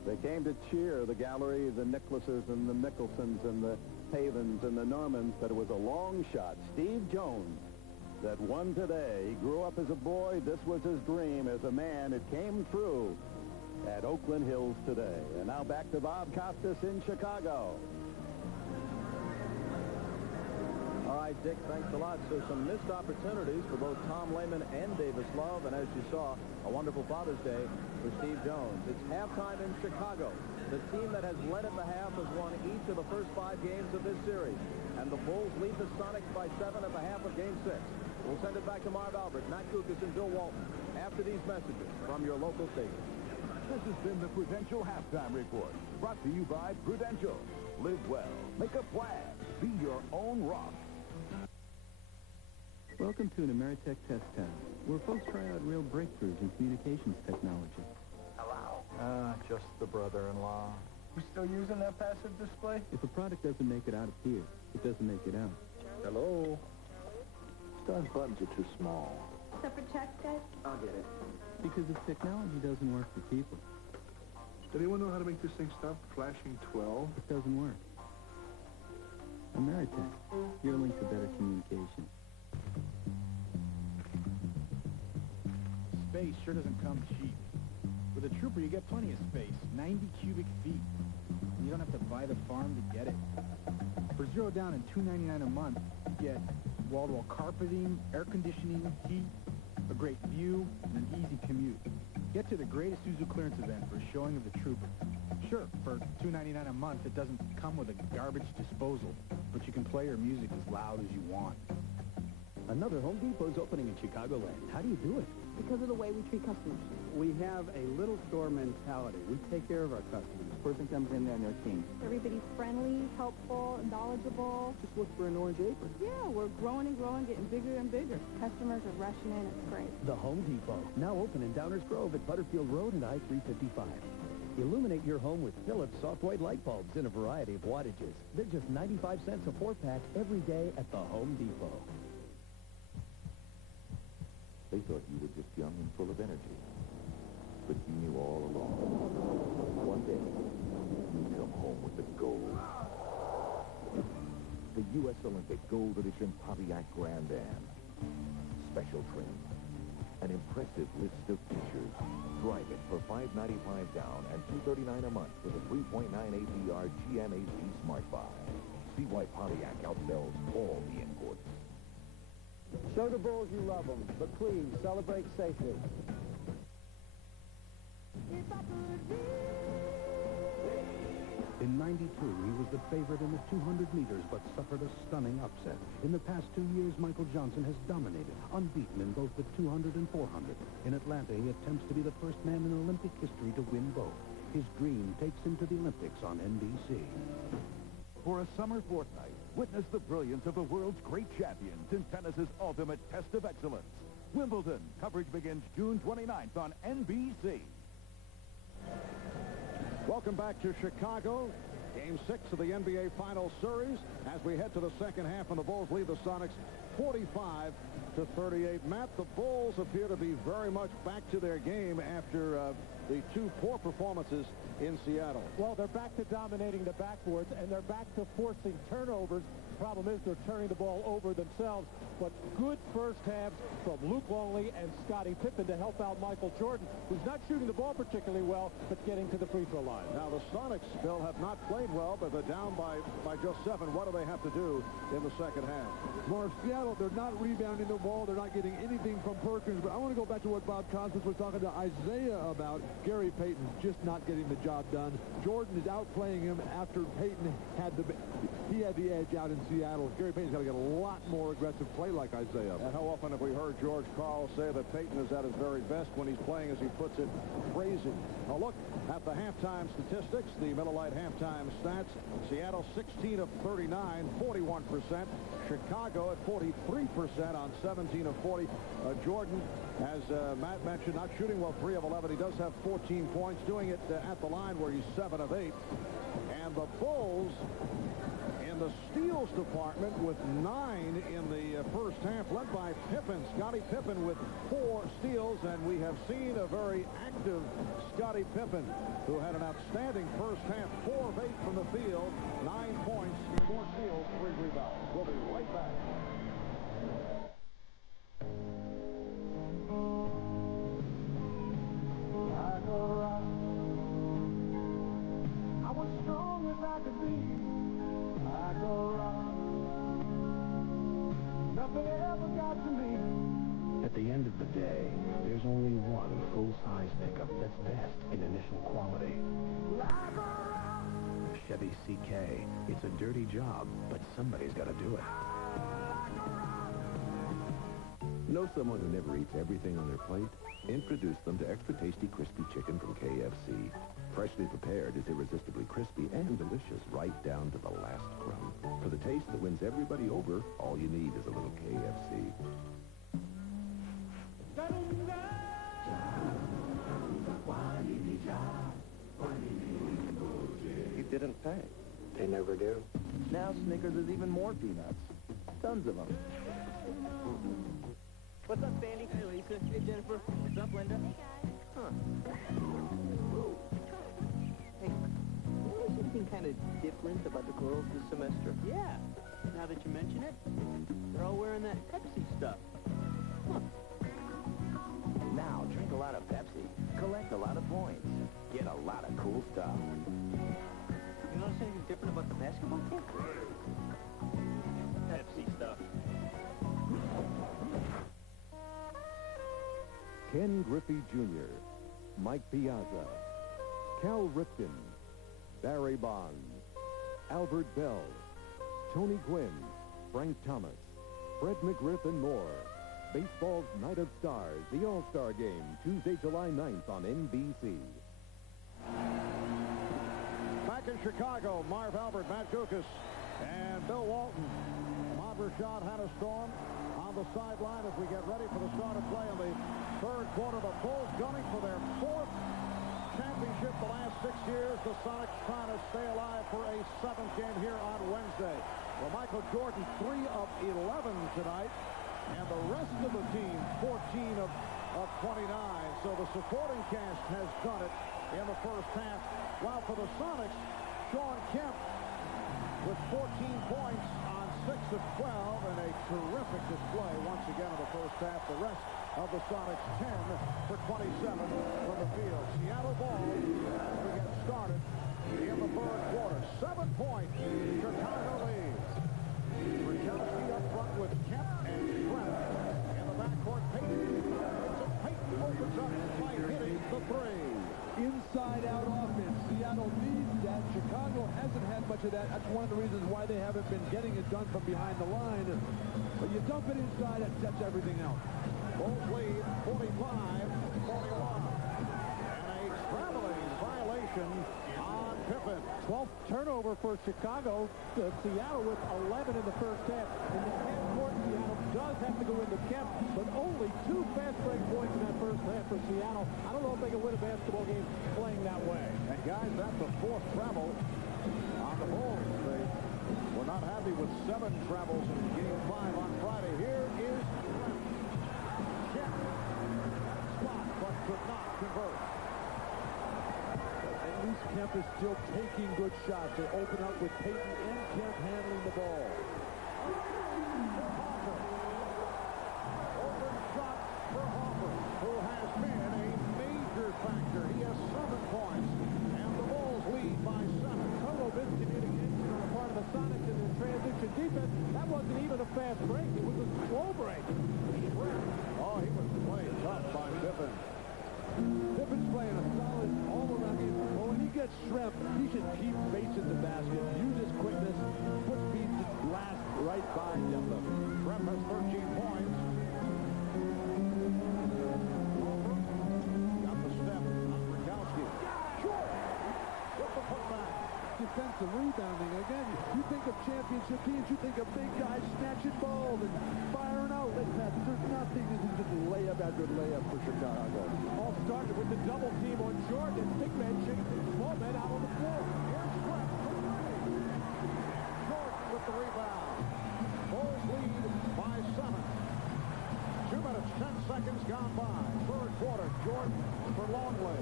They came to cheer the gallery, the Nicklases and the Mickelsons and the Havens and the Normans, but it was a long shot. Steve Jones that won today. He grew up as a boy. This was his dream as a man. It came true at Oakland Hills today. And now back to Bob Costas in Chicago. All right, Dick, thanks a lot. So some missed opportunities for both Tom Lehman and Davis Love, and as you saw, a wonderful Father's Day for Steve Jones. It's halftime in Chicago. The team that has led at the half has won each of the first 5 games of this series, and the Bulls lead the Sonics by 7 at the half of Game 6. We'll send it back to Marv Albert, Matt Kukas, and Bill Walton after these messages from your local station. This has been the Prudential Halftime Report, brought to you by Prudential. Live well. Make a plan. Be your own rock. Welcome to an Ameritech Test Town, where folks try out real breakthroughs in communications technology. Hello? Just the brother-in-law. We still using that passive display? If a product doesn't make it out of here, it doesn't make it out. Hello? Those buttons are too small. Except for checks, guys? I'll get it. Because if technology doesn't work for people, Does anyone know how to make this thing stop flashing 12? it doesn't work. Ameritech, your link to better communication. Space sure doesn't come cheap. With a Trooper, you get plenty of space, 90 cubic feet. And you don't have to buy the farm to get it. For $0 down and $2.99 a month, you get wall-to-wall carpeting, air conditioning, heat, a great view, and an easy commute. Get to the greatest Isuzu clearance event for a showing of the Trooper. Sure, for $2.99 a month, it doesn't come with a garbage disposal, but you can play your music as loud as you want. Another Home Depot's opening in Chicagoland. How do you do it? Because of the way we treat customers. We have a little store mentality. We take care of our customers. Person comes in there on your team. Everybody's friendly, helpful, knowledgeable. Just look for an orange apron. Yeah, we're growing and growing, getting bigger and bigger. Customers are rushing in. It's great. The Home Depot, now open in Downers Grove at Butterfield Road and I-355. Illuminate your home with Philips soft white light bulbs in a variety of wattages. They're just 95 cents a 4-pack every day at the Home Depot. They thought you were just young and full of energy. But you knew all along. One day, you'd come home with the gold. The U.S. Olympic Gold Edition Pontiac Grand Am. Special trim. An impressive list of features. Drive it for $5.95 down and $2.39 a month with a 3.9 APR GM8 Smart Buy. See why Pontiac outsells all the imports. Show the Bulls you love them, but please celebrate safely. In '92, he was the favorite in the 200 meters, but suffered a stunning upset. In the past 2 years, Michael Johnson has dominated, unbeaten in both the 200 and 400. In Atlanta, he attempts to be the first man in Olympic history to win both. His dream takes him to the Olympics on NBC. For a summer fortnight, witness the brilliance of the world's great champions in tennis's ultimate test of excellence. Wimbledon. Coverage begins June 29th on NBC. Welcome back to Chicago. Game 6 of the NBA Finals Series as we head to the second half, and the Bulls lead the Sonics 45-38. Matt, the Bulls appear to be very much back to their game after the 2 poor performances in Seattle. Well, they're back to dominating the backboards, and they're back to forcing turnovers. Problem is they're turning the ball over themselves. But good first halves from Luke Longley and Scottie Pippen to help out Michael Jordan, who's not shooting the ball particularly well, but getting to the free throw line. Now, the Sonics, Bill, have not played well, but they're down by just 7. What do they have to do in the second half? Marv, Seattle, they're not rebounding the ball. They're not getting anything from Perkins. But I want to go back to what Bob Costas was talking to Isaiah about. Gary Payton's just not getting the job done. Jordan is outplaying him after Payton had the edge out in Seattle. Gary Payton's got to get a lot more aggressive play like Isaiah. And how often have we heard George Karl say that Payton is at his very best when he's playing, as he puts it, crazy. Now look at the halftime statistics, the Miller Lite halftime stats. Seattle 16 of 39, 41%. Chicago at 43% on 17 of 40. Jordan, as Matt mentioned, not shooting well, 3 of 11. He does have 14 points, doing it at the line where he's 7 of 8. And the Bulls in the steals department with 9 in the first half, led by Pippen. Scottie Pippen with 4 steals, and we have seen a very active Scottie Pippen, who had an outstanding first half, 4 of 8 from the field, 9 points, 4 steals, 3 rebounds. We'll be right back. It's a dirty job, but somebody's got to do it. Know someone who never eats everything on their plate? Introduce them to extra tasty crispy chicken from KFC. Freshly prepared, it's irresistibly crispy and delicious right down to the last crumb. For the taste that wins everybody over, all you need is a little KFC. He didn't pay. They never do. Now Snickers is even more peanuts. Tons of them. What's up, Sandy? Hey, Lisa. Hey, Jennifer. What's up, Linda? Hey, guys. Huh. Hey, you notice anything kind of different about the girls this semester? Yeah. Now that you mention it, they're all wearing that Pepsi stuff. Huh. Now drink a lot of Pepsi, collect a lot of points, get a lot of cool stuff. You notice anything different about the basketball team? Pepsi stuff. Ken Griffey Jr., Mike Piazza, Cal Ripken, Barry Bonds, Albert Bell, Tony Gwynn, Frank Thomas, Fred McGriff, and more. Baseball's Night of Stars, the All-Star Game, Tuesday, July 9th on NBC. Back in Chicago, Marv Albert, Matt Guokas, and Bill Walton. Rashad Hatterstorm on the sideline as we get ready for the start of play in the third quarter. The Bulls gunning for their fourth championship the last 6 years. The Sonics trying to stay alive for a seventh game here on Wednesday. Well, Michael Jordan, 3 of 11 tonight, and the rest of the team, 14 of 29. So the supporting cast has done it in the first half. While for the Sonics, Sean Kemp with 14 points on 6 of 12, and a terrific display once again in the first half. The rest of the Sonics 10 for 27 from the field. Seattle ball as we get started in the third quarter. 7-point Chicago lead. Rajkowski up front with Kemp and Trent in the backcourt. Payton opens up by hitting the three. Inside-out offense. Seattle needs that. Chicago hasn't had much of that. That's one of the reasons why they haven't been getting it done from behind the line. But you dump it inside, it sets everything else. Bulls lead 45-41. And a traveling violation on Pippen. 12th turnover for Chicago. Seattle with 11 in the first half. In the half court, Seattle does have to go into Kemp, but only 2 fast break points in that first half for Seattle. I don't know if they can win a basketball game playing that way. And guys, that's the 4th travel on the Bulls. They were not happy with 7 travels in Game 5 on Friday. Here is Kemp. Spot, but could not convert. At least Kemp is still taking good shots. They open up with Payton and Kemp handling the ball. Open shot for Hoffer, who has been a major factor. He has 7 points, and the Bulls lead by 7. Total miscommunication on the part of the Sonics in their transition defense. That wasn't even a fast break. It was a slow break. Oh, he was playing tough by Pippen. Pippen's playing a solid all-around game. But when he gets Schrempf, he should keep facing the basket, use his quickness, put speed to blast right by him. Schrempf has 13 points. Got the step on Rajkowski. Short. With the putback. Defensive rebounding. Again, you think of championship teams, you think of big guys snatching balls and firing out. There's nothing. This is just layup after layup for Chicago. All started with the double team on Jordan. Big man chasing small men out on the floor. Here's Schrempf for 3. Jordan with the rebound. Bulls lead by 7. 2 minutes, 10 seconds gone by. Third quarter, Jordan for Longley.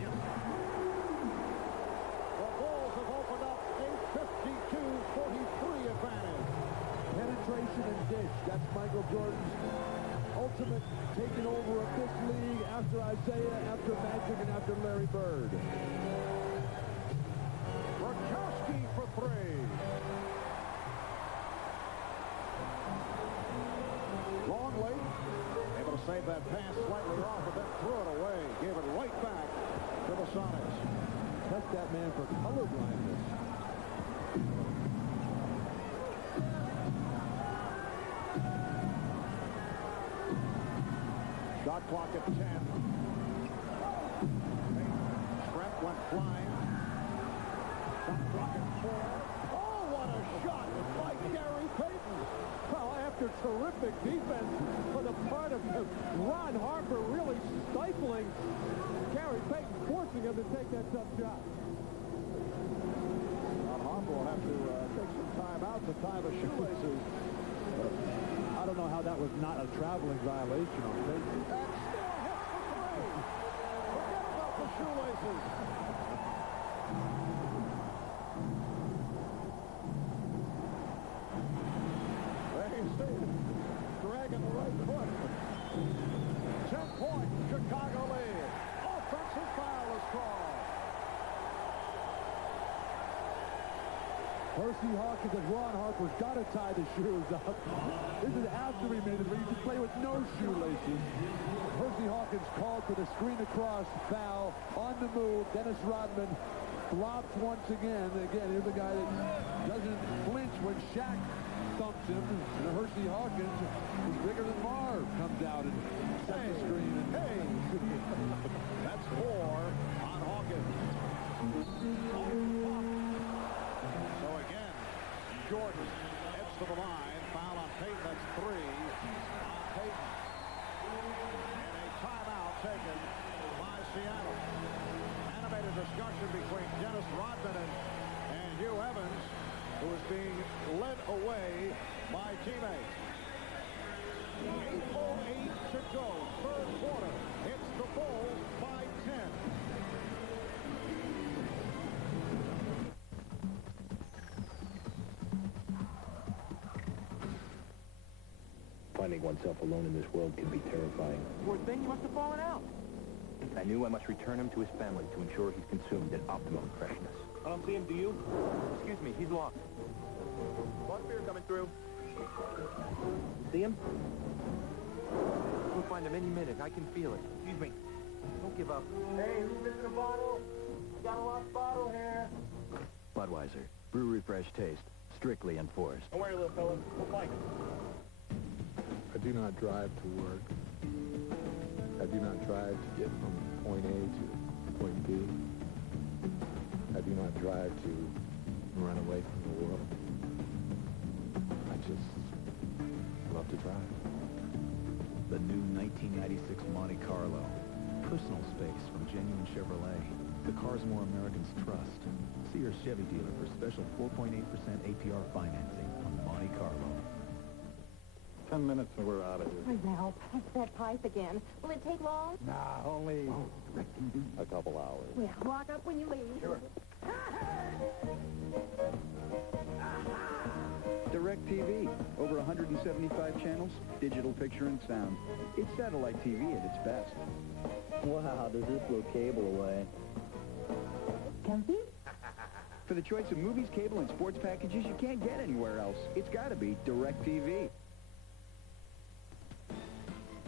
Yes. The Bulls have opened up a 52-43 advantage. Penetration and dish. That's Michael Jordan's ultimate taking over of this league after Isaiah, after Magic, and after Larry Bird. Rajkowski for 3. Longley able to save that pass slightly off, but then threw it away. Gave it right back to the Sonics. Test that man for colorblindness. Shot clock at 10. Trent went flying. Shot clock at 4. Oh, what a shot by Gary Payton. Well, after terrific defense on the part of Ron Harper, really stifling Gary Payton, forcing him to take that tough shot. Ron Harper will have to take some time out to tie the shoelaces. I don't know how that was not a traveling violation on Payton. And still hits the three. Forget about the shoelaces. There you see it. Dragging the right foot. 10-point Chicago lead. Offensive foul is called. Percy Hawkins and Ron Harper's got to tie the shoes up. This is after he made it, where you can play with no shoelaces. Percy Hawkins called for the screen across foul. On the move, Dennis Rodman flops once again. Again, here's a guy that doesn't flinch when Shaq thumps him. And Percy Hawkins, who's bigger than Marv, comes out and sets the screen. And hey, that's 4 on Hawkins. So again, Jordan heads to the line. Foul on Payton. That's 3 on Payton. And a timeout taken by Seattle. Animated discussion between Dennis Rodman and Hugh Evans, who is being led away by teammates. 8:08 to go. Third quarter. It's the Bulls by 10. Finding oneself alone in this world can be terrifying. Poor thing, you must have fallen out. I knew I must return him to his family to ensure he's consumed at optimum freshness. I don't see him, do you? Excuse me, he's lost. One beer coming through. See him? We'll find him any minute. I can feel it. Excuse me. Don't give up. Hey, who's missing a bottle? I got a lost bottle here. Budweiser. Brew refresh taste. Strictly enforced. Don't worry, little fella. We'll find him. I do not drive to work. I do not drive to get from point A to point B. I do not drive to run away from the world. I just love to drive. The new 1996 Monte Carlo. Personal space from genuine Chevrolet. The cars more Americans trust. See your Chevy dealer for special 4.8% APR financing on Monte Carlo. 10 minutes and we're out of here. Now, pass that pipe again. Will it take long? Nah, only a couple hours. Well, walk up when you leave. Sure. DirecTV. Over 175 channels, digital picture and sound. It's satellite TV at its best. Wow, does this blow cable away? Comfy? For the choice of movies, cable, and sports packages you can't get anywhere else, it's got to be DirecTV.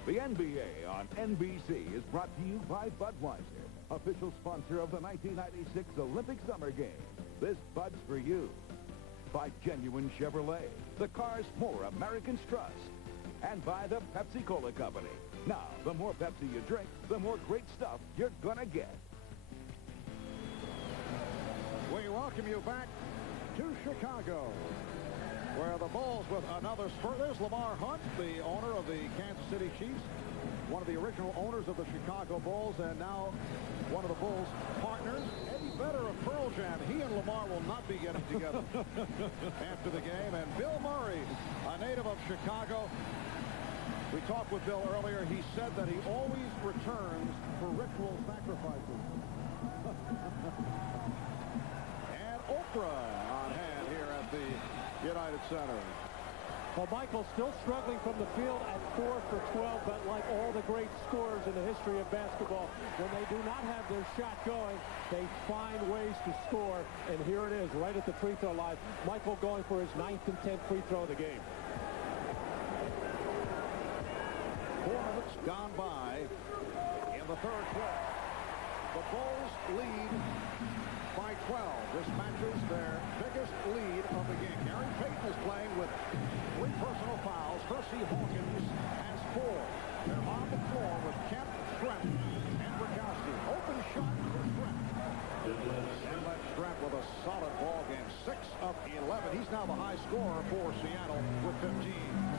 The NBA on NBC is brought to you by Budweiser, official sponsor of the 1996 Olympic Summer Games. This Bud's for you. By Genuine Chevrolet, the cars more Americans trust. And by the Pepsi-Cola Company. Now, the more Pepsi you drink, the more great stuff you're gonna get. We welcome you back to Chicago, where the Bulls with another spurt. There's Lamar Hunt, the owner of the Kansas City Chiefs, one of the original owners of the Chicago Bulls, and now one of the Bulls' partners. Eddie Vedder of Pearl Jam. He and Lamar will not be getting together after the game. And Bill Murray, a native of Chicago. We talked with Bill earlier. He said that he always returns for ritual sacrifices. And Oprah on hand here at the United Center. Well, Michael still struggling from the field at 4 for 12, but like all the great scorers in the history of basketball, when they do not have their shot going, they find ways to score, and here it is, right at the free throw line. Michael going for his 9th and 10th free throw of the game. 4 minutes gone by in the third quarter. The Bulls lead by 12. This matches their biggest lead of the game. Gary Payton is playing with 3 personal fouls. Percy Hawkins has 4. They're on the floor with scorer for Seattle with 15.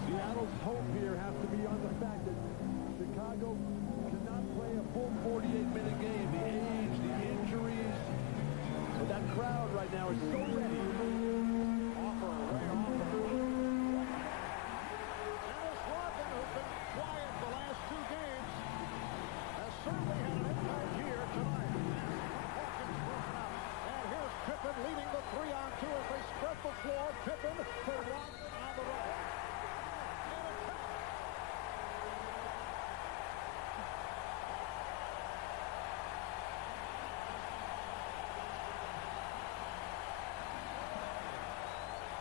Seattle's hope here has to be on the fact that Chicago cannot play a full 48-minute game. The age, the injuries. But that crowd right now is so ready. Offer way off the front. Dennis Rodman, who's been quiet the last two games, has certainly had an impact here tonight. Hawkins broken up. And here's Pippen leading the 3-on-2 as they spread the floor. Pippen to Rodman on the right.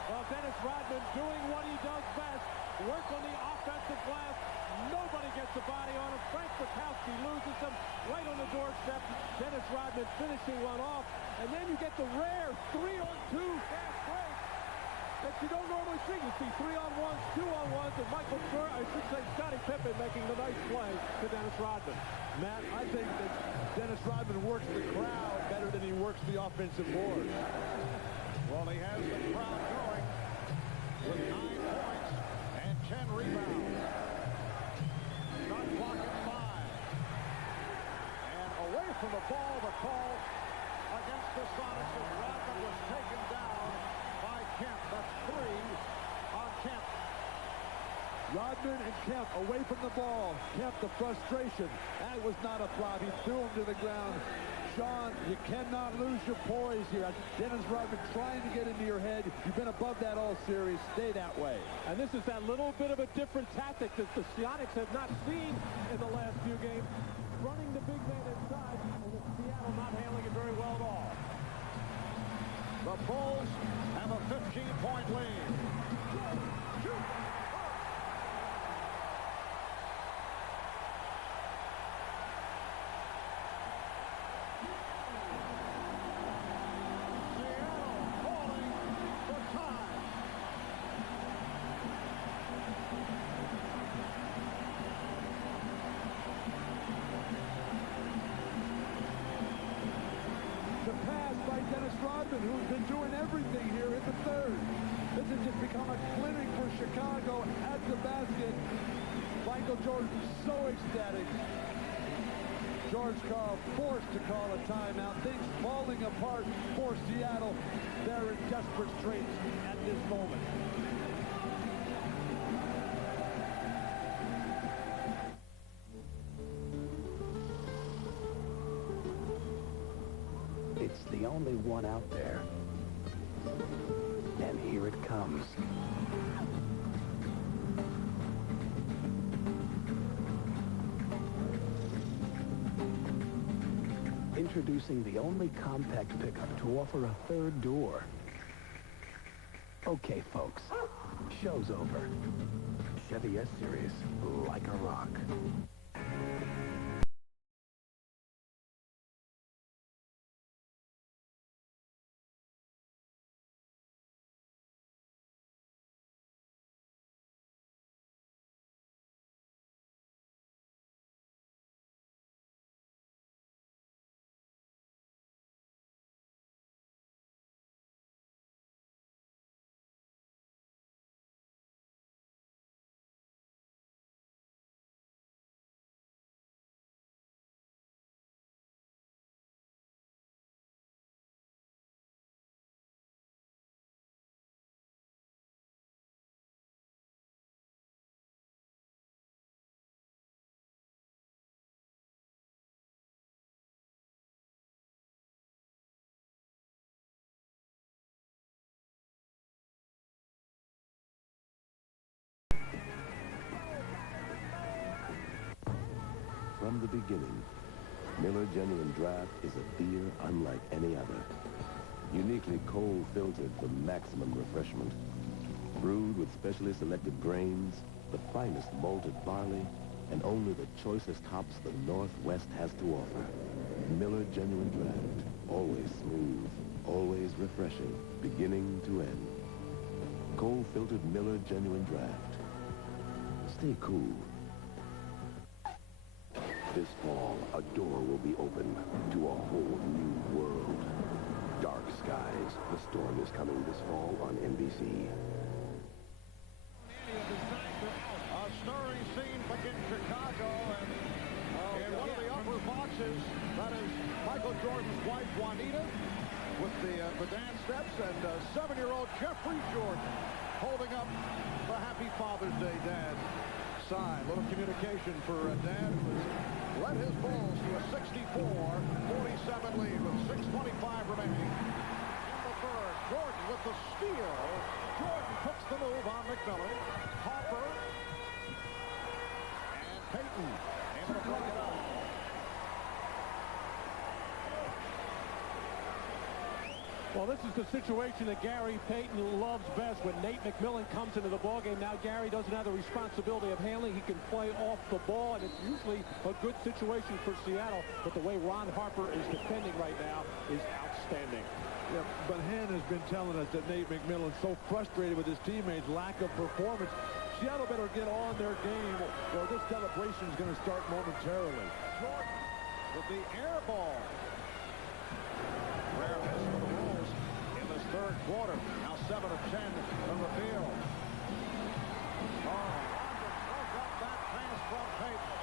Well, Dennis Rodman doing what he does best. Work on the offensive glass. Nobody gets a body on him. Frank Bukowski loses him right on the doorstep. Dennis Rodman finishing one off. And then you get the rare 3-on-2 fast break that you don't normally see. You see 3-on-1s, 2-on-1s, and Scottie Pippen making the nice play to Dennis Rodman. Matt, I think that Dennis Rodman works the crowd better than he works the offensive board. Well, he has the crowd going with 9 points and 10 rebounds. Shot clock at 5. And away from the ball, the call against the Sonics as Rodman was taken down by Kemp. That's 3 on Kemp. Rodman and Kemp away from the ball. Kemp, the frustration. That was not a foul. He threw him to the ground. Sean, you cannot lose your poise here. Dennis Rodman trying to get into your head. You've been above that all series. Stay that way. And this is that little bit of a different tactic that the Sonics have not seen in the last few games. Running the big man inside, and Seattle not handling it very well at all. The Bulls have a 15-point lead. Who's been doing everything here in the third. This has just become a clinic for Chicago at the basket. Michael Jordan so ecstatic. George Karl forced to call a timeout. Things falling apart for Seattle. They're in desperate straits at this moment. It's the only one out there. And here it comes. Introducing the only compact pickup to offer a third door. Okay, folks. Show's over. Chevy S-Series, like a rock. From the beginning, Miller Genuine Draft is a beer unlike any other. Uniquely cold-filtered for maximum refreshment. Brewed with specially selected grains, the finest malted barley, and only the choicest hops the Northwest has to offer. Miller Genuine Draft. Always smooth, always refreshing, beginning to end. Cold-filtered Miller Genuine Draft. Stay cool. This fall, a door will be open to a whole new world. Dark Skies. The storm is coming this fall on NBC. 7-year-old Jeffrey Jordan holding up the Happy Father's Day Dad sign. Little communication for Dad, who has led his Bulls to a 64-47 lead with 6:25 remaining in the third. Jordan with the steal. Jordan puts the move on McMillan. Harper and Payton able to break it up. Well, this is the situation that Gary Payton loves best when Nate McMillan comes into the ballgame. Now Gary doesn't have the responsibility of handling. He can play off the ball, and it's usually a good situation for Seattle. But the way Ron Harper is defending right now is outstanding. Yeah, but Han has been telling us that Nate McMillan's so frustrated with his teammates' lack of performance. Seattle better get on their game, or this celebration is going to start momentarily. Jordan with the air ball. Rare miss for the Bulls in this third quarter. Now 7 of 10 from the field. Oh, Rodman broke up that pass from Payton.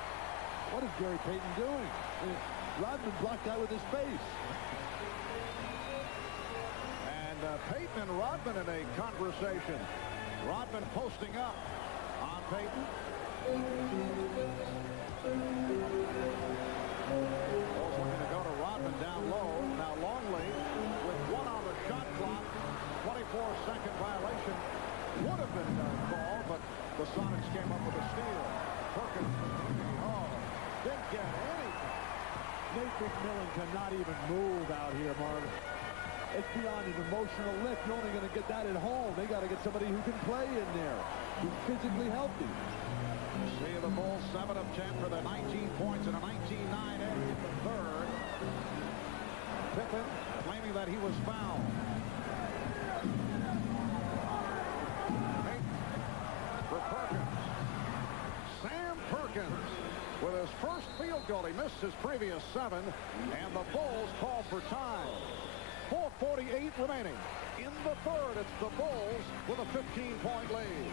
What is Gary Payton doing? Rodman blocked out with his face. And Payton and Rodman in a conversation. Rodman posting up on Payton. Bulls looking to go to Rodman down low. Now Longley with 1 on the shot clock. 24-second violation. Would have been called, but the Sonics came up with a steal. Perkins, didn't get anything. Nate McMillan cannot even move out here, Marvin. It's beyond an emotional lift. You're only going to get that at home. They got to get somebody who can play in there, who's physically healthy. See the Bulls 7 of 10 for their 19 points and a 19-9 in the third. Pippen claiming that he was fouled. For Perkins. Sam Perkins with his first field goal. He missed his previous 7, and the Bulls call for time. 4:48 remaining. In the third, it's the Bulls with a 15-point lead.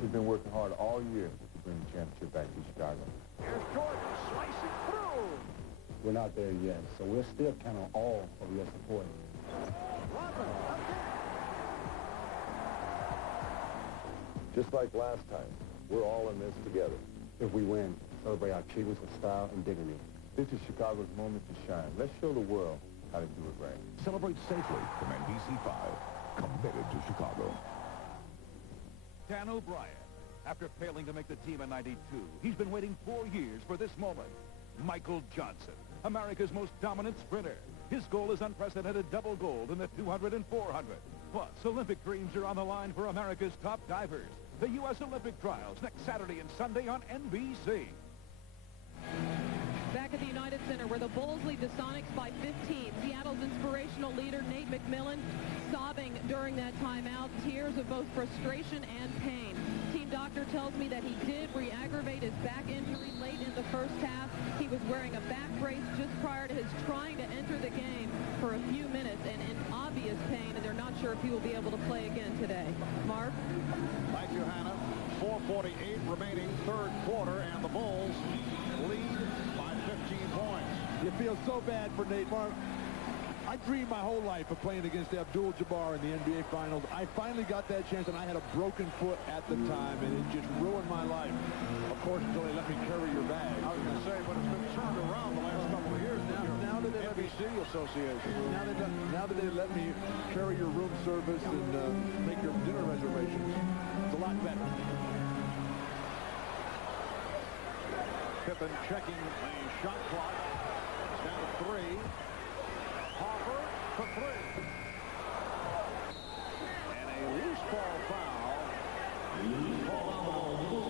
We've been working hard all year to bring the championship back to Chicago. Here's Jordan slicing through. We're not there yet, so we'll still count on all of your support. Rodman again. Just like last time, we're all in this together. If we win, celebrate our achievements with style and dignity. This is Chicago's moment to shine. Let's show the world how to do it right. Celebrate safely from NBC5. Committed to Chicago. Dan O'Brien. After failing to make the team in '92, he's been waiting 4 years for this moment. Michael Johnson, America's most dominant sprinter. His goal is unprecedented double gold in the 200 and 400. Plus, Olympic dreams are on the line for America's top divers. The U.S. Olympic trials next Saturday and Sunday on NBC. Back at the United Center, where the Bulls lead the Sonics by 15. Seattle's inspirational leader, Nate McMillan, sobbing during that timeout. Tears of both frustration and pain. Team doctor tells me that he did re-aggravate his back injury late in the first half. He was wearing a back brace just prior to his trying to enter the game for a few minutes and in obvious pain, and they're not sure if he will be able to play again today. Marv? Thank you, Hannah. 4:48 remaining, third quarter, and the Bulls lead by 15 points. You feel so bad for Nate. Marv, I dreamed my whole life of playing against Abdul-Jabbar in the NBA Finals. I finally got that chance, and I had a broken foot at the time, and it just ruined my life. Of course, until they let me carry your bag. I was going to say, but it's been turned around the last couple of years. Now that they NBC Association. Now that they let me carry your room service and make your dinner reservations, it's a lot better. Pippen checking the shot clock. It's down to 3. Hoffer for 3. And a loose ball foul.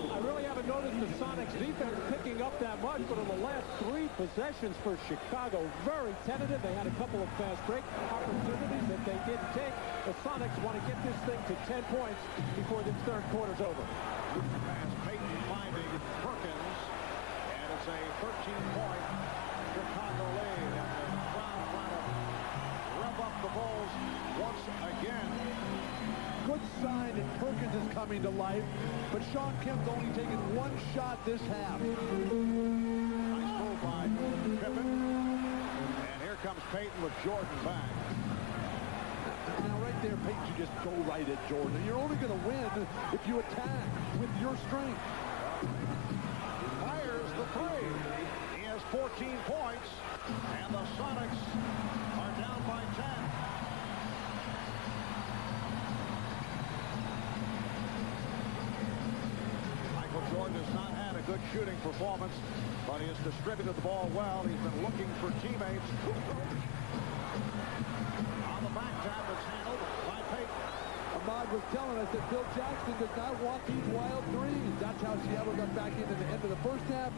I really haven't noticed the Sonics defense picking up that much, but in the last 3 possessions for Chicago, very tentative. They had a couple of fast break opportunities that they didn't take. The Sonics want to get this thing to 10 points before the third quarter's over. Pass Payton finding Perkins, and it's a 13-point Chicago lead. And the crowd trying to rev up the Bulls once again. Good sign that Perkins is coming to life, but Sean Kemp's only taken 1 shot this half. Nice move by Pippen. And here comes Payton with Jordan back. Now right there, Payton should just go right at Jordan. You're only going to win if you attack with your strength. Fires the 3. He has 14 points, and the Sonics are down by 10. Michael Jordan has not had a good shooting performance, but he has distributed the ball well. He's been looking for teammates. On the back tap, it's handled by Payton. Ahmad was telling us that Phil Jackson does not want these wild threes. That's how Seattle got back in at the end of the first half.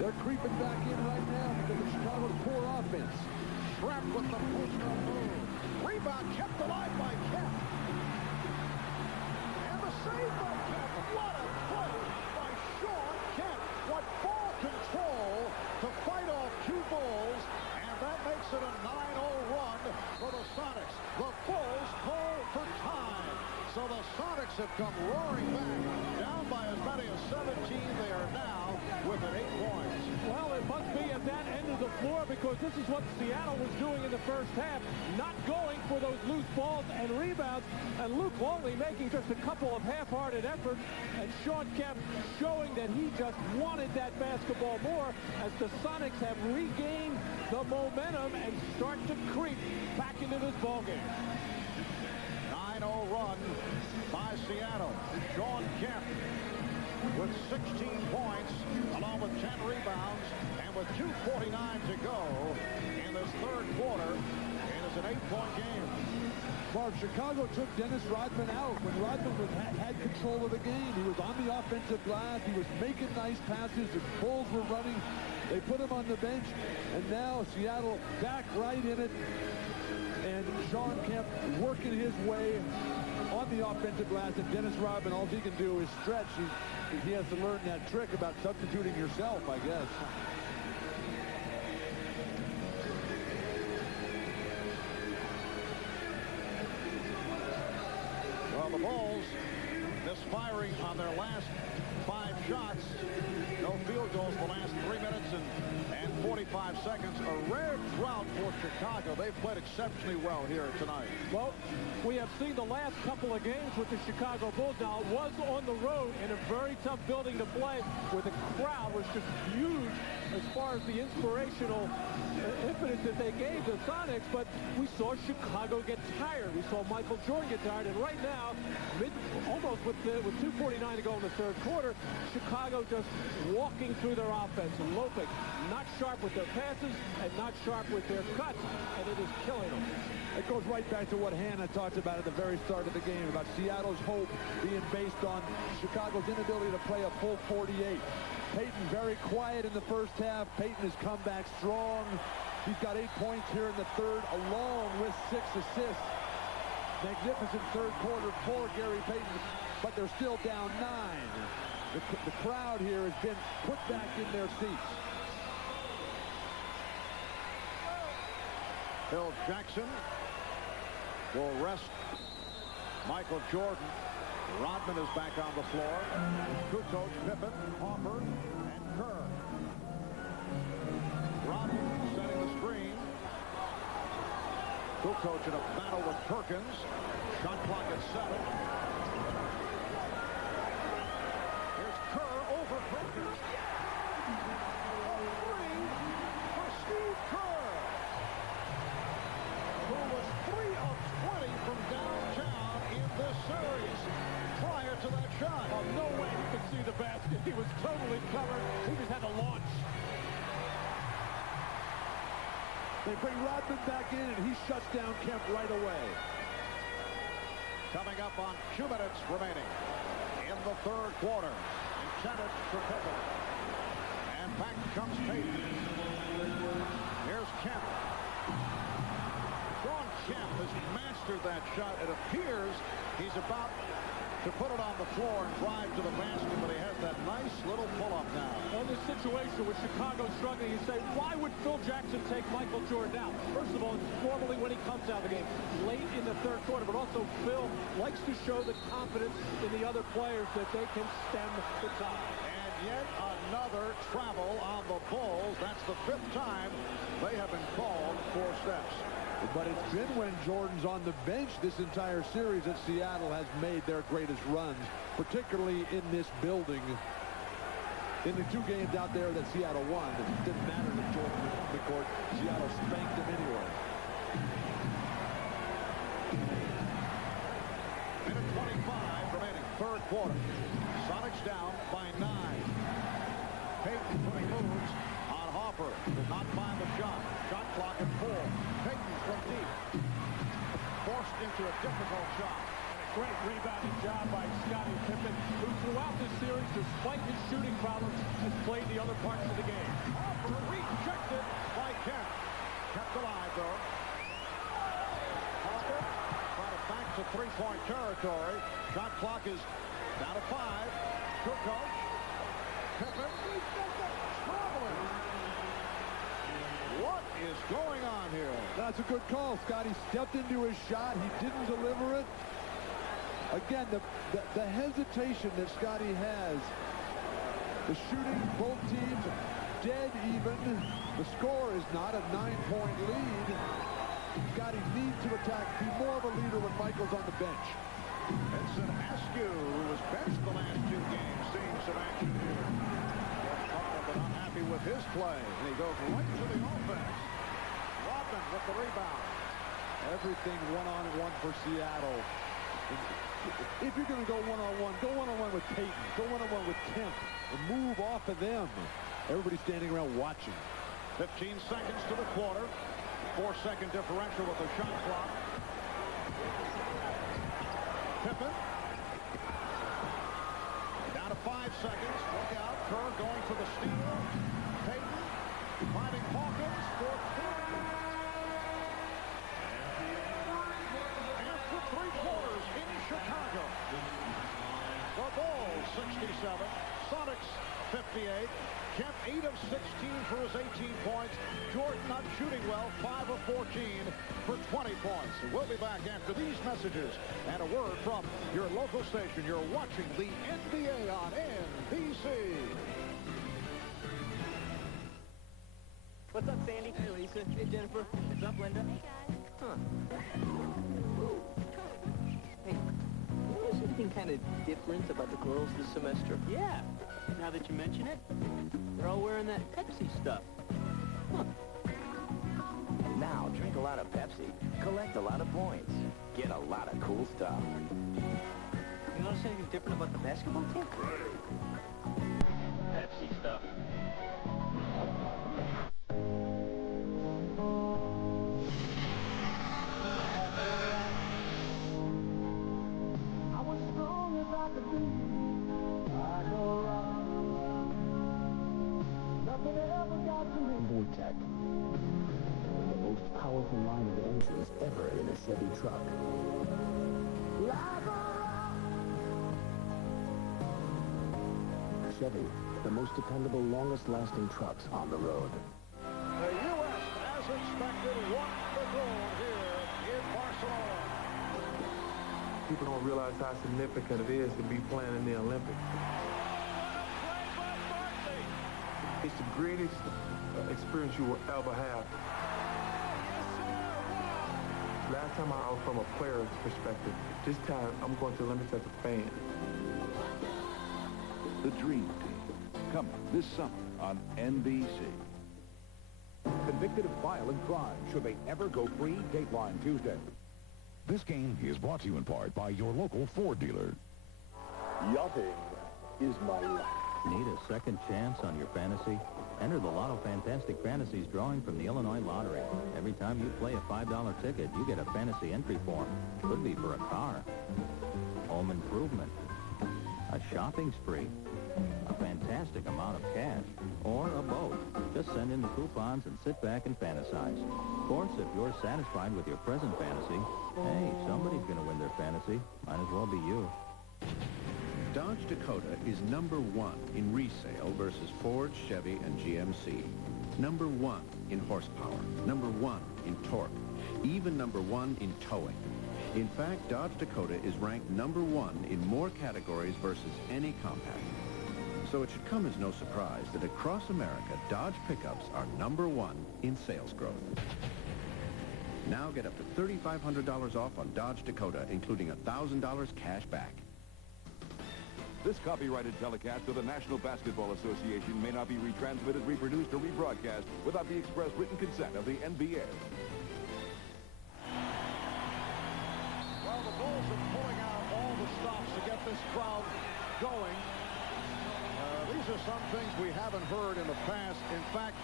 They're creeping back in right now because of Chicago's poor offense. Trapped with the post-up move. Rebound kept alive by Kemp. And the save by Kemp. What a play by Sean Kemp. What ball control to fight off 2 Bulls. And that makes it a 9-0 run for the Sonics. The Bulls call for time. So the Sonics have come roaring back. Down by as many as 17. They are now within 8 points. Well, it must be at that end of the floor because this is what Seattle was doing in the first half, not going for those loose balls and rebounds, and Luke Longley making just a couple of half-hearted efforts, and Sean Kemp showing that he just wanted that basketball more as the Sonics have regained the momentum and start to creep back into this ballgame. 9-0 run by Seattle. Sean Kemp with 16 points, along with 10 rebounds, and with 2:49 to go in this third quarter. It is an 8-point game. Marv, Chicago took Dennis Rodman out when Rodman had control of the game. He was on the offensive glass. He was making nice passes. The Bulls were running. They put him on the bench, and now Seattle back right in it. And Sean Kemp working his way on the offensive glass, and Dennis Rodman, all he can do is stretch. He has to learn that trick about substituting yourself, I guess. Well, the Bulls misfiring on their last 5 shots. No field goals the last 3 minutes and 45 seconds. A rare drought for Chicago. They've played exceptionally well here tonight. Well, we have seen the last couple of games with the Chicago Bulls. Now, it was on the road in a very tough building to play where the crowd was just huge as far as the inspirational impetus that they gave the Sonics, but we saw Chicago get tired. We saw Michael Jordan get tired, and right now, almost with 2:49 to go in the third quarter, Chicago just walking through their offense and loping, not sharp with their passes and not sharp with their cuts, and it is killing them. It goes right back to what Hannah talked about at the very start of the game, about Seattle's hope being based on Chicago's inability to play a full 48. Payton very quiet in the first half. Payton has come back strong. He's got 8 points here in the third, along with 6 assists. Magnificent third quarter for Gary Payton, but they're still down 9. The crowd here has been put back in their seats. Phil Jackson will rest Michael Jordan. Rodman is back on the floor. Kukoc, Pippen, Hoffer, and Kerr. Rodman setting the screen. Kukoc in a battle with Perkins. Shot clock at 7. Here's Kerr over Perkins. A 3 for Steve Kerr, who was 3 of 20 from downtown in this series prior to that shot. Oh, no way he could see the basket. He was totally covered. He just had to launch. They bring Rodman back in, and he shuts down Kemp right away. Coming up on 2 minutes remaining in the third quarter. Intended for Pippen. And back comes Payton. Here's Kemp. Shawn Kemp has mastered that shot. It appears he's about to put it on the floor and drive to the basket, but he has that nice little pull-up now. On this situation with Chicago struggling, you say, why would Phil Jackson take Michael Jordan out? First of all, normally when he comes out of the game, late in the third quarter, but also Phil likes to show the confidence in the other players that they can stem the tide. And yet another travel on the Bulls. That's the 5th time they have been called for steps. But it's been when Jordan's on the bench this entire series that Seattle has made their greatest runs, particularly in this building. In the 2 games out there that Seattle won, it didn't matter that Jordan was on the court. Seattle spanked them anyway. Minute 25 remaining, third quarter. Sonics down by 9. Payton putting moves on Hopper. Did not find the shot. Shot clock at 4. Payton from deep. Forced into a difficult shot. And a great rebounding job by Scottie Pippen, who throughout this series, despite his shooting problems, has played the other parts of the game. Hopper rejected by Kemp. Kept alive, though. Hopper trying to back to 3-point territory. Shot clock is down to 5. Kukoc. Pippen. Traveling. What is going on here? That's a good call. Scotty stepped into his shot. He didn't deliver it. Again, the hesitation that Scotty has. The shooting, both teams dead even. The score is not a 9-point lead. Scotty needs to attack, be more of a leader when Michael's on the bench. Vincent Askew, who was benched the last 2 games, seeing some action here. But unhappy with his play. And he goes right to the offense. Rodman with the rebound. Everything one-on-one for Seattle. If you're going to go one-on-one, go one-on-one with Payton. Go one-on-one with Kemp. And move off of them. Everybody's standing around watching. 15 seconds to the quarter. 4-second differential with the shot clock. Pippen. Down to 5 seconds. Look out. Kerr going for the steal. Payton finding Hawkins for 3. After 3 quarters in Chicago. The Bulls 67. Sonics 58. Kemp 8 of 16 for his 18 points. Jordan not shooting well, 5 of 14 for 20 points. We'll be back after these messages and a word from your local station. You're watching the NBA on NBC. What's up, Sandy? Hey, Lisa. Hey, Jennifer. What's up, Linda? Hey, guys. Huh. Hey, you notice anything kind of different about the girls this semester? Yeah. Now that you mention it, they're all wearing that Pepsi stuff. Huh. Now, drink a lot of Pepsi, collect a lot of points, get a lot of cool stuff. You notice anything different about the basketball team? Pepsi stuff. Vortec, the most powerful line of engines ever in a Chevy truck. Chevy, the most dependable, longest-lasting trucks on the road. The U.S., as expected, won the gold here in Barcelona. People don't realize how significant it is to be playing in the Olympics. It's the greatest experience you will ever have. Last time I was from a player's perspective. This time, I'm going to limit as a fan. The Dream Team, coming this summer on NBC. Convicted of violent crime. Should they ever go free? Dateline Tuesday. This game is brought to you in part by your local Ford dealer. Yachting is my life. Need a second chance on your fantasy? Enter the Lotto Fantastic Fantasies drawing from the Illinois Lottery. Every time you play a $5 ticket, you get a fantasy entry form. Could be for a car, home improvement, a shopping spree, a fantastic amount of cash, or a boat. Just send in the coupons and sit back and fantasize. Of course, if you're satisfied with your present fantasy, hey, somebody's going to win their fantasy. Might as well be you. Dodge Dakota is number 1 in resale versus Ford, Chevy, and GMC. Number 1 in horsepower. Number 1 in torque. Even number 1 in towing. In fact, Dodge Dakota is ranked number 1 in more categories versus any compact. So it should come as no surprise that across America, Dodge pickups are number 1 in sales growth. Now get up to $3,500 off on Dodge Dakota, including $1,000 cash back. This copyrighted telecast of the National Basketball Association may not be retransmitted, reproduced, or rebroadcast without the express written consent of the NBA. Well, the Bulls are pulling out all the stops to get this crowd going. These are some things we haven't heard in the past. In fact,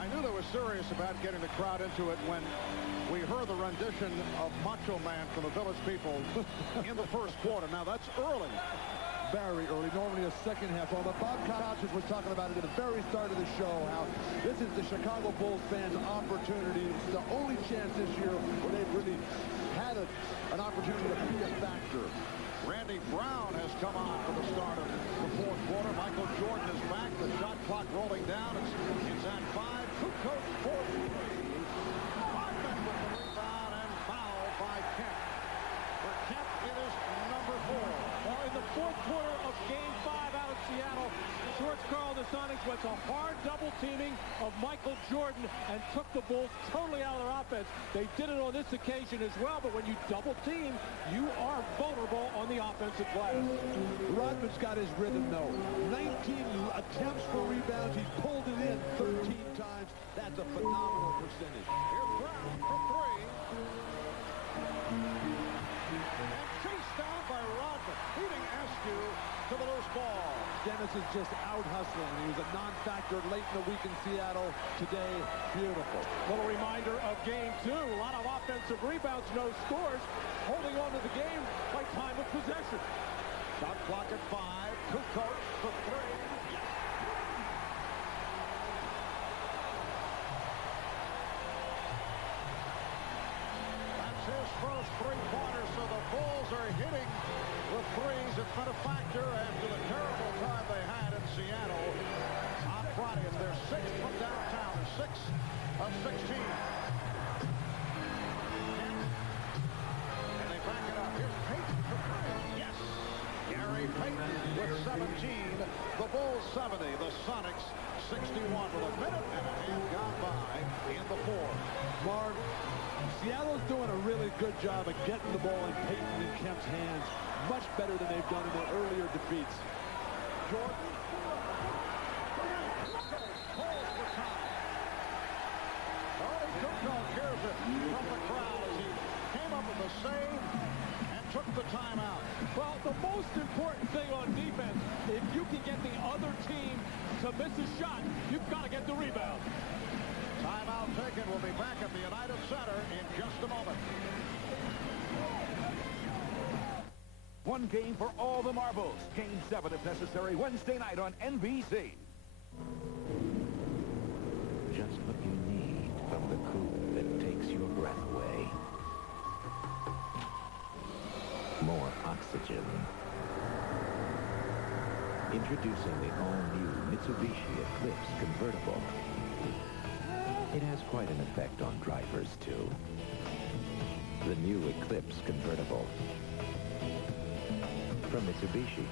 I knew they were serious about getting the crowd into it when we heard the rendition of Macho Man from the Village People in the first quarter. Now, that's early. Very early, normally a second half. But Bob Costas was talking about it at the very start of the show, how this is the Chicago Bulls fans' opportunity. It's the only chance this year where they've really had an opportunity to be a factor. Randy Brown has come on for the start of the fourth quarter. Michael Jordan is back. The shot clock rolling down. It's at 5. Kukoc for 3. Rodman with the rebound and foul by Kemp. For Kemp, it is number 4. Well, in the fourth quarter of Game 5 out of Seattle, George Karl, the Sonics went to hard double teaming of Michael Jordan and took the Bulls totally out of their offense. They did it on this occasion as well, but when you double team, you are vulnerable on the offensive glass. Rodman's got his rhythm, though. 19 attempts for rebounds. He's pulled it in 13 times. That's a phenomenal percentage. Here's Brown for 3. And chased down by Rodman, beating Askew to the loose ball. Dennis is just out hustling. He was a non-factor late in the week in Seattle. Today, beautiful. Little reminder of Game 2. A lot of offensive rebounds, no scores. Holding on to the game by time of possession. Shot clock at 5. Kukoc for 3. That's his first three-pointer, so the Bulls are hitting the threes. It's been a factor after the terrible time they had in Seattle on Friday. It's their 6th from downtown, 6 of 16. And they back it up. Here's Payton for 3. Yes! Gary Payton with 17. The Bulls 70. The Sonics 61 with a minute and a half gone by in the fourth. Marv, Seattle's doing a really good job of getting the ball in Payton and Kemp's hands. Much better than they've done in their earlier defeats. Jordan. Calls for time. Tony Kukoc hears it from the crowd as he came up with a save and took the timeout. Well, the most important thing on defense, if you can get the other team to miss a shot, you've got to get the rebound. Timeout taken. We'll be back at the United Center in just a moment. One game for all the marbles. Game 7, if necessary, Wednesday night on NBC. Just what you need from the coupe that takes your breath away. More oxygen. Introducing the all-new Mitsubishi Eclipse convertible. It has quite an effect on drivers, too. The new Eclipse convertible. From Mitsubishi.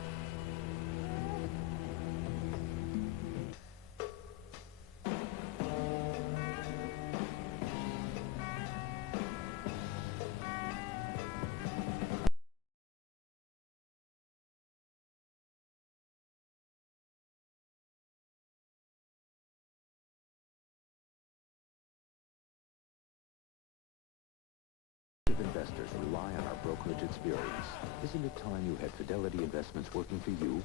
rely on our brokerage experience. Isn't it time you had Fidelity Investments working for you?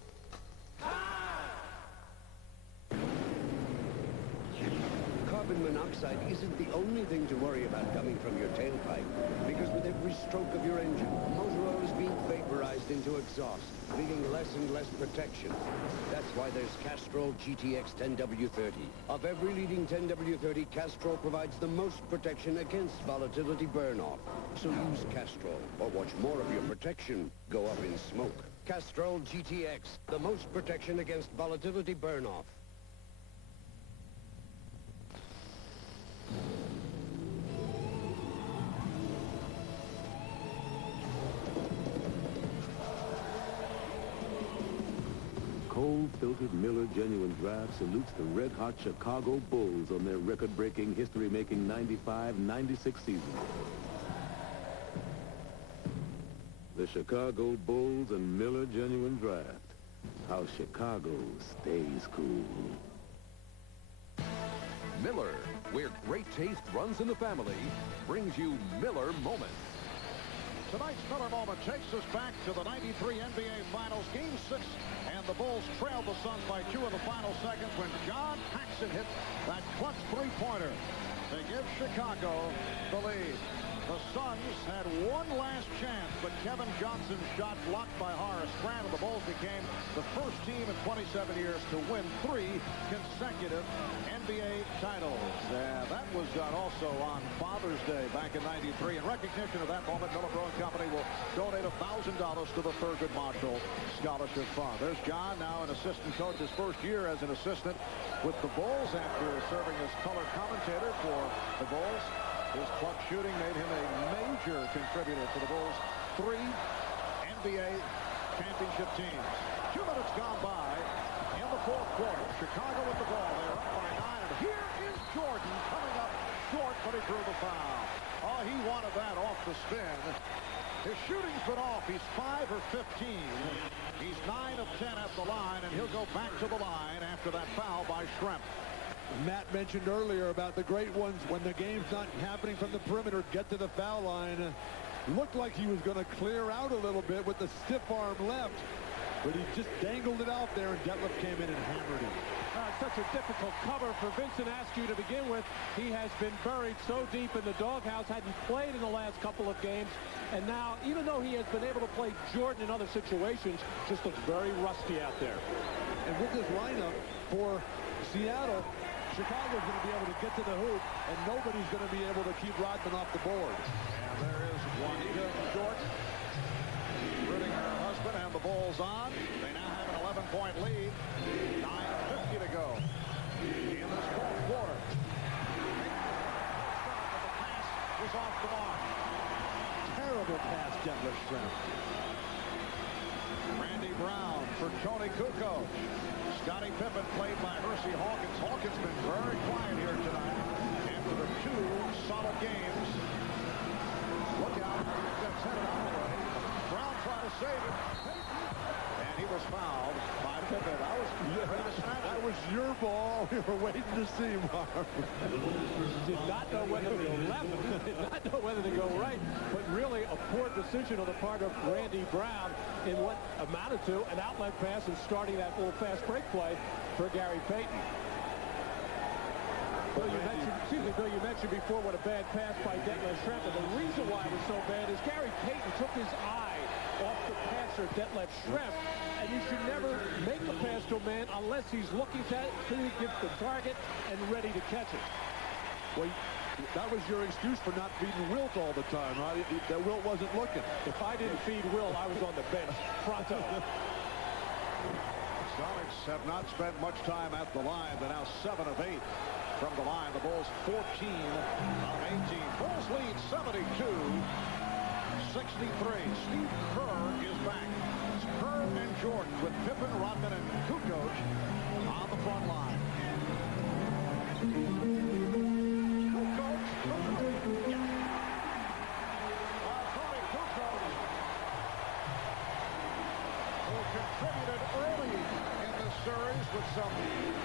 Carbon monoxide isn't the only thing to worry about coming from your tailpipe, because with every stroke of your engine, motor oil is being vaporized into exhaust, leaving less and less protection. That's why there's Castrol GTX 10W30. Of every leading 10W30, Castrol provides the most protection against volatility burn-off. So use Castrol, or watch more of your protection go up in smoke. Castrol GTX, the most protection against volatility burn-off. Cold-filtered Miller Genuine Draft salutes the red-hot Chicago Bulls on their record-breaking, history-making 95-96 season. The Chicago Bulls and Miller Genuine Draft. How Chicago stays cool. Miller, where great taste runs in the family, brings you Miller Moments. Tonight's Miller Moment takes us back to the 93 NBA Finals, Game 6, and the Bulls trailed the Suns by 2 in the final seconds when John Paxson hit that clutch three-pointer to give Chicago the lead. The Suns had one last chance, but Kevin Johnson's shot blocked by Horace Grant, and the Bulls became the first team in 27 years to win 3 consecutive NBA titles. That was done also on Father's Day back in '93. In recognition of that moment, Miller Brewing Company will donate $1,000 to the Thurgood Marshall Scholarship Fund. There's John, now an assistant coach, his first year as an assistant with the Bulls after serving as color commentator for the Bulls. His clutch shooting made him a major contributor to the Bulls' 3 NBA championship teams. 2 minutes gone by in the fourth quarter. Chicago with the ball. They're up by 9. And here is Jordan coming up short, but he drew the foul. Oh, he wanted that off the spin. His shooting's been off. He's 5 or 15. He's 9 of 10 at the line, and he'll go back to the line after that foul by Schrempf. Matt mentioned earlier about the great ones when the game's not happening from the perimeter, get to the foul line. Looked like he was going to clear out a little bit with the stiff arm left, but he just dangled it out there, and Detlef came in and hammered him. Such a difficult cover for Vincent Askew to begin with. He has been buried so deep in the doghouse, hadn't played in the last couple of games, and now, even though he has been able to play Jordan in other situations, just looks very rusty out there. And with this lineup for Seattle, Chicago's going to be able to get to the hoop, and nobody's going to be able to keep Rodman off the board. And there is Juanita Jordan rooting her husband, and the Bulls on. They now have an 11-point lead. 9:50 to go in this fourth quarter. The pass was off the mark. Terrible pass, Detlef Schrempf. Randy Brown for Tony Kukoc. Scottie Pippen played by Hersey Hawkins. Hawkins been very quiet here tonight after the 2 solid games. Look out. That's headed our way. Brown tried to save it. And he was fouled by Pippen. That was your ball. We were waiting to see, Marv. Did not know whether to go left, did not know whether to go right, but really a poor decision on the part of Randy Brown in what amounted to an outlet pass and starting that little fast break play for Gary Payton. Bill, you mentioned before what a bad pass by Detlef Schrempf, and the reason why it was so bad is Gary Payton took his eye off the passer, Detlef Schrempf, and you should never make the pass to a man unless he's looking at it, till he gets the target and ready to catch it. Well, that was your excuse for not feeding Wilt all the time, right? That Wilt wasn't looking. If I didn't feed Wilt, I was on the bench. Pronto. Sonics have not spent much time at the line. They're now 7 of 8 from the line. The Bulls 14 of 18. Bulls lead 72-63. Steve Kerr is back. It's Kerr and Jordan with Pippen, Rodman, and Kukoc on the front line. Kukoc. Tony Kukoc, who contributed early in this series with some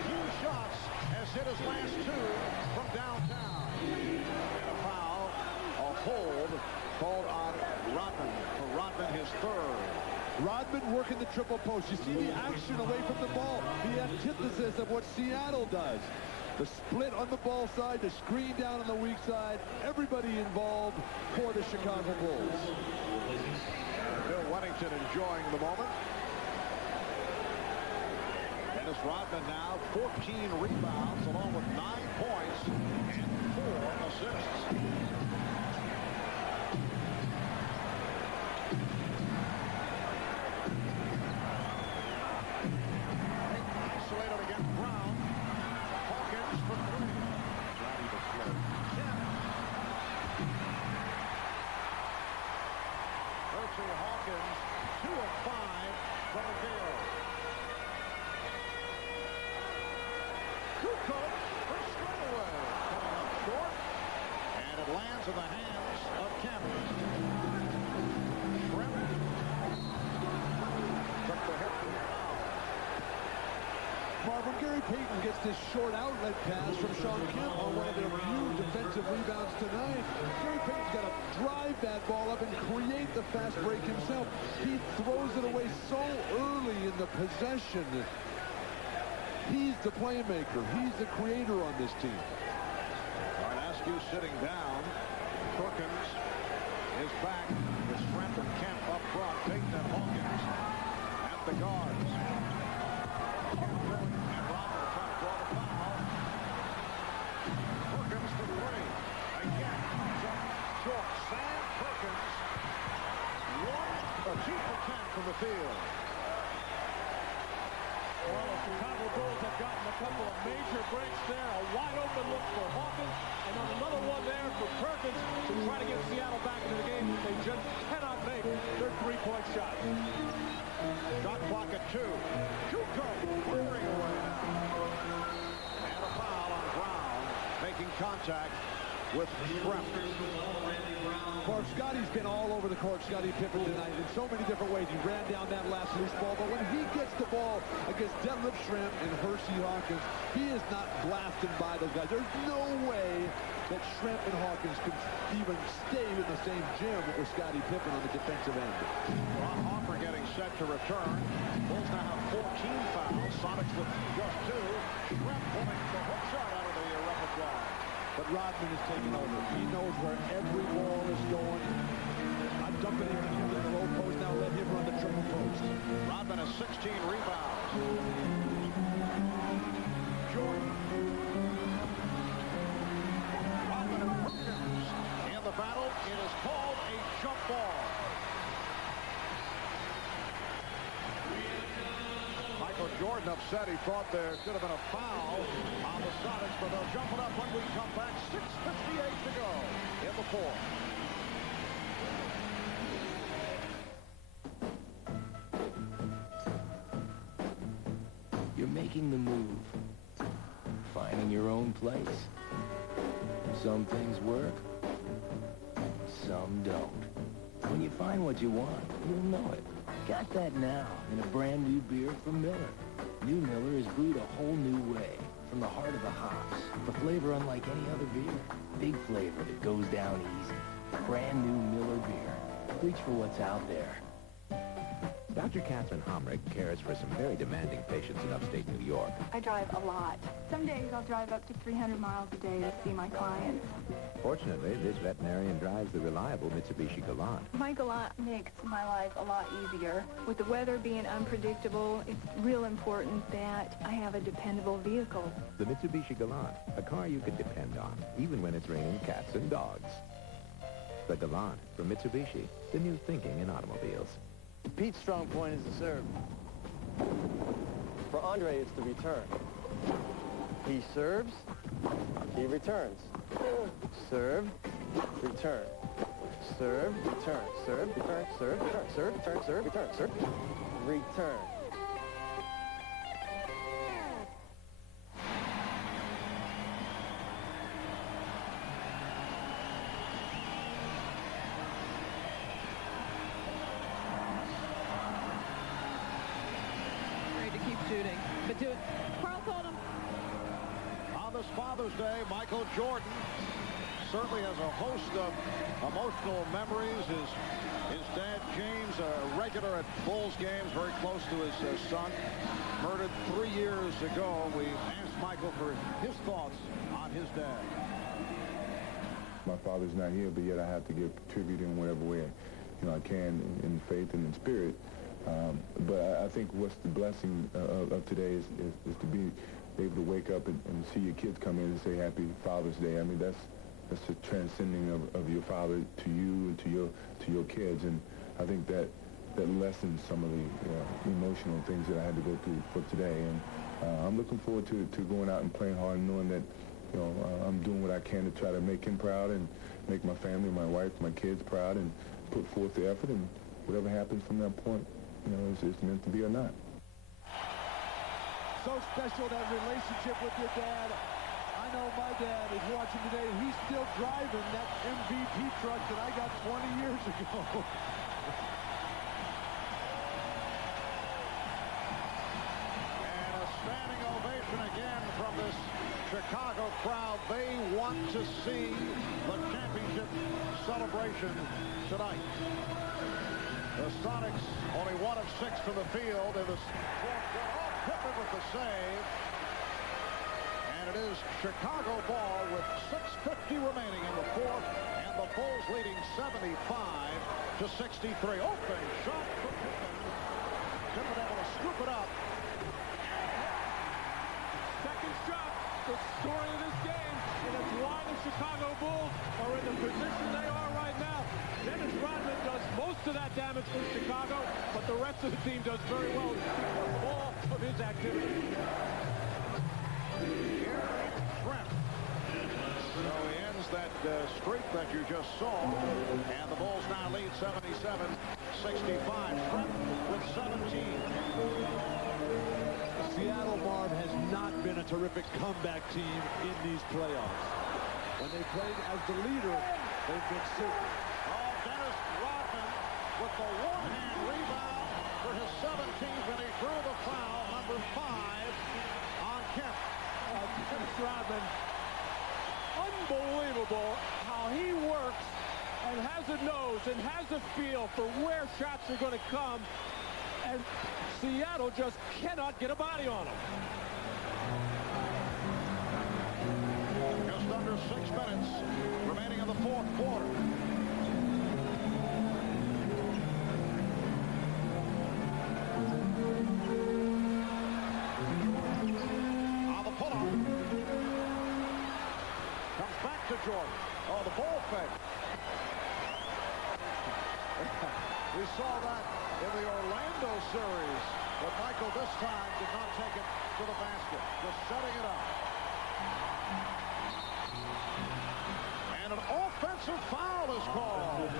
few shots, has hit his last 2 from downtown. And a foul, a hold called on Rodman. For Rodman, his third. Rodman working the triple post. You see the action away from the ball. The antithesis of what Seattle does. The split on the ball side, the screen down on the weak side. Everybody involved for the Chicago Bulls. Bill Wennington enjoying the moment. Dennis Rodman now 14 rebounds along with 9 points and 4 assists. Isolated against Brown. Hawkins for 3. Johnny the float. Hersey Hawkins 2 of 5 from the field. Kukoc for straightaway, coming up short, and it lands in the hands of Kemp. Shrimp took the hit from foul. Marvin, Gary Payton gets this short outlet pass from Shawn Kemp on one of their few defensive rebounds tonight. Gary Payton's got to drive that ball up and create the fast break himself. He throws it away so early in the possession. He's the playmaker. He's the creator on this team. All right, Askew sitting down. Perkins is back with Shrimp and Kemp up front. Payton and Hawkins at the guards. And Rodman trying to draw the foul. Perkins for 3. Again, jump short. Sam Perkins. 2 for 10 from the field. Well, the Chicago Bulls have gotten a couple of major breaks there. A wide open look for Hawkins, and then another one there for Perkins to try to get Seattle back into the game. They just cannot make their three-point shot. Shot clock at 2. Kukoc firing away now. And a foul on Brown, making contact with Shrimp. Well, Scotty's been all over the court, Scottie Pippen, tonight in so many different ways. He ran down that last loose ball, but when he gets the ball against Detlef Schrempf and Hersey Hawkins, he is not blasted by those guys. There's no way that Schrempf and Hawkins can even stay in the same gym with Scottie Pippen on the defensive end. Ron Harper getting set to return. Bulls now have 14 fouls. Sonics with just 2. Schrempf pulling the hook shot out of the repertoire. But Rodman is taking over. He knows where every ball is going. I'm dumping him in the low post. Now let him run the triple post. Rodman has 16 rebounds. Jordan. Rodman and Perkins in the battle. It is called a jump ball. Michael Jordan upset. He thought there should have been a foul on the Sonics, but they'll jump it up when we come back. 6:58 to go in the fourth. You're making the move. Finding your own place. Some things work. Some don't. When you find what you want, you'll know it. Got that now in a brand new beer from Miller. New Miller is brewed a whole new way. From the heart of the hops. The flavor unlike any other beer. Big flavor that goes down easy. Brand new Miller beer. Reach for what's out there. Dr. Catherine Homrick cares for some very demanding patients in upstate New York. I drive a lot. Some days I'll drive up to 300 miles a day to see my clients. Fortunately, this veterinarian drives the reliable Mitsubishi Galant. My Galant makes my life a lot easier. With the weather being unpredictable, it's real important that I have a dependable vehicle. The Mitsubishi Galant, a car you can depend on, even when it's raining cats and dogs. The Galant from Mitsubishi, the new thinking in automobiles. Pete's strong point is the serve. For Andre, it's the return. He serves, he returns. Serve, return. Serve, return. Serve, return, serve, return. Serve, return, serve, return. Serve, return. Shooting, but do it. Carl told him. On this Father's Day, Michael Jordan certainly has a host of emotional memories. His dad, James, a regular at Bulls games, very close to his son, murdered 3 years ago. We asked Michael for his thoughts on his dad. My father's not here, but yet I have to give tribute in whatever way I can in faith and in spirit. But I think what's the blessing of today is to be able to wake up and see your kids come in and say Happy Father's Day. I mean, that's the transcending of your father to you and to your kids, and I think that lessens some of the emotional things that I had to go through for today. And I'm looking forward to going out and playing hard, and knowing that I'm doing what I can to try to make him proud and make my family, my wife, my kids proud, and put forth the effort. And whatever happens from that point, it's meant to be or not. So special, that relationship with your dad. I know my dad is watching today. He's still driving that MVP truck that I got 20 years ago. And a standing ovation again from this Chicago crowd. They want to see the championship celebration tonight. The Sonics only 1 of 6 from the field in the fourth quarter. Pippen with the save. And it is Chicago ball with 6:50 remaining in the fourth. And the Bulls leading 75-63. Open shot for Pippen. Pippen able to scoop it up. Second shot, the story of this game. And it's why the Chicago Bulls are in the position they are right now. Dennis Rodman does most of that damage for Chicago, but the rest of the team does very well because of all of his activity. So he ends that streak that you just saw, and the Bulls now lead 77-65. Trent with 17. Seattle, Marv, has not been a terrific comeback team in these playoffs. When they played as the leader, they've been super. Oh, Dennis Rodman with the one-hand rebound for his 17th, and he drew the foul, number 5, on Kemp. Dennis Rodman, unbelievable how he works and has a nose and has a feel for where shots are going to come, and Seattle just cannot get a body on him. Just under 6 minutes remaining in the fourth quarter. On the pull-up. Comes back to Jordan. Oh, the ball fake. We saw that in the Orlando series, but Michael this time did not take it to the basket, just setting it up. And an offensive foul is called.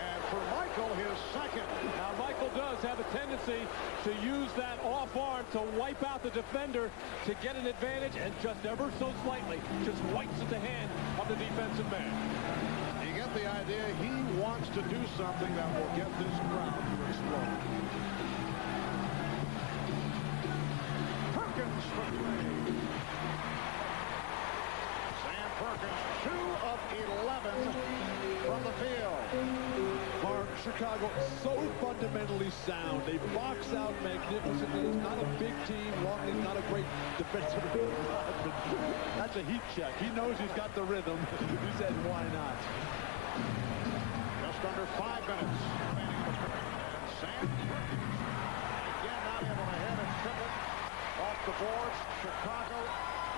And for Michael, his second. Now, Michael does have a tendency to use that off arm to wipe out the defender to get an advantage, and just ever so slightly just wipes at the hand of the defensive man. You get the idea he wants to do something that will get this crowd to explode. Perkins for 3. Sam Perkins, 2 of 11 from the field. Mark, Chicago so fundamentally sound. They box out magnificently. It's not a big team. Longley's not a great defensive but that's a heat check. He knows he's got the rhythm. He said, why not? Just under 5 minutes remaining. And Sam Perkins again not able to hit and trip it off the boards. Chicago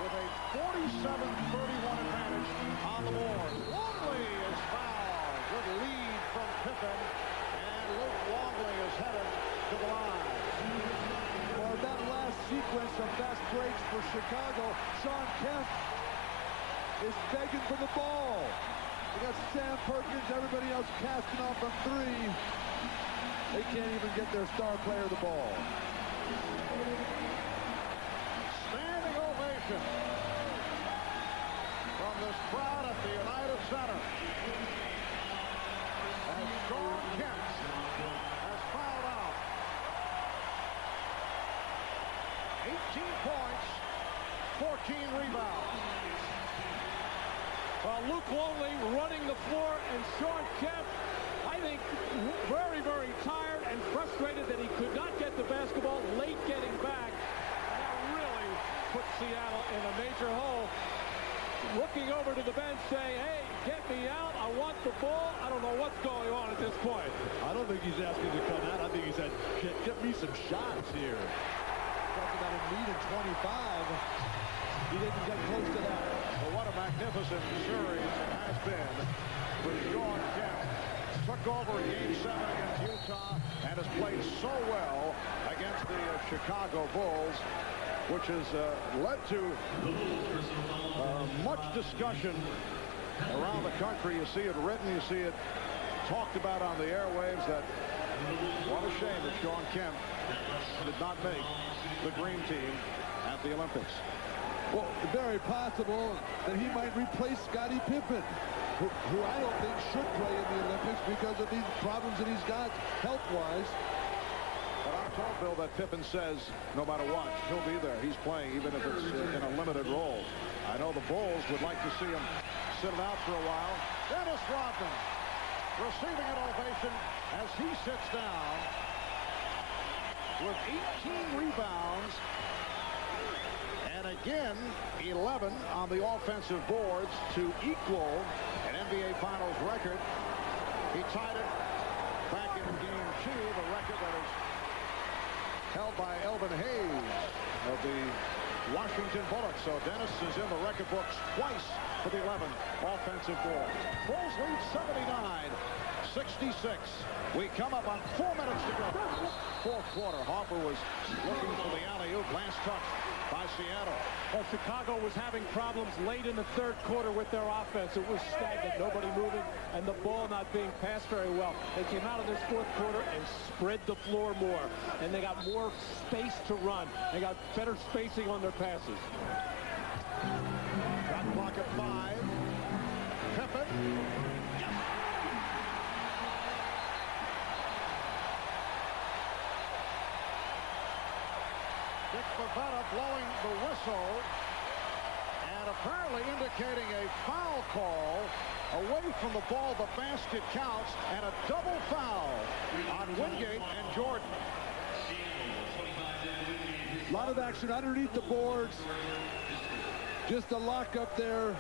with a 47-31 advantage on the board. Longley is fouled. Good lead from Pippen, and Luke Longley is headed to the line. Well, that last sequence of fast breaks for Chicago, Shawn Kemp is begging for the ball. They got Sam Perkins, everybody else casting off on 3. They can't even get their star player the ball. Standing ovation from this crowd at the United Center. As Shawn Kemp has fouled out. 18 points 14 rebounds. Luke Longley running the floor, and Shawn Kemp, I think, very, very tired and frustrated that he could not get the basketball late getting back. And that really put Seattle in a major hole. Looking over to the bench saying, hey, get me out. I want the ball. I don't know what's going on at this point. I don't think he's asking to come out. I think he said, get me some shots here. Talking about a lead of 25. He didn't get close to that. But what a magnificent series it has been for Shawn Kemp. Took over Game 7 against Utah and has played so well against the Chicago Bulls, which has led to much discussion around the country. You see it written, you see it talked about on the airwaves, that what a shame that Shawn Kemp did not make the Green Team at the Olympics. Well, very possible that he might replace Scottie Pippen, who I don't think should play in the Olympics because of these problems that he's got health-wise. But I'm told, Bill, that Pippen says no matter what, he'll be there. He's playing, even if it's in a limited role. I know the Bulls would like to see him sit it out for a while. Dennis Rodman receiving an ovation as he sits down with 18 rebounds. And again, 11 on the offensive boards to equal an NBA Finals record. He tied it back in Game 2, the record that is held by Elvin Hayes of the Washington Bullets. So Dennis is in the record books twice for the 11 offensive boards. Bulls lead 79-66. We come up on 4 minutes to go. Fourth quarter. Harper was looking for the alley-oop. Last touch by Seattle. Well, Chicago was having problems late in the third quarter with their offense. It was stagnant, nobody moving, and the ball not being passed very well. They came out of this fourth quarter and spread the floor more, and they got more space to run. They got better spacing on their passes. Shot clock at 5. Pippen. Dick Bavetta blowing the whistle and apparently indicating a foul call away from the ball. The basket counts, and a double foul on Wingate and Jordan. A lot of action underneath the boards. Just a lock up there.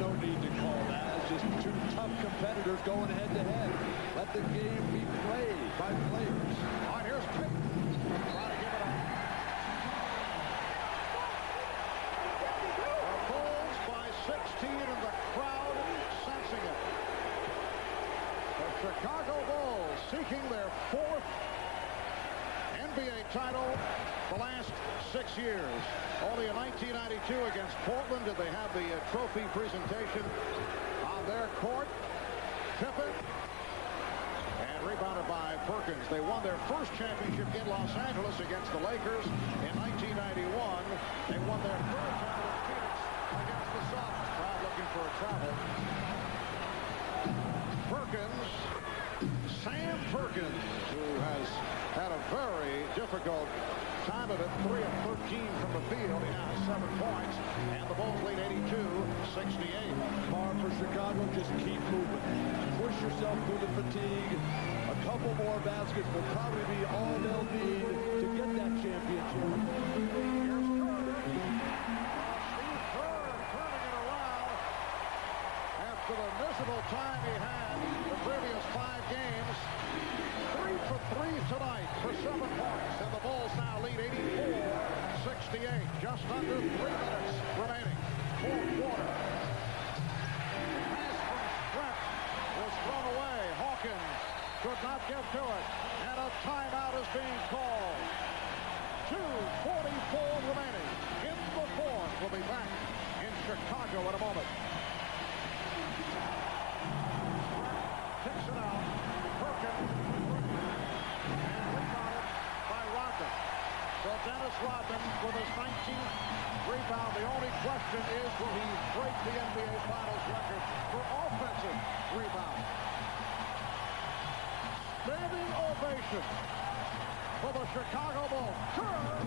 No need to call that. It's just two tough competitors going head-to-head. Let the game be played by players. All right, here's Payton. Trying to give it up. The Bulls by 16, and the crowd sensing it. The Chicago Bulls seeking their 4th NBA title the last 6 years. Only in 1992 against Portland did they have the trophy presentation on their court. Pippen, and rebounded by Perkins. They won their first championship in Los Angeles against the Lakers in 1991. They won their third title in Phoenix against the Suns. Crowd looking for a travel. Perkins, Sam Perkins, who has had a very difficult time of it, 3 of 13 from the field. He now has 7 points, and the Bulls lead 82-68. Hard for Chicago, just keep moving. Push yourself through the fatigue. A couple more baskets will probably be all they'll need to get that championship. Here's Kerr. Steve Kerr turning it around after the miserable time he had the previous 5 games. 3 for 3 tonight for 7 points, and the Bulls now lead 84-68. Just under 3 minutes remaining. Fourth quarter. Pass from Stretch was thrown away. Hawkins could not get to it, and a timeout is being called. 2:44 remaining in the fourth. We'll be back in Chicago in a moment. Kicks it out. Perkins. So Dennis Rodman with his 19th rebound. The only question is, will he break the NBA Finals record for offensive rebound? Standing ovation for the Chicago Bulls. Kerr.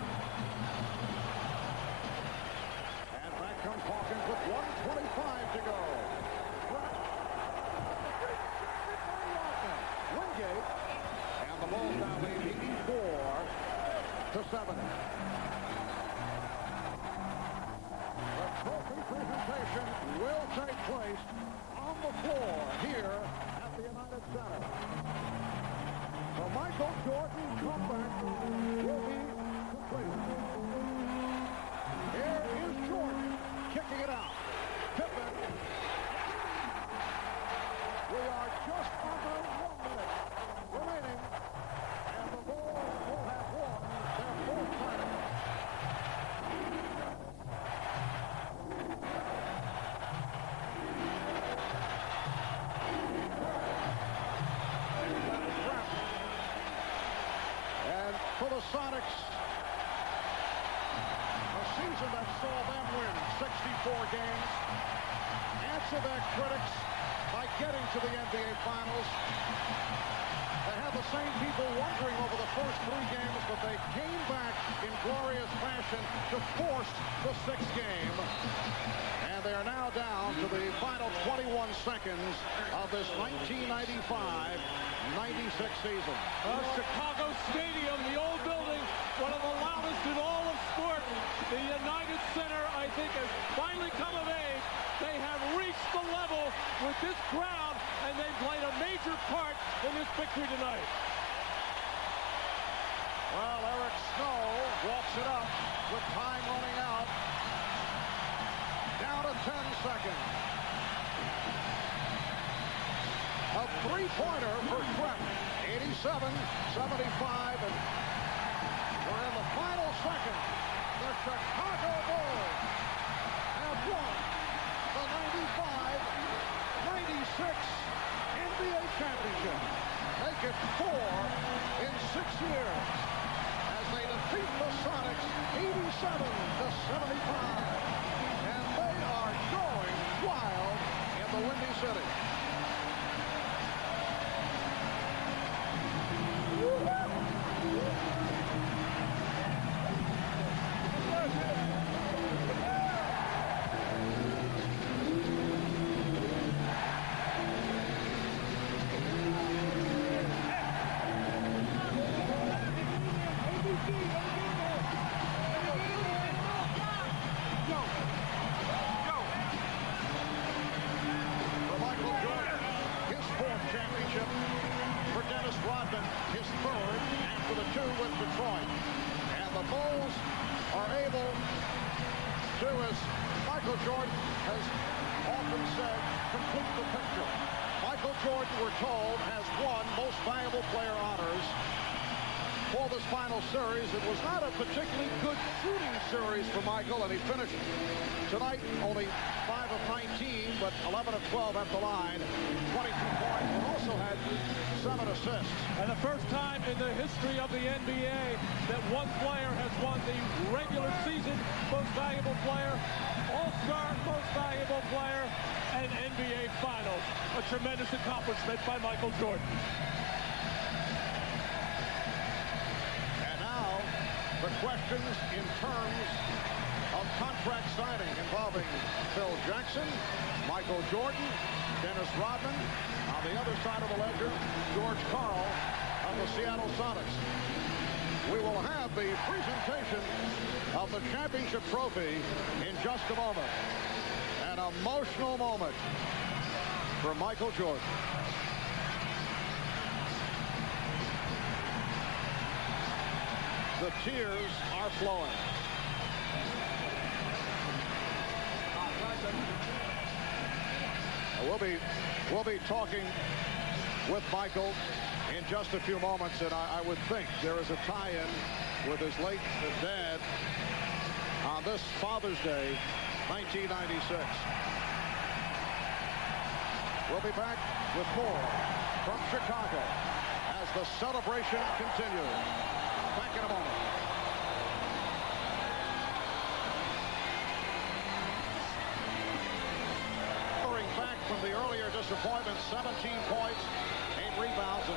for the Sonics. A season that saw them win 64 games. Answer their critics by getting to the NBA Finals. They had the same people wondering over the first 3 games, but they came back in glorious fashion to force the 6th game. And they are now down to the final 21 seconds of this 1995-96 season. Chicago Stadium, the old building, one of the loudest in all of sports. The United Center, I think, has finally come of age. They have reached the level with this crowd, and they played a major part in this victory tonight. Well, Eric Snow walks it up with time running out. Down to 10 seconds. A three-pointer for Trent. 87-75, and we're in the final second. The Chicago Bulls have won the 95-96 NBA championship. Make it 4 in 6 years as they defeat the Sonics 87-75. And they are going wild in the Windy City. His third after the 2 with Detroit. And the Bulls are able to, as Michael Jordan has often said, complete the picture. Michael Jordan, we're told, has won Most Valuable Player honors for this final series. It was not a particularly good shooting series for Michael, and he finished tonight only 5 of 19, but 11 of 12 at the line, 22 points, and also had 7 assists. And the first time in the history of the NBA that one player has won the regular season Most Valuable Player, All-Star Most Valuable Player, and NBA Finals. A tremendous accomplishment by Michael Jordan. And now, the questions in terms of contract signing involving Phil Jackson, Michael Jordan, Dennis Rodman. On the other side of the ledger, George Karl of the Seattle Sonics. We will have the presentation of the championship trophy in just a moment. An emotional moment for Michael Jordan. The tears are flowing. We'll be talking with Michael in just a few moments, and I would think there is a tie-in with his late dad on this Father's Day, 1996. We'll be back with more from Chicago as the celebration continues. Back in a moment. Back from the earlier disappointment, 17 points, 8 rebounds, and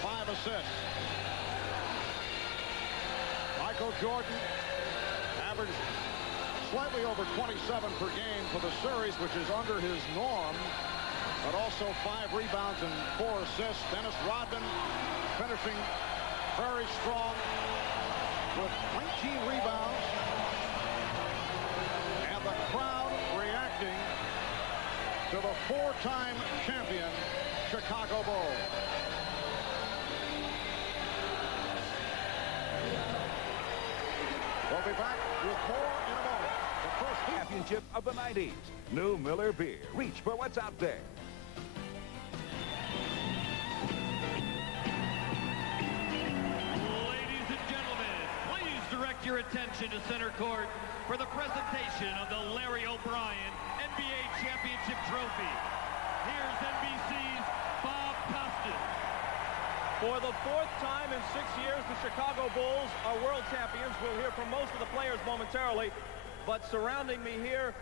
5 assists. Michael Jordan averaged slightly over 27 per game for the series, which is under his norm, but also 5 rebounds and 4 assists. Dennis Rodman finishing very strong with 19 rebounds, and the crowd reacting to the 4-time champion Chicago Bulls. We'll be back with more in a moment. The first championship of the 90s. New Miller Beer. Reach for what's out there. Ladies and gentlemen, please direct your attention to center court for the presentation of the Larry O'Brien NBA Championship Trophy. Here's NBC's Bob Costas. For the fourth time in 6 years, the Chicago Bulls are world champions. We'll hear from most of the players momentarily. But surrounding me here,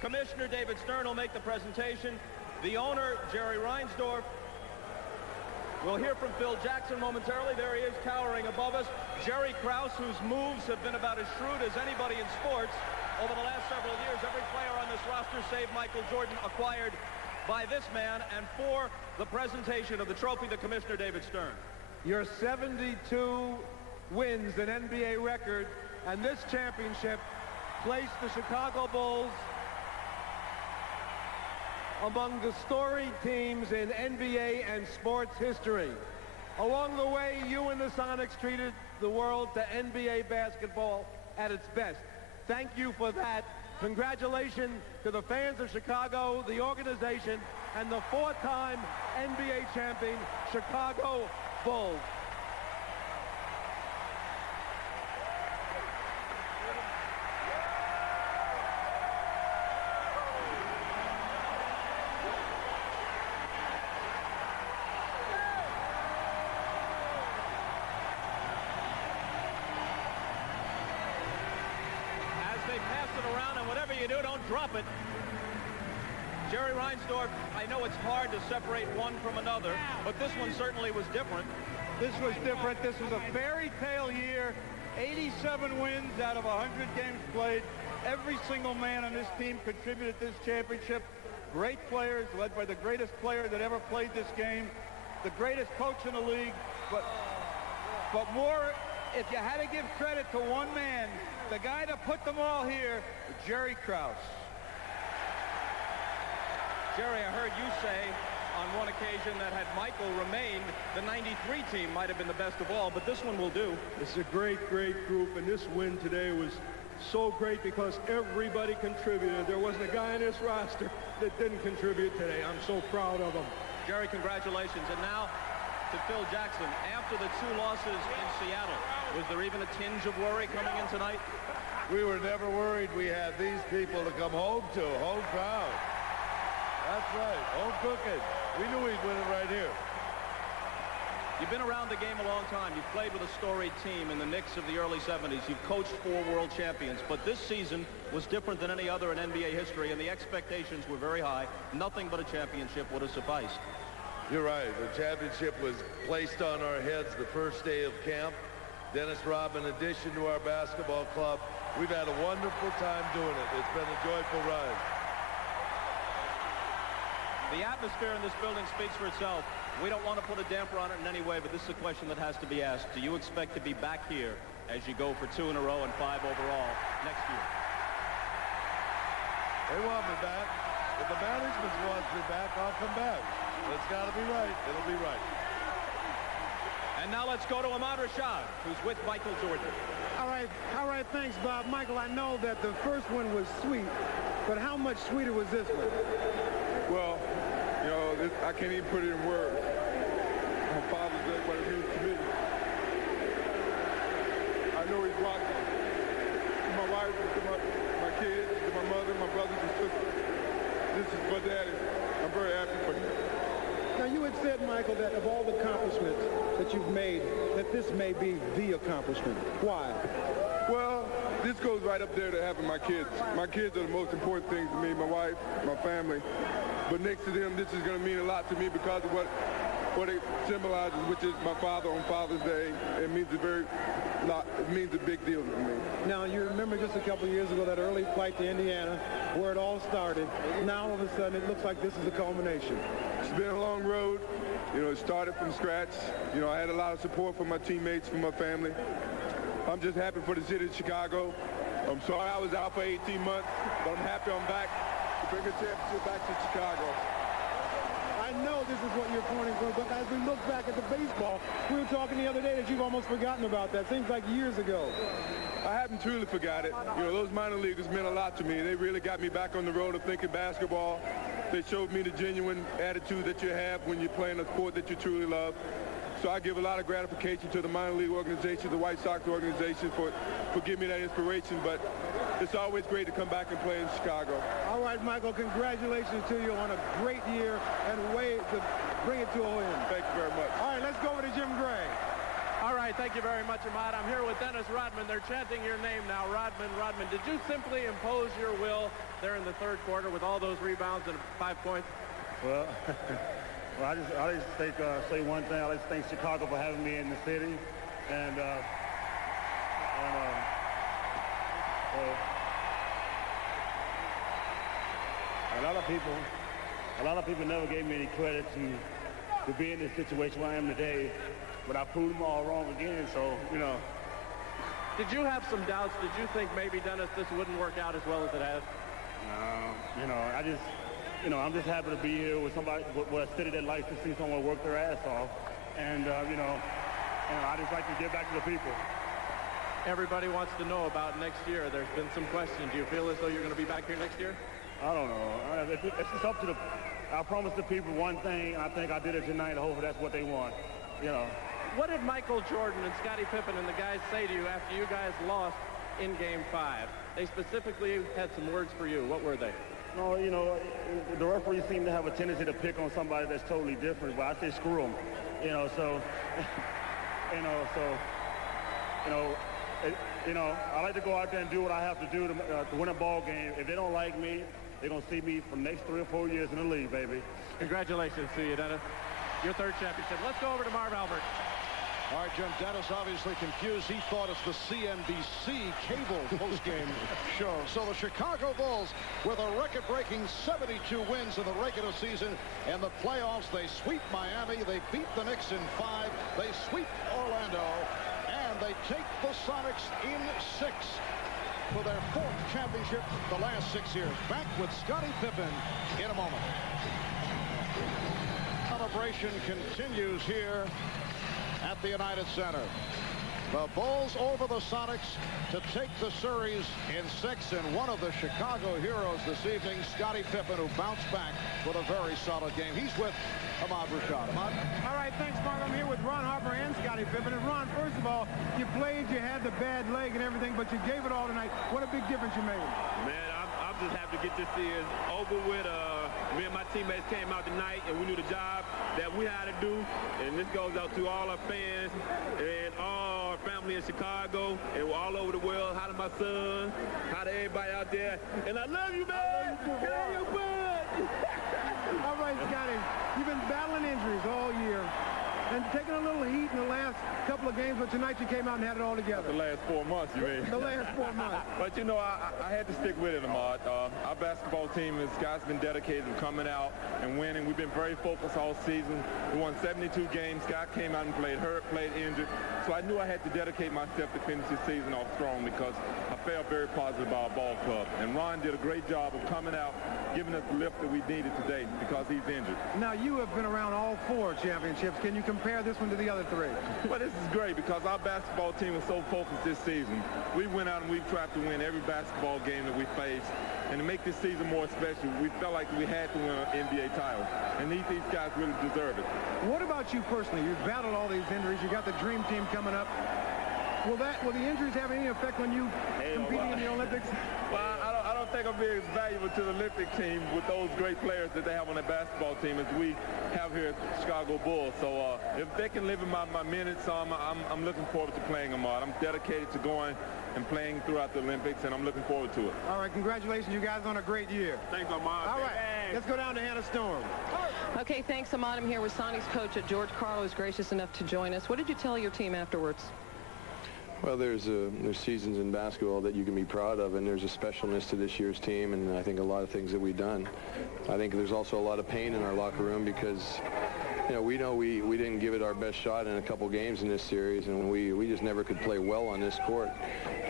Commissioner David Stern will make the presentation. The owner, Jerry Reinsdorf. We'll hear from Phil Jackson momentarily. There he is, towering above us. Jerry Krause, whose moves have been about as shrewd as anybody in sports over the last several years. Every player on this roster, save Michael Jordan, acquired by this man. And for the presentation of the trophy, the Commissioner, David Stern. Your 72 wins, an NBA record, and this championship placed the Chicago Bulls among the storied teams in NBA and sports history. Along the way, you and the Sonics treated the world to NBA basketball at its best. Thank you for that. Congratulations to the fans of Chicago, the organization, and the four-time NBA champion, Chicago Bulls. Drop it. Jerry Reinsdorf, I know it's hard to separate one from another, but this one certainly was different. This was different. This was a fairy tale year. 87 wins out of 100 games played. Every single man on this team contributed to this championship. Great players, led by the greatest player that ever played this game, the greatest coach in the league. But more, if you had to give credit to one man, the guy that put them all here, Jerry Krause. Jerry, I heard you say on one occasion that had Michael remained, the 93 team might have been the best of all, but this one will do. It's a great, great group, and this win today was so great because everybody contributed. There wasn't a guy in this roster that didn't contribute today. I'm so proud of them. Jerry, congratulations. And now to Phil Jackson. After the two losses in Seattle, was there even a tinge of worry coming in tonight? We were never worried. We had these people to come home to, home crowd. That's right, home cooking. We knew we'd win it right here. You've been around the game a long time. You've played with a storied team in the Knicks of the early 70s. You've coached 4 world champions. But this season was different than any other in NBA history, and the expectations were very high. Nothing but a championship would have sufficed. You're right. The championship was placed on our heads the first day of camp. Dennis Rodman, in addition to our basketball club, we've had a wonderful time doing it. It's been a joyful ride. The atmosphere in this building speaks for itself. We don't want to put a damper on it in any way, but this is a question that has to be asked. Do you expect to be back here as you go for 2 in a row and 5 overall next year? They want me back. If the management wants me back, I'll come back. It's got to be right. It'll be right. And now let's go to Ahmad Rashad, who's with Michael Jordan. All right, thanks, Bob. Michael, I know that the first one was sweet, but how much sweeter was this one? Well, you know, I can't even put it in words. My Father's Day, what it means to me. I know he's watching. To my wife, to my kids, to my mother, my brothers and sisters. This is my daddy. I'm very happy for him. Now, you had said, Michael, that of all the accomplishments that you've made, that this may be the accomplishment. Why? Well, this goes right up there to having my kids. My kids are the most important things to me, my wife, my family. But next to them, this is going to mean a lot to me because of what it symbolizes, which is my father on Father's Day. It means a big deal to me. Now, you remember just a couple years ago that early flight to Indiana, where it all started. Now, all of a sudden, it looks like this is the culmination. It's been a long road. You know, it started from scratch. You know, I had a lot of support from my teammates, from my family. I'm just happy for the city of Chicago. I'm sorry I was out for 18 months, but I'm happy I'm back to bring a championship back to Chicago. I know this is what you're pointing for, but as we look back at the baseball, we were talking the other day that you've almost forgotten about that. Seems like years ago. I haven't truly forgot it. You know, those minor leaguers meant a lot to me. They really got me back on the road of thinking basketball. They showed me the genuine attitude that you have when you're playing a sport that you truly love. So I give a lot of gratification to the minor league organization, the White Sox organization for giving me that inspiration. But it's always great to come back and play in Chicago. All right, Michael, congratulations to you on a great year and way to bring it to a win. Thank you very much. All right, let's go over to Jim Gray. All right, thank you very much, Ahmad. I'm here with Dennis Rodman. They're chanting your name now. Rodman, did you simply impose your will there in the third quarter with all those rebounds and 5 points? Well, I just think, say one thing. I just thank Chicago for having me in the city. And a lot of people never gave me any credit to be in this situation where I am today, but I proved them all wrong again. So, you know. Did you have some doubts? Did you think maybe, Dennis, this wouldn't work out as well as it has? No, you know, I'm just happy to be here with somebody, with a city that likes to see someone work their ass off, and I just like to give back to the people. Everybody wants to know about next year. There's been some questions. Do you feel as though you're going to be back here next year? I don't know. It's just up to the. I promised the people one thing, and I think I did it tonight. Hopefully, that's what they want. You know. What did Michael Jordan and Scottie Pippen and the guys say to you after you guys lost in Game 5? They specifically had some words for you. What were they? No, you know, the referees seem to have a tendency to pick on somebody that's totally different, but I say screw them. You know, so, I like to go out there and do what I have to do to win a ball game. If they don't like me, they're going to see me for the next 3 or 4 years in the league, baby. Congratulations to you, Dennis. Your third championship. Let's go over to Marv Albert. All right, Jim, Dennis obviously confused. He thought it's the CNBC cable postgame show. So the Chicago Bulls, with a record-breaking 72 wins in the regular season. In the playoffs, they sweep Miami. They beat the Knicks in 5. They sweep Orlando. And they take the Sonics in 6 for their 4th championship the last 6 years. Back with Scottie Pippen in a moment. Celebration continues here at the United Center. The Bulls over the Sonics to take the series in 6, and one of the Chicago heroes this evening, Scottie Pippen, who bounced back with a very solid game. He's with Ahmad Rashad. Ahmad? All right, thanks, Mark. I'm here with Ron Harper and Scottie Pippen. And Ron, first of all, you played, you had the bad leg and everything, but you gave it all tonight. What a big difference you made. Man, I'm just happy to get this series over with. Me and my teammates came out tonight, and we knew the job that we had to do. And this goes out to all our fans and all our family in Chicago and all over the world. Hi to my son. Hi to everybody out there. And I love you, man. Get on your butt. All right, Scottie, you've been battling injuries all year and taking a little heat in the last couple of games, but tonight you came out and had it all together. The last 4 months, you mean? The last 4 months. But, you know, I had to stick with it, Ahmad. Our basketball team, guys been dedicated to coming out and winning. We've been very focused all season. We won 72 games. Scott came out and played hurt, played injured. So I knew I had to dedicate myself to finish this season off strong because I felt very positive about our ball club. And Ron did a great job of coming out, giving us the lift that we needed today because he's injured. Now, you have been around all 4 championships. Can you compare this one to the other 3? Well, this is great because our basketball team was so focused this season. We went out and we tried to win every basketball game that we faced. And to make this season more special, we felt like we had to win an NBA title. And these guys really deserve it. What about you personally? You've battled all these injuries. You got the dream team coming up. Will the injuries have any effect on you competing in the Olympics? Well, I don't think I'll be as valuable to the Olympic team with those great players that they have on their basketball team as we have here at the Chicago Bulls. So if they can live in my minutes, I'm looking forward to playing them all. I'm dedicated to going and playing throughout the Olympics, and I'm looking forward to it. All right, congratulations, you guys, on a great year. Thanks, Ahmad. All right, let's go down to Hannah Storm. Okay, thanks, Ahmad. I'm here with Sonny's coach, George Karl, who's gracious enough to join us. What did you tell your team afterwards? Well, there's seasons in basketball that you can be proud of, and there's a specialness to this year's team, and I think a lot of things that we've done. I think there's also a lot of pain in our locker room because, you know we didn't give it our best shot in a couple games in this series, and we just never could play well on this court.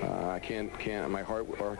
Our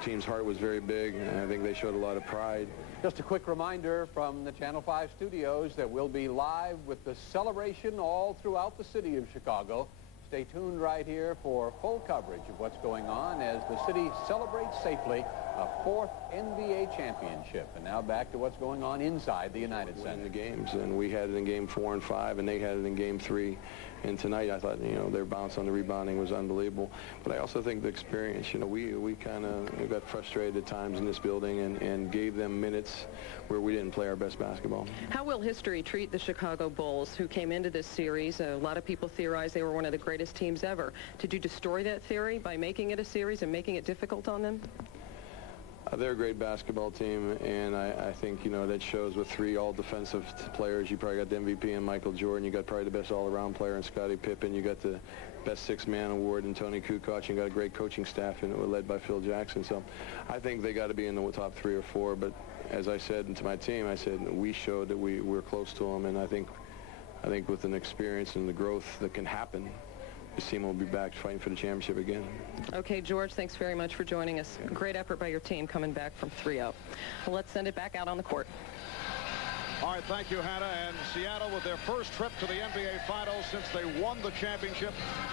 team's heart was very big, and I think they showed a lot of pride. Just a quick reminder from the Channel 5 studios that we'll be live with the celebration all throughout the city of Chicago. Stay tuned right here for full coverage of what's going on as the city celebrates safely a 4th NBA championship. And now back to what's going on inside the United Center. In the games, and we had it in game 4 and 5, and they had it in game 3. And tonight, I thought, their bounce on the rebounding was unbelievable. But I also think the experience, we kind of got frustrated at times in this building and gave them minutes where we didn't play our best basketball. How will history treat the Chicago Bulls, who came into this series? A lot of people theorize they were one of the greatest teams ever. Did you destroy that theory by making it a series and making it difficult on them? They're a great basketball team, and I think, that shows with 3 all-defensive players. You probably got the MVP in Michael Jordan. You got probably the best all-around player in Scottie Pippen. You got the best 6-man award in Tony Kukoc. You got a great coaching staff led by Phil Jackson. So I think they got to be in the top 3 or 4. But as I said to my team, I said we showed that we're close to them, and I think with an experience and the growth that can happen, this team will be back fighting for the championship again. Okay, George, thanks very much for joining us. Great effort by your team coming back from 3-0. Well, let's send it back out on the court. All right, thank you, Hannah. And Seattle with their first trip to the NBA Finals since they won the championship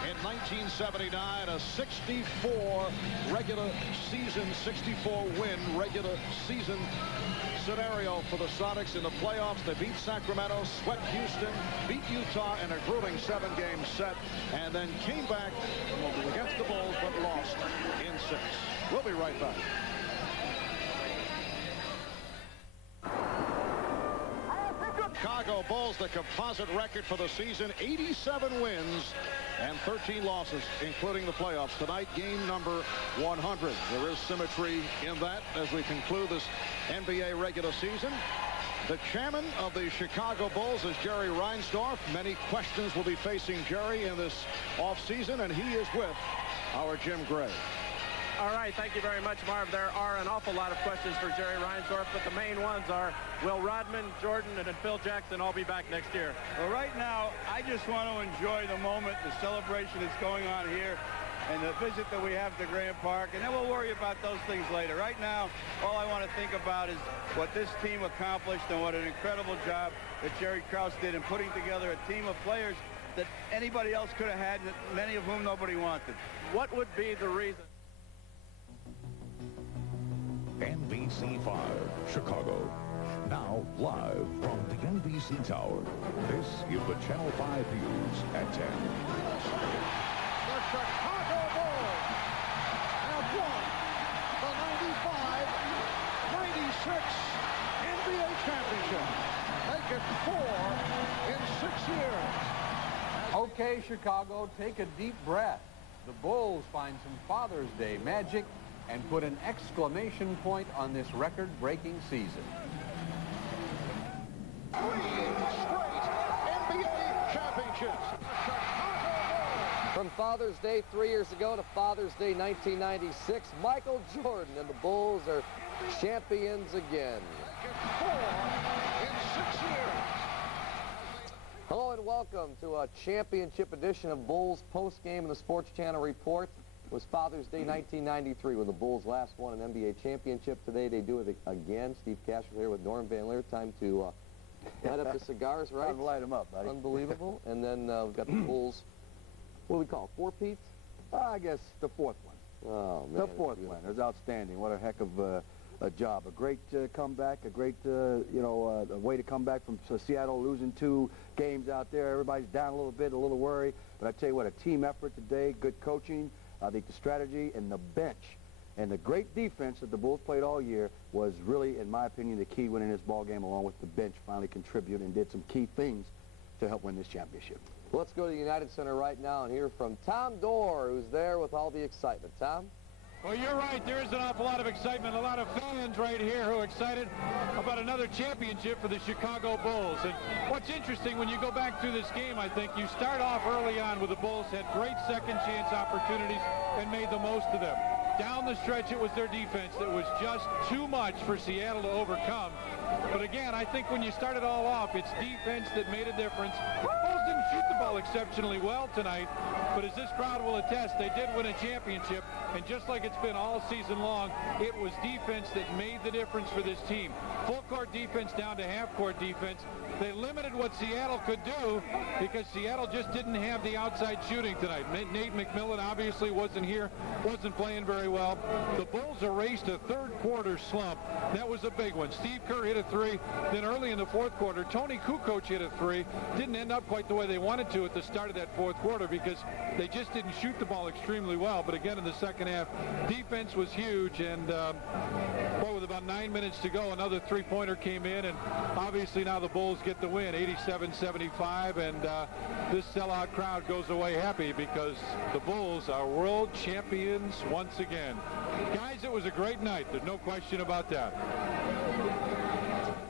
in 1979. A 64 regular season, 64-win regular season scenario for the Sonics in the playoffs. They beat Sacramento, swept Houston, beat Utah in a grueling 7-game set, and then came back against the Bulls but lost in 6. We'll be right back. Chicago Bulls, the composite record for the season, 87 wins and 13 losses, including the playoffs. Tonight, game number 100. There is symmetry in that as we conclude this NBA regular season. The chairman of the Chicago Bulls is Jerry Reinsdorf. Many questions will be facing Jerry in this offseason, and he is with our Jim Gray. All right, thank you very much, Marv. There are an awful lot of questions for Jerry Reinsdorf, but the main ones are, will Rodman, Jordan, and Phil Jackson all be back next year? Well, right now, I just want to enjoy the moment, the celebration that's going on here, and the visit that we have to Grant Park, and then we'll worry about those things later. Right now, all I want to think about is what this team accomplished and what an incredible job that Jerry Krause did in putting together a team of players that anybody else could have had, many of whom nobody wanted. What would be the reason? NBC5, Chicago. Now live from the NBC Tower. This is the Channel 5 News at 10. The Chicago Bulls have won the 95-96 NBA championship. Make it 4 in 6 years. Okay, Chicago, take a deep breath. The Bulls find some Father's Day magic and put an exclamation point on this record-breaking season. 3 straight NBA championships. From Father's Day 3 years ago to Father's Day 1996, Michael Jordan and the Bulls are champions again. 4 in 6 years. Hello and welcome to a championship edition of Bulls Postgame in the Sports Channel Report. It was Father's Day 1993 when the Bulls last won an NBA championship. Today they do it again. Steve Cashel here with Norm Van Leer. Time to light up the cigars, right? Time to light them up, buddy. Unbelievable. And then we've got the Bulls, what do we call it, 4 Pete's? I guess the 4th one. Oh, man. The 4th one. It was outstanding. What a heck of a job. A great comeback, a great, a way to come back from Seattle losing 2 games out there. Everybody's down a little bit, a little worried. But I tell you what, a team effort today, good coaching. I think the strategy and the bench and the great defense that the Bulls played all year was really, in my opinion, the key winning this ball game, along with the bench finally contributed and did some key things to help win this championship. Well, let's go to the United Center right now and hear from Tom Dorr, who's there with all the excitement. Tom? Well, you're right. There is an awful lot of excitement, a lot of fans right here who are excited about another championship for the Chicago Bulls. And what's interesting, when you go back through this game, I think you start off early on with the Bulls had great second chance opportunities and made the most of them. Down the stretch, it was their defense that was just too much for Seattle to overcome. But again, I think when you start it all off, it's defense that made a difference. Bulls didn't shoot the ball exceptionally well tonight, but as this crowd will attest, they did win a championship. And just like it's been all season long, it was defense that made the difference for this team. Full court defense down to half court defense. They limited what Seattle could do because Seattle just didn't have the outside shooting tonight. Nate McMillan obviously wasn't here, wasn't playing very well. The Bulls erased a third quarter slump. That was a big one. Steve Kerr hit a three. Then early in the fourth quarter, Tony Kukoc hit a three. Didn't end up quite the way they wanted to at the start of that fourth quarter because they just didn't shoot the ball extremely well. But again, in the second half, defense was huge. And boy, with about 9 minutes to go, another three-pointer came in. And obviously now the Bulls get the win, 87-75. And this sellout crowd goes away happy because the Bulls are world champions once again. Guys, it was a great night. There's no question about that.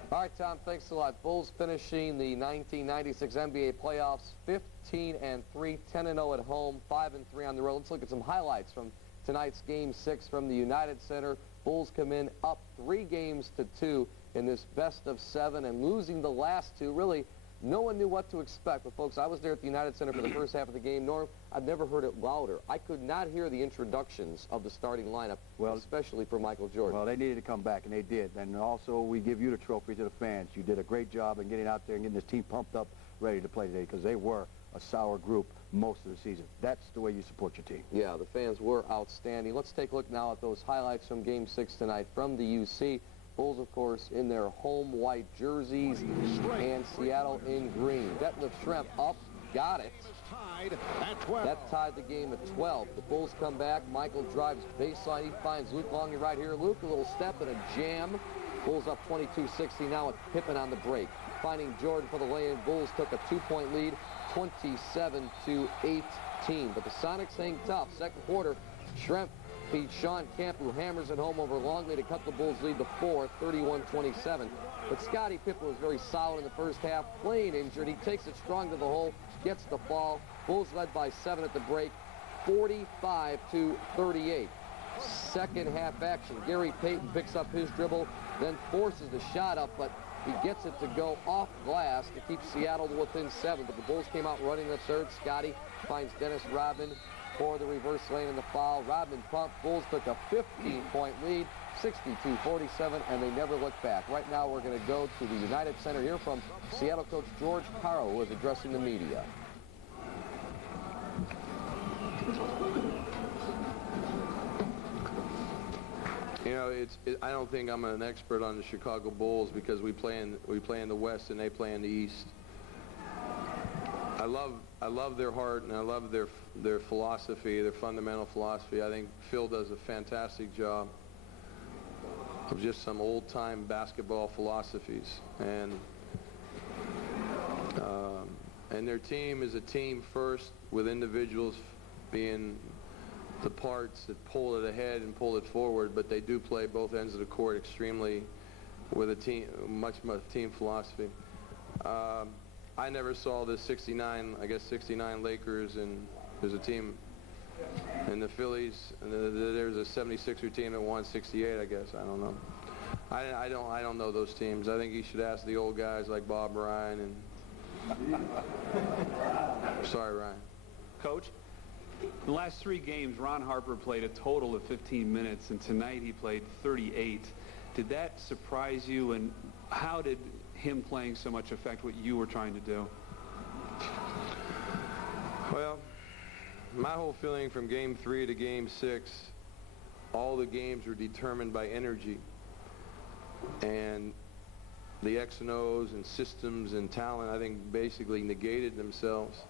All right, Tom, thanks a lot. Bulls finishing the 1996 NBA playoffs 15-3, 10-0 at home, 5-3 on the road. Let's look at some highlights from tonight's Game 6 from the United Center. Bulls come in up 3-2 in this best-of-7 and losing the last two. Really, no one knew what to expect. But, folks, I was there at the United Center for the first half of the game. Norm, I've never heard it louder. I could not hear the introductions of the starting lineup, especially for Michael Jordan. Well, they needed to come back, and they did. And also, we give you the trophy to the fans. You did a great job in getting out there and getting this team pumped up, ready to play today, because they were a sour group most of the season. That's the way you support your team. Yeah, the fans were outstanding. Let's take a look now at those highlights from Game 6 tonight from the UC. Bulls, of course, in their home white jerseys, and Seattle in green. Detlef Schrempf up, got it. That tied the game at 12. The Bulls come back. Michael drives baseline. He finds Luke Longley right here. Luke, a little step and a jam. Bulls up 22-60 now with Pippen on the break. Finding Jordan for the lay-in. Bulls took a 2-point lead, 27-18. But the Sonics hang tough. Second quarter, Schrempf feeds Sean Kemp, who hammers it home over Longley to cut the Bulls' lead to 4, 31-27. But Scottie Pippen was very solid in the first half, playing injured. He takes it strong to the hole, gets the fall. Bulls led by 7 at the break, 45-38. Second half action. Gary Payton picks up his dribble, then forces the shot up, but he gets it to go off glass to keep Seattle to within 7. But the Bulls came out running the third. Scottie finds Dennis Rodman for the reverse lane and the foul. Rodman pumped. Bulls took a 15-point lead, 62-47, and they never looked back. Right now we're going to go to the United Center, here from Seattle coach George Karl, who is addressing the media. You know, I don't think I'm an expert on the Chicago Bulls because we play in the West and they play in the East. I love their heart and I love their philosophy, their fundamental philosophy. I think Phil does a fantastic job of just some old-time basketball philosophies, and their team is a team first, with individuals being the parts that pull it ahead and pull it forward, but they do play both ends of the court extremely with a team, much team philosophy. I never saw the 69 Lakers, and there's a team in the Phillies, and there's a 76er team that won 68, I guess. I don't know. I don't know those teams. I think you should ask the old guys like Bob Ryan and sorry, Ryan. Coach, the last 3 games, Ron Harper played a total of 15 minutes, and tonight he played 38. Did that surprise you, and how did him playing so much affect what you were trying to do? Well, my whole feeling from Game 3 to Game 6, all the games were determined by energy. And the X and O's and systems and talent, I think, basically negated themselves.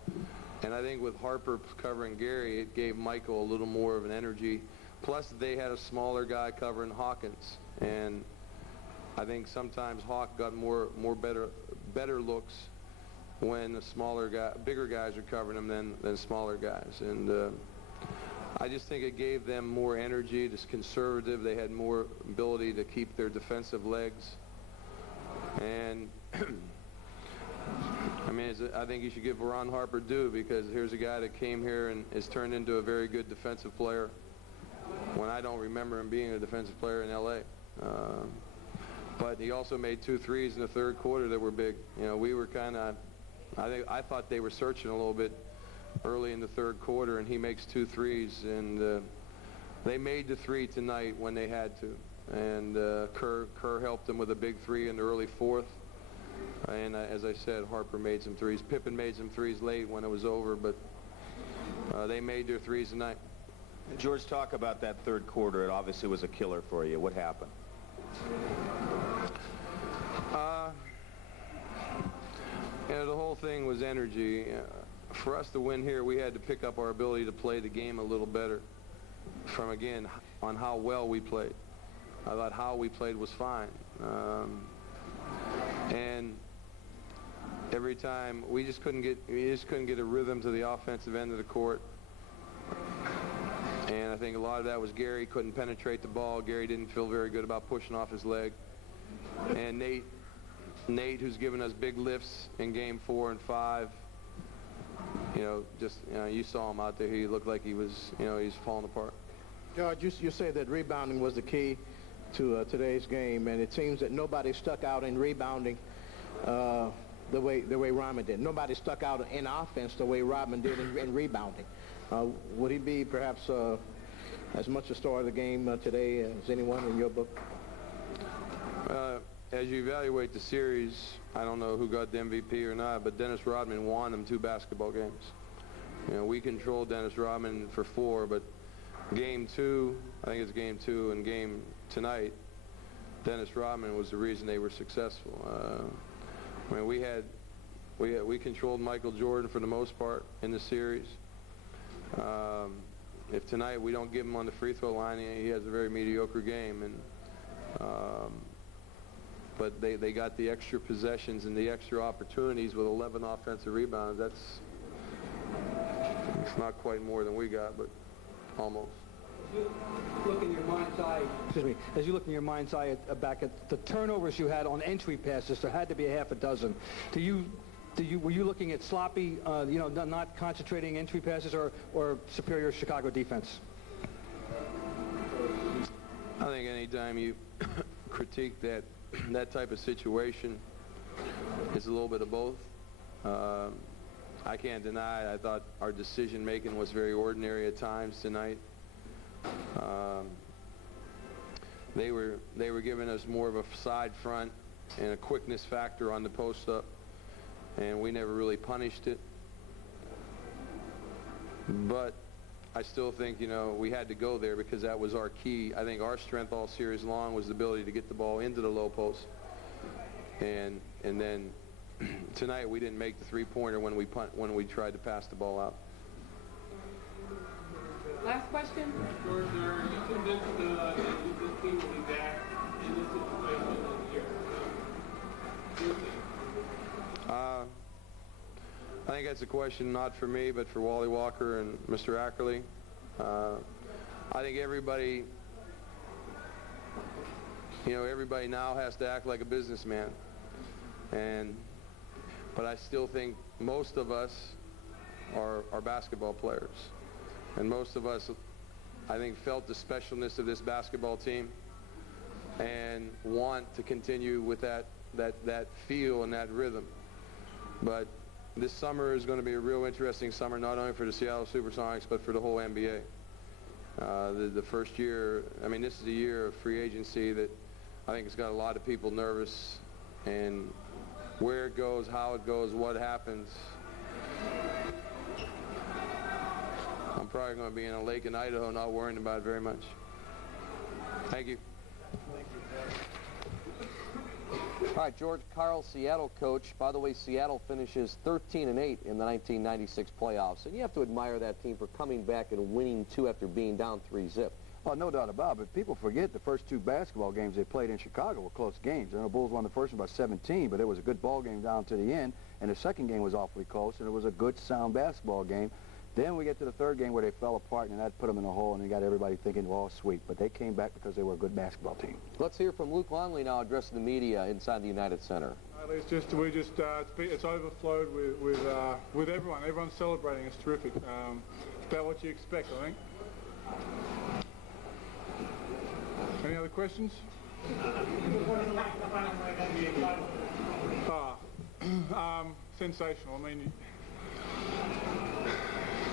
And I think with Harper covering Gary, it gave Michael a little more of an energy. Plus, they had a smaller guy covering Hawkins. And I think sometimes Hawk got better looks when the bigger guys are covering him than smaller guys. And I just think it gave them more energy, just conservative. They had more ability to keep their defensive legs. And I mean, I think you should give Ron Harper due, because here's a guy that came here and has turned into a very good defensive player when I don't remember him being a defensive player in L.A. But he also made 2 threes in the third quarter that were big. You know, we were kind of, I thought they were searching a little bit early in the third quarter, and he makes 2 threes, and they made the 3 tonight when they had to. And Kerr helped them with a big 3 in the early fourth. And as I said, Harper made some threes. Pippen made some threes late when it was over, but they made their threes tonight. George, talk about that third quarter. It obviously was a killer for you. What happened? You know, the whole thing was energy. For us to win here, we had to pick up our ability to play the game a little better from, again, on how well we played. I thought how we played was fine. And every time we just couldn't get a rhythm to the offensive end of the court. And I think a lot of that was Gary couldn't penetrate the ball. Gary didn't feel very good about pushing off his leg. And Nate, who's given us big lifts in game 4 and 5, you know, you saw him out there. He looked like he was, he's falling apart. George, you say that rebounding was the key to today's game, and it seems that nobody stuck out in rebounding the way Rodman did. Nobody stuck out in offense the way Rodman did in rebounding. Would he be perhaps as much a star of the game today as anyone in your book? As you evaluate the series, I don't know who got the MVP or not, but Dennis Rodman won them 2 basketball games. You know, we controlled Dennis Rodman for 4, but game 2, I think it's game 2, and game tonight, Dennis Rodman was the reason they were successful. I mean, we controlled Michael Jordan for the most part in the series. If tonight we don't give him on the free throw line, he has a very mediocre game. And but they got the extra possessions and the extra opportunities with 11 offensive rebounds. It's not quite more than we got, but almost. Look in your mind's eye. Excuse me. As you look in your mind's eye back at the turnovers you had on entry passes, there had to be a half a dozen. Were you looking at sloppy, not concentrating entry passes, or superior Chicago defense? I think anytime you critique that type of situation, it's a little bit of both. I can't deny it. I thought our decision making was very ordinary at times tonight. They were giving us more of a side front and a quickness factor on the post up, and we never really punished it. But I still think, we had to go there because that was our key. I think our strength all series long was the ability to get the ball into the low post. And then tonight we didn't make the three-pointer when we tried to pass the ball out. Last question. George, are you convinced that this team will be back in this situation in a year? I think that's a question not for me, but for Wally Walker and Mr. Ackerley. I think everybody now has to act like a businessman. But I still think most of us are basketball players. And most of us, I think, felt the specialness of this basketball team and want to continue with that feel and that rhythm. But this summer is going to be a real interesting summer, not only for the Seattle Supersonics, but for the whole NBA. The first year, this is a year of free agency that I think has got a lot of people nervous, and where it goes, how it goes, what happens. I'm probably going to be in a lake in Idaho not worrying about it very much. Thank you. All right, George Karl, Seattle coach. By the way, Seattle finishes 13-8 in the 1996 playoffs, and you have to admire that team for coming back and winning 2 after being down 3-0. Well, no doubt about it, but people forget the first 2 basketball games they played in Chicago were close games. I know Bulls won the first one by 17, but it was a good ball game down to the end, and the second game was awfully close, and it was a good, sound basketball game. Then we get to the third game where they fell apart, and that put them in a hole, and they got everybody thinking, well, sweet. But they came back because they were a good basketball team. Let's hear from Luke Longley now addressing the media inside the United Center. It's overflowed with everyone. Everyone's celebrating. It's terrific. It's about what you expect, I think. Any other questions? What is it like to finally win an NBA title? Sensational. I mean,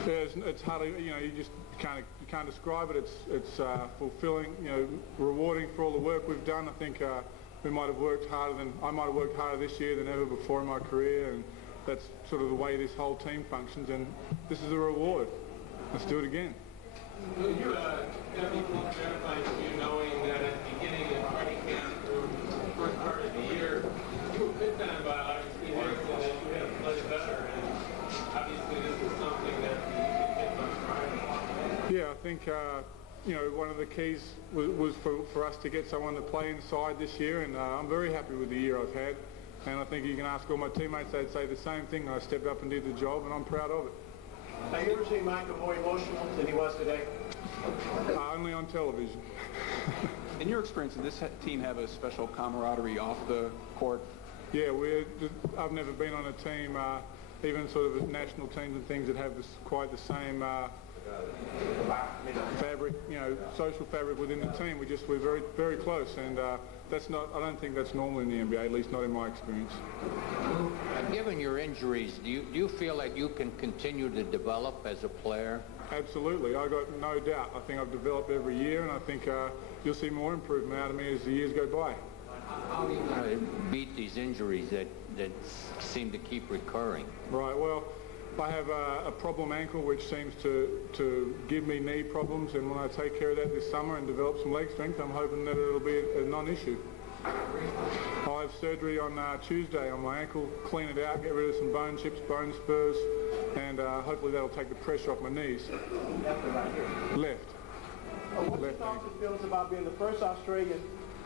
it's hardly, you know, you can't describe it. It's fulfilling, you know, rewarding for all the work we've done. I think I might have worked harder this year than ever before in my career, and that's sort of the way this whole team functions. And this is a reward. Let's do it again. Will you definitely feel gratified to you knowing that at the beginning of training camp through the first part of the year, you were picked on by a lot of teammates and that you had to play better, and obviously this is something that you can get much pride in. Yeah, I think you know, one of the keys was for us to get someone to play inside this year, and I'm very happy with the year I've had. And I think you can ask all my teammates, they'd say the same thing. I stepped up and did the job, and I'm proud of it. Have you ever seen Michael more emotional than he was today? Only on television. In your experience, did this team have a special camaraderie off the court? Yeah, I've never been on a team, even sort of national teams and things that have quite the same fabric, you know, social fabric within the team. We're very, very close, and I don't think that's normal in the NBA, at least not in my experience. Given your injuries, do you feel like you can continue to develop as a player? Absolutely. I got no doubt. I think I've developed every year, and I think you'll see more improvement out of me as the years go by. How do you beat these injuries that seem to keep recurring? Right. Well, I have a problem ankle which seems to give me knee problems, and when I take care of that this summer and develop some leg strength, I'm hoping that it'll be a non-issue. I'll have surgery on Tuesday on my ankle, clean it out, get rid of some bone chips, bone spurs, and hopefully that'll take the pressure off my knees. Left. What's the thoughts and feelings about being the first Australian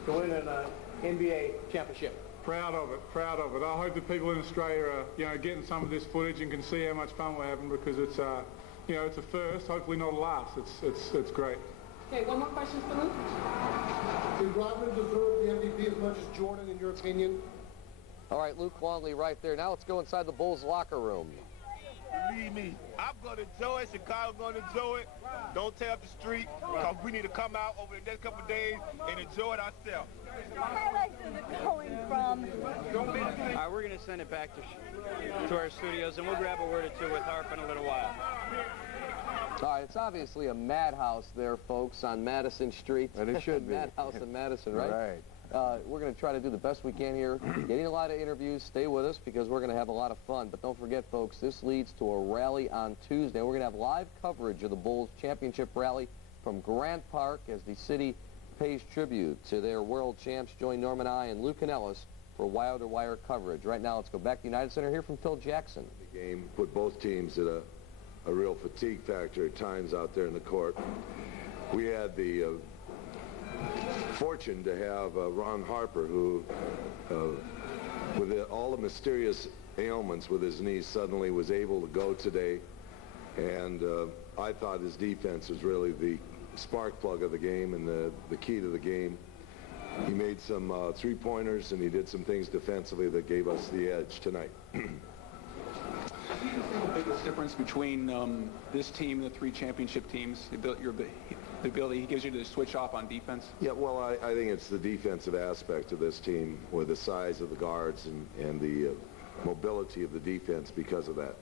to win an NBA championship? Proud of it, proud of it. I hope that people in Australia are, you know, getting some of this footage and can see how much fun we're having, because it's, you know, it's a first, hopefully not a last. It's great. Okay, one more question for Luke. Did Rodman deserve the MVP as much as Jordan, in your opinion? All right, Luke Longley right there. Now let's go inside the Bulls locker room. Believe me, I'm going to enjoy it. Chicago's going to enjoy it. Don't tear up the street, because we need to come out over the next couple of days and enjoy it ourselves. Highlights of it going from... We're going to send it back to our studios, and we'll grab a word or two with Harp in a little while. All right, it's obviously a madhouse there, folks, on Madison Street. And it should be. Madhouse in Madison, right? Right. We're going to try to do the best we can here, getting a lot of interviews. Stay with us, because we're going to have a lot of fun. But don't forget, folks, this leads to a rally on Tuesday. We're going to have live coverage of the Bulls championship rally from Grant Park as the city pays tribute to their world champs. Join Norman I and Luke and Ellis for wire-to-wire coverage. Right now, let's go back to the United Center here from Phil Jackson. The game put both teams at a real fatigue factor at times out there in the court. We had the fortune to have Ron Harper, who, with all the mysterious ailments with his knee, suddenly was able to go today. And I thought his defense was really the spark plug of the game and the key to the game. He made some three-pointers, and he did some things defensively that gave us the edge tonight. The biggest difference between this team and the three championship teams, the ability he gives you to switch off on defense? Yeah, well, I think it's the defensive aspect of this team, with the size of the guards and the mobility of the defense because of that.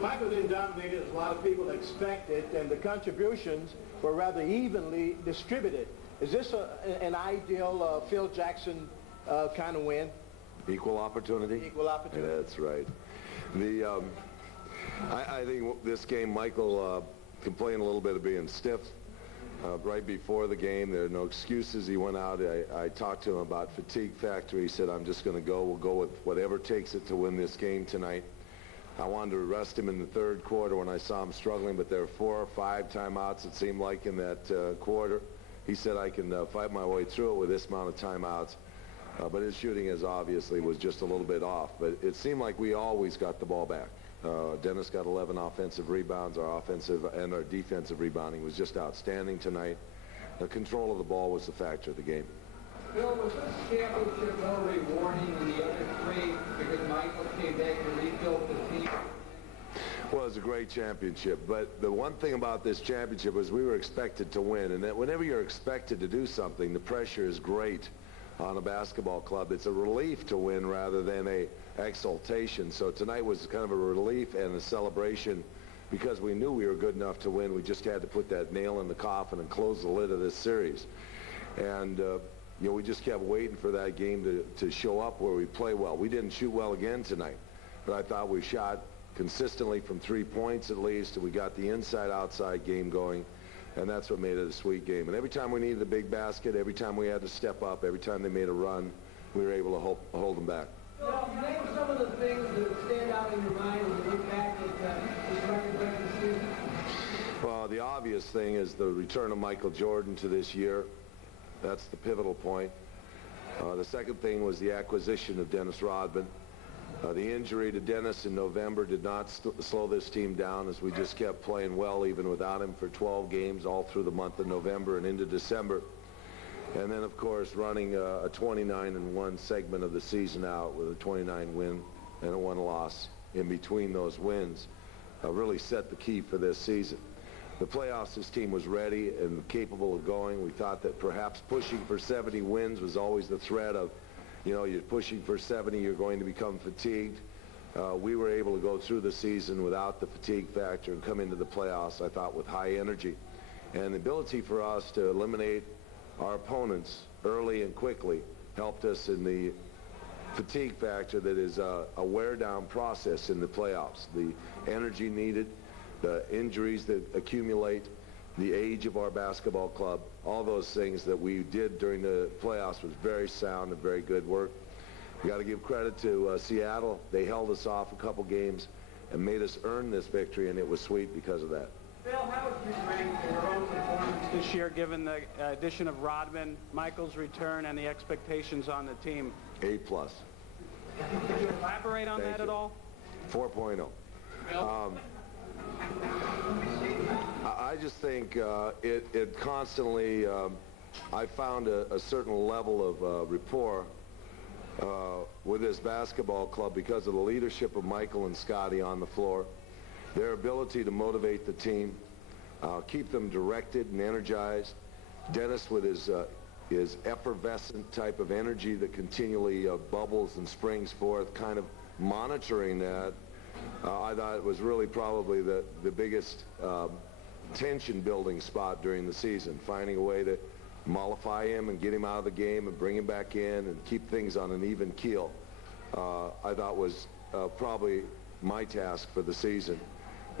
Michael didn't dominate as a lot of people expected, and the contributions were rather evenly distributed. Is this an ideal Phil Jackson kind of win? Equal opportunity? Equal opportunity. Yeah, that's right. I think this game, Michael complained a little bit of being stiff right before the game. There are no excuses. He went out. I talked to him about fatigue factor. He said, I'm just going to go. We'll go with whatever takes it to win this game tonight. I wanted to rest him in the third quarter when I saw him struggling, but there were 4 or 5 timeouts, it seemed like, in that quarter. He said, I can fight my way through it with this amount of timeouts. But his shooting obviously was just a little bit off. But it seemed like we always got the ball back. Dennis got 11 offensive rebounds. Our offensive and our defensive rebounding was just outstanding tonight. The control of the ball was the factor of the game. Bill, was this championship more rewarding than the other three because Michael came back and rebuilt the team? Well, it was a great championship, but the one thing about this championship was we were expected to win, and that whenever you're expected to do something, the pressure is great on a basketball club. It's a relief to win rather than a exaltation. So tonight was kind of a relief and a celebration because we knew we were good enough to win. We just had to put that nail in the coffin and close the lid of this series. And you know, we just kept waiting for that game to show up where we play well. We didn't shoot well again tonight, but I thought we shot consistently from 3 points at least, and we got the inside-outside game going, and that's what made it a sweet game. And every time we needed a big basket, every time we had to step up, every time they made a run, we were able to hold them back. Well, name some of the things that stand out in your mind when you look back at this record-breaking season. Well, the obvious thing is the return of Michael Jordan to this year. That's the pivotal point. The second thing was the acquisition of Dennis Rodman. The injury to Dennis in November did not slow this team down, as we just kept playing well even without him for 12 games all through the month of November and into December. And then, of course, running a 29-1 segment of the season out with a 29 win and a 1 loss in between those wins really set the key for this season. The playoffs, this team was ready and capable of going. We thought that perhaps pushing for 70 wins was always the threat of, you know, you're pushing for 70, you're going to become fatigued. We were able to go through the season without the fatigue factor and come into the playoffs, I thought, with high energy. And the ability for us to eliminate our opponents early and quickly helped us in the fatigue factor that is a wear-down process in the playoffs. The energy needed, the injuries that accumulate, the age of our basketball club, all those things that we did during the playoffs was very sound and very good work. We got to give credit to Seattle. They held us off a couple games and made us earn this victory, and it was sweet because of that. Phil, how would you rank your own performance this year, given the addition of Rodman, Michael's return, and the expectations on the team? A+. Could you elaborate on that at all? 4.0. I just think it constantly, I found a certain level of rapport with this basketball club because of the leadership of Michael and Scotty on the floor, their ability to motivate the team, keep them directed and energized. Dennis with his effervescent type of energy that continually bubbles and springs forth, kind of monitoring that. I thought it was really probably the biggest tension-building spot during the season, finding a way to mollify him and get him out of the game and bring him back in and keep things on an even keel. I thought was probably my task for the season.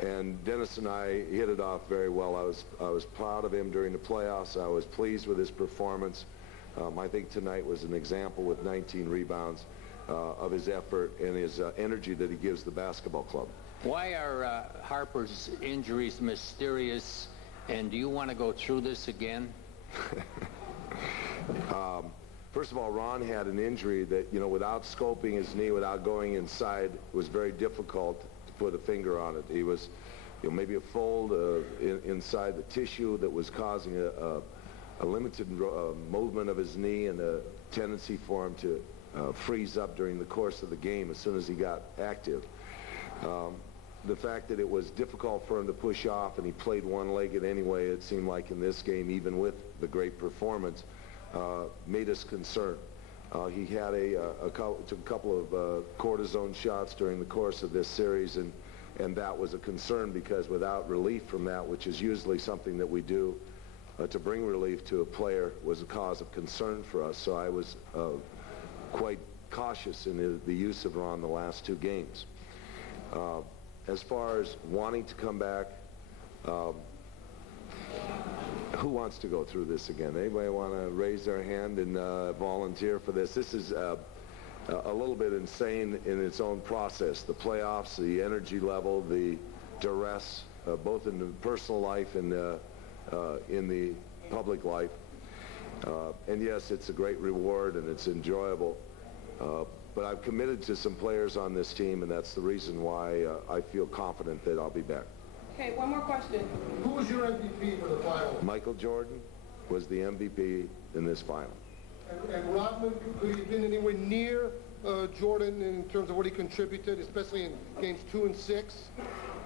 And Dennis and I hit it off very well. I was proud of him during the playoffs. I was pleased with his performance. I think tonight was an example with 19 rebounds of his effort and his energy that he gives the basketball club. Why are Harper's injuries mysterious, and do you want to go through this again? First of all, Ron had an injury that, you know, without scoping his knee, without going inside, it was very difficult to put a finger on it. He was, you know, maybe a fold inside the tissue that was causing a limited movement of his knee and a tendency for him to freeze up during the course of the game as soon as he got active. The fact that it was difficult for him to push off and he played one-legged anyway, it seemed like in this game, even with the great performance, made us concerned. He had took a couple of cortisone shots during the course of this series, and that was a concern because without relief from that, which is usually something that we do to bring relief to a player, was a cause of concern for us. So I was quite cautious in the use of Ron the last 2 games. As far as wanting to come back, who wants to go through this again? Anybody want to raise their hand and volunteer for this? This is a little bit insane in its own process. The playoffs, the energy level, the duress, both in the personal life and in the public life. And yes, it's a great reward and it's enjoyable. But I've committed to some players on this team, and that's the reason why I feel confident that I'll be back. Okay, one more question. Who was your MVP for the final? Michael Jordan was the MVP in this final. And Rodman, could he have been anywhere near Jordan in terms of what he contributed, especially in games 2 and 6?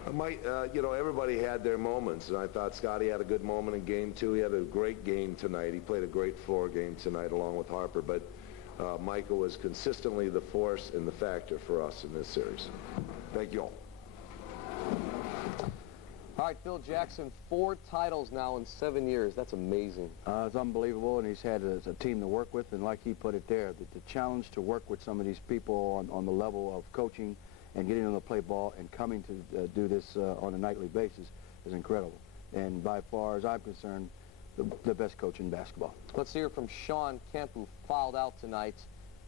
You know, everybody had their moments, and I thought Scotty had a good moment in Game 2. He had a great game tonight. He played a great floor game tonight along with Harper, but Michael was consistently the force and the factor for us in this series. Thank you all. All right, Phil Jackson, 4 titles now in 7 years. That's amazing. It's unbelievable, and he's had a team to work with, and like he put it there, the challenge to work with some of these people on the level of coaching and getting them to play ball and coming to do this on a nightly basis is incredible. And by far, as I'm concerned, the best coach in basketball. Let's hear from Shawn Kemp, who fouled out tonight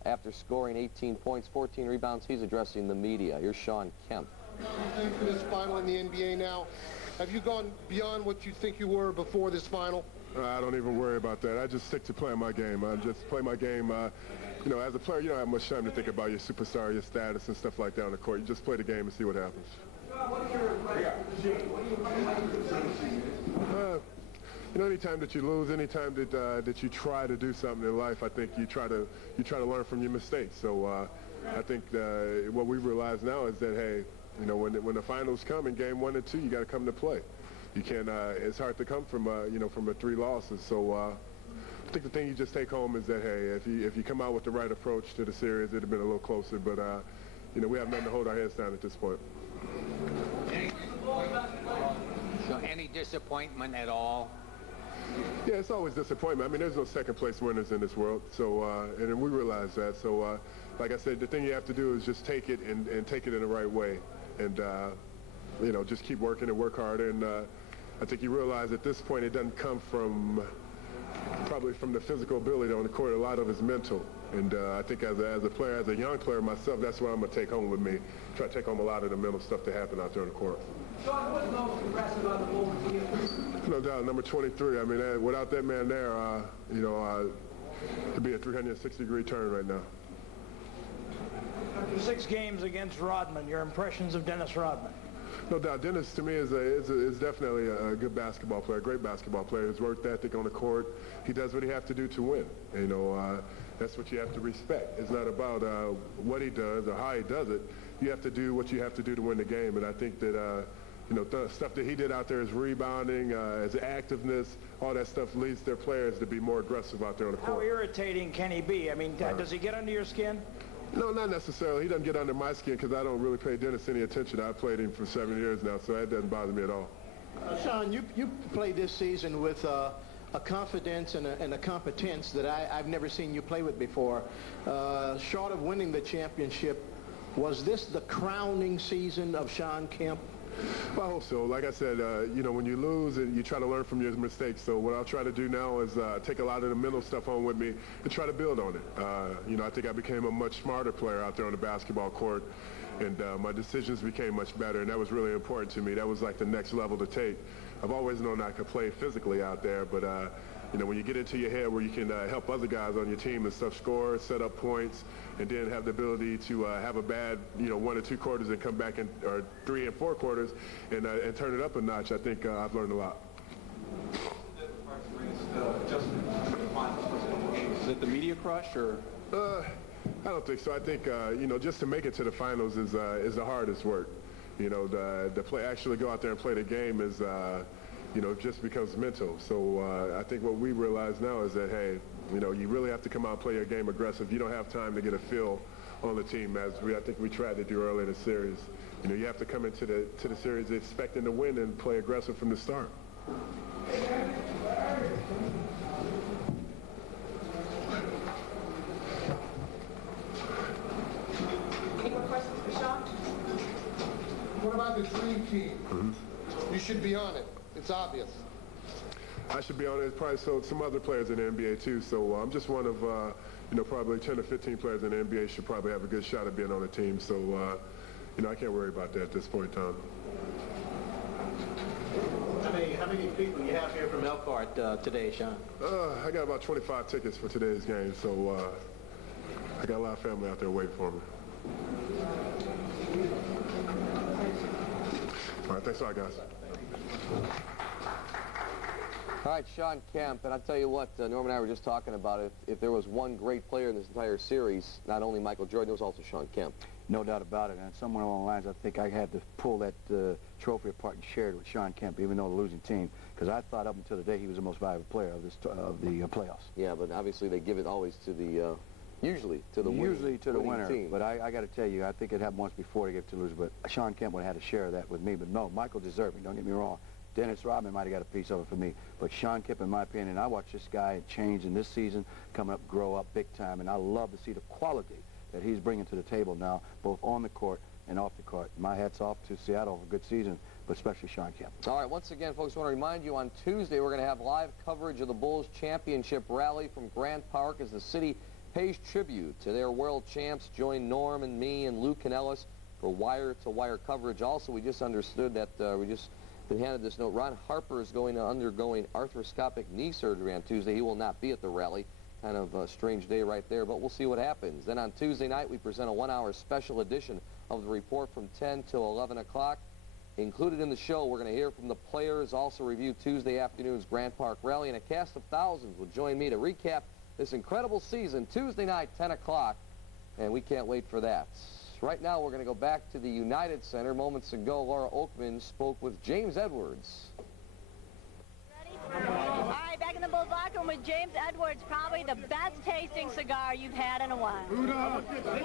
after scoring 18 points, 14 rebounds. He's addressing the media. Here's Shawn Kemp. For this final in the NBA now, have you gone beyond what you think you were before this final? I don't even worry about that. I just stick to playing my game. I just play my game. You know, as a player, you don't have much time to think about your superstar, your status, and stuff like that on the court. You just play the game and see what happens. You know, anytime that you lose, anytime that you try to do something in life, I think you try to learn from your mistakes. So I think what we realize now is that, hey, you know, when the finals come in Game 1 and 2, you got to come to play. You can't. It's hard to come from you know, from 3 losses. So I think the thing you just take home is that, hey, if you come out with the right approach to the series, it'd have been a little closer. But you know, we have nothing to hold our heads down at this point. So any disappointment at all? Yeah, it's always disappointment. I mean, there's no second-place winners in this world, so and we realize that. So, like I said, the thing you have to do is just take it and take it in the right way, and you know, just keep working and work harder. And I think you realize at this point it doesn't come from probably from the physical ability on the court. A lot of it's mental, and I think as a player, as a young player myself, that's what I'm gonna take home with me. Try to take home a lot of the mental stuff that happened out there on the court. Shawn, what's most impressive about the Bulls to you? No doubt, number 23. I mean, without that man there, you know, it'd be a 360-degree turn right now. After 6 games against Rodman, your impressions of Dennis Rodman? No doubt, Dennis to me is definitely a good basketball player, a great basketball player. His work ethic on the court, he does what he has to do to win. You know, that's what you have to respect. It's not about what he does or how he does it. You have to do what you have to do to win the game, and I think that you know, the stuff that he did out there, his rebounding, his activeness, all that stuff leads their players to be more aggressive out there on the court. How irritating can he be? I mean, does he get under your skin? No, not necessarily. He doesn't get under my skin because I don't really pay Dennis any attention. I've played him for 7 years now, so that doesn't bother me at all. Shawn, you played this season with a confidence and a competence that I've never seen you play with before. Short of winning the championship, was this the crowning season of Shawn Kemp? Well, I hope so. Like I said, you know, when you lose, you try to learn from your mistakes. So what I'll try to do now is take a lot of the mental stuff home with me and try to build on it. You know, I think I became a much smarter player out there on the basketball court, and my decisions became much better, and that was really important to me. That was like the next level to take. I've always known I could play physically out there, but you know, when you get into your head where you can help other guys on your team and stuff score, set up points, and then have the ability to have a bad, you know, 1 or 2 quarters and come back in, or 3 and 4 quarters and turn it up a notch, I think I've learned a lot. Is it the media crush, or? I don't think so. I think, you know, just to make it to the finals is the hardest work. You know, the play, actually go out there and play the game is, you know, just becomes mental. So I think what we realize now is that, hey, you know, you really have to come out and play your game aggressive. You don't have time to get a feel on the team, as I think we tried to do early in the series. You know, you have to come into the series expecting to win and play aggressive from the start. Any more questions for Shawn? What about the dream team? You should be on it. It's obvious. I should be on it. Probably some other players in the NBA too. So I'm just one of, you know, probably 10 or 15 players in the NBA should probably have a good shot at being on the team. So, you know, I can't worry about that at this point in time. How many people you have here from Elkhart today, Shawn? I got about 25 tickets for today's game, so I got a lot of family out there waiting for me. All right, thanks a lot, guys. All right, Sean Kemp, and I'll tell you what, Norm and I were just talking about it. If there was one great player in this entire series, not only Michael Jordan, there was also Sean Kemp. No doubt about it. And somewhere along the lines, I think I had to pull that trophy apart and share it with Sean Kemp, even though the losing team, because I thought up until today he was the most valuable player of the playoffs. Yeah, but obviously they give it always to the, usually to the winner team. But I got to tell you, I think it happened once before to give it to the loser, but Sean Kemp would have had to share that with me. But no, Michael deserved it, don't get me wrong. Dennis Rodman might have got a piece of it for me. But Sean Kemp, in my opinion, I watched this guy change in this season, come up, grow up big time, and I love to see the quality that he's bringing to the table now, both on the court and off the court. My hat's off to Seattle for a good season, but especially Sean Kemp. All right, once again, folks, I want to remind you on Tuesday we're going to have live coverage of the Bulls Championship Rally from Grant Park as the city pays tribute to their world champs. Join Norm and me and Lou Canellis for wire-to-wire coverage. Also, we just understood that we just been handed this note. Ron Harper is undergoing arthroscopic knee surgery on Tuesday. He will not be at the rally. Kind of a strange day right there, but we'll see what happens. Then on Tuesday night, we present a 1-hour special edition of the report from 10 till 11 o'clock. Included in the show, we're going to hear from the players, also review Tuesday afternoon's Grant Park Rally, and a cast of thousands will join me to recap this incredible season Tuesday night, 10 o'clock, and we can't wait for that. Right now, we're going to go back to the United Center. Moments ago, Laura Oakman spoke with James Edwards. All right, back in the Bulls locker room with James Edwards, probably the best tasting cigar you've had in a while.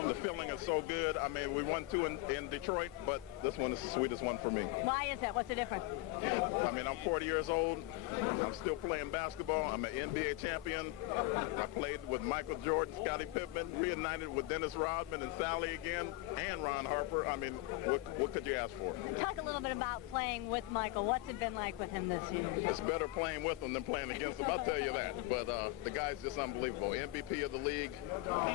The feeling is so good. I mean, we won 2 in Detroit, but this one is the sweetest one for me. Why is that? What's the difference? I mean, I'm 40 years old. I'm still playing basketball. I'm an NBA champion. I played with Michael Jordan, Scottie Pippen, reunited with Dennis Rodman and Sally again, and Ron Harper. I mean, what could you ask for? Talk a little bit about playing with Michael. What's it been like with him this year? It's better playing with him than playing against him, I'll tell you that. But the guy's just unbelievable. MVP of the league.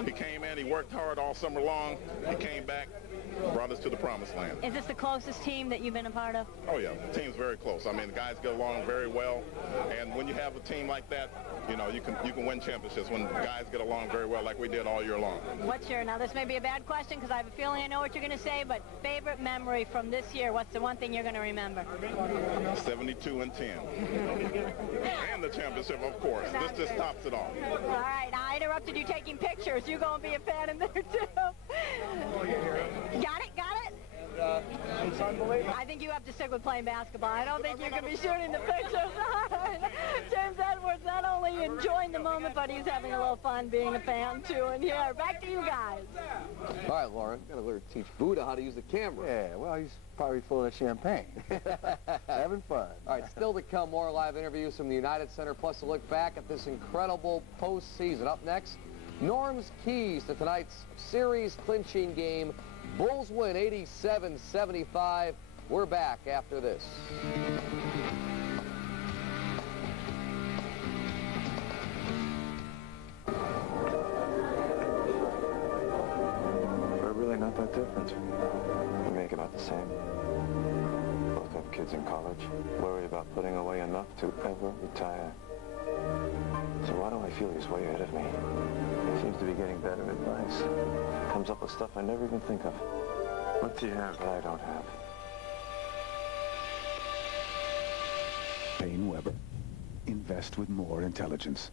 He came in, he worked hard all summer long. He came back, brought us to the promised land. Is this the closest team that you've been a part of? Oh, yeah. The team's very close. I mean, the guys get along very well. And when you have a team like that, you know, you can win championships when guys get along very well like we did all year long. What's your, now this may be a bad question because I have a feeling I know what you're going to say, but favorite memory from this year, what's the one thing you're going to remember? 72 and 10. And the championship, of course. This just tops it all. All right, I interrupted you taking pictures. You're going to be a fan in there, too. Got it? Got it? It's unbelievable. I think you have to stick with playing basketball. I don't think you can be shooting the pictures. James Edwards not only enjoying the moment, but he's having a little fun being a fan, too. And here, back to you guys. All right, Lauren, got to learn to teach Buddha how to use the camera. Yeah, well, he's probably full of champagne. Having fun. All right, still to come, more live interviews from the United Center, plus a look back at this incredible postseason. Up next, Norm's keys to tonight's series-clinching game. Bulls win 87-75. We're back after this. We're really not that different. We make about the same. Both have kids in college, worry about putting away enough to ever retire. So why do I feel he's way ahead of me? He seems to be getting better advice. Comes up with stuff I never even think of. What do you have that I don't have? Payne Weber. Invest with more intelligence.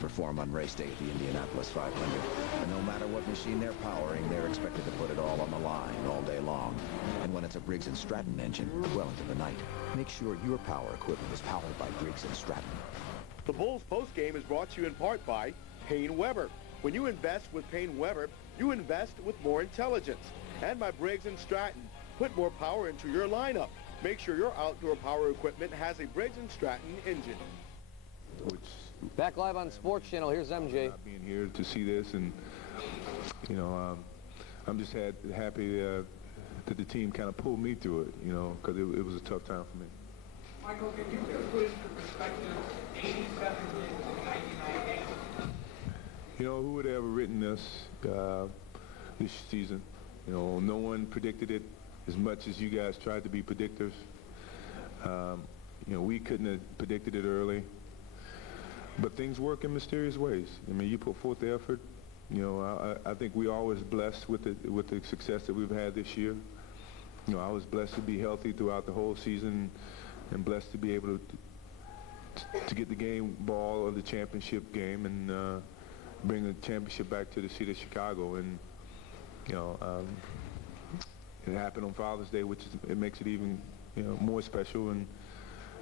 Perform on race day at the Indianapolis 500. And no matter what machine they're powering, they're expected to put it all on the line all day long. And when it's a Briggs & Stratton engine, well into the night, make sure your power equipment is powered by Briggs & Stratton. The Bulls postgame is brought to you in part by Payne Weber. When you invest with Payne Weber, you invest with more intelligence. And by Briggs & Stratton. Put more power into your lineup. Make sure your outdoor power equipment has a Briggs & Stratton engine. Back live on Sports Channel. Here's MJ. Being here to see this, and you know, I'm just happy that the team kind of pulled me through it. You know, because it was a tough time for me. Michael, can you just put into perspective 87 games and 99 games? You know, who would have ever written this this season? You know, no one predicted it as much as you guys tried to be predictors. You know, we couldn't have predicted it early. But things work in mysterious ways. I mean, you put forth the effort. You know, I think we always blessed with the success that we've had this year. You know, I was blessed to be healthy throughout the whole season and blessed to be able to get the game ball of the championship game and bring the championship back to the city of Chicago. And, you know, it happened on Father's Day, which it makes it even, you know, more special. And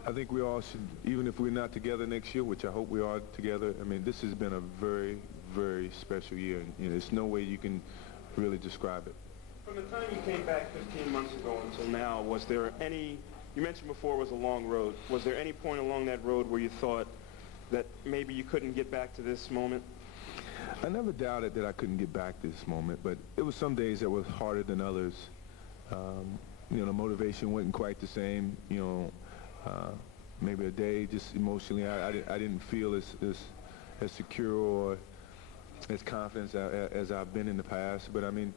I think we all should, even if we're not together next year, which I hope we are together, I mean, this has been a very, very special year. And, you know, there's no way you can really describe it. From the time you came back 15 months ago until now, was there any, you mentioned before it was a long road, was there any point along that road where you thought that maybe you couldn't get back to this moment? I never doubted that I couldn't get back to this moment, but it was some days that was harder than others. You know, the motivation wasn't quite the same. You know, maybe a day just emotionally I didn't feel as secure or as confident as I've been in the past. But I mean,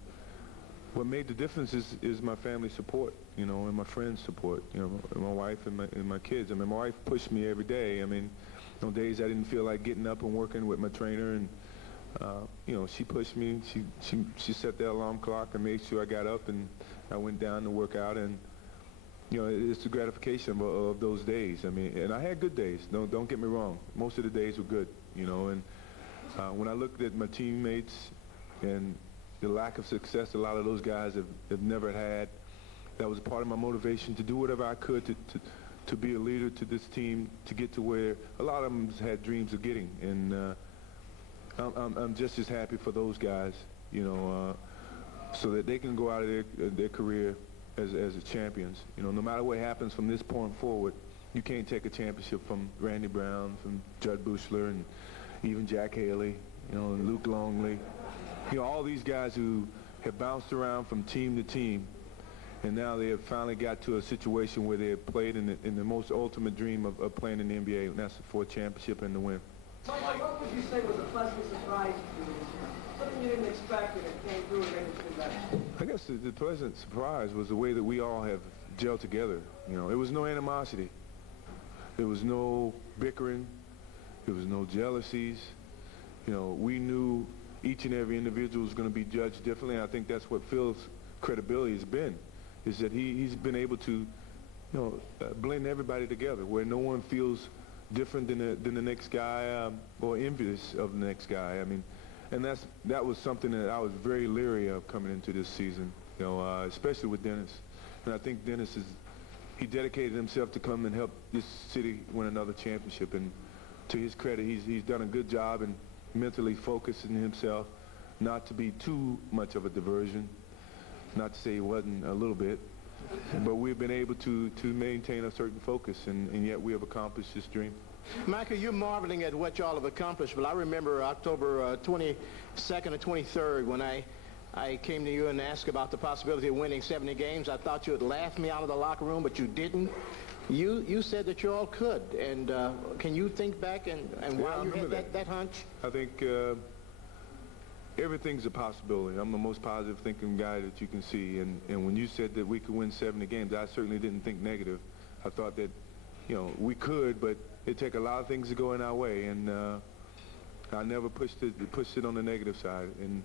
what made the difference is my family support, you know, and my friends' support, you know, my wife and my kids. I mean, my wife pushed me every day. I mean, on days I didn't feel like getting up and working with my trainer, and you know, she pushed me. She set the alarm clock and made sure I got up and I went down to work out. And you know, it's the gratification of those days. I mean, and I had good days. Don't get me wrong. Most of the days were good, you know. And when I looked at my teammates and the lack of success a lot of those guys have never had, that was part of my motivation to do whatever I could to be a leader to this team, to get to where a lot of them had dreams of getting. And I'm just as happy for those guys, you know, so that they can go out of their career as champions. You know, no matter what happens from this point forward, you can't take a championship from Randy Brown, from Judd Buechler, and even Jack Haley, you know, and Luke Longley. You know, all these guys who have bounced around from team to team, and now they have finally got to a situation where they have played in the most ultimate dream of playing in the NBA, and that's for a championship and to win. Mike, what would you say was a pleasant surprise to you this year? Something you didn't expect and it came through and made it feel better? I guess the pleasant surprise was the way that we all have gelled together. You know, there was no animosity. There was no bickering. There was no jealousies. You know, we knew each and every individual is going to be judged differently. And I think that's what Phil's credibility has been, is that he's been able to, you know, blend everybody together where no one feels different than the next guy or envious of the next guy. I mean, and that was something that I was very leery of coming into this season, you know, especially with Dennis. And I think Dennis he dedicated himself to come and help this city win another championship. And to his credit, he's done a good job in mentally focusing himself not to be too much of a diversion, not to say he wasn't a little bit, but we've been able to maintain a certain focus, and yet we have accomplished this dream. Michael, you're marveling at what y'all have accomplished, but I remember October 22nd or 23rd when I came to you and asked about the possibility of winning 70 games. I thought you would laugh me out of the locker room, but you didn't. You said that you all could, and can you think back and why you had that hunch? I think everything's a possibility. I'm the most positive thinking guy that you can see, and when you said that we could win 70 games, I certainly didn't think negative. I thought that, you know, we could, but it'd take a lot of things to go in our way, and I never pushed it on the negative side. And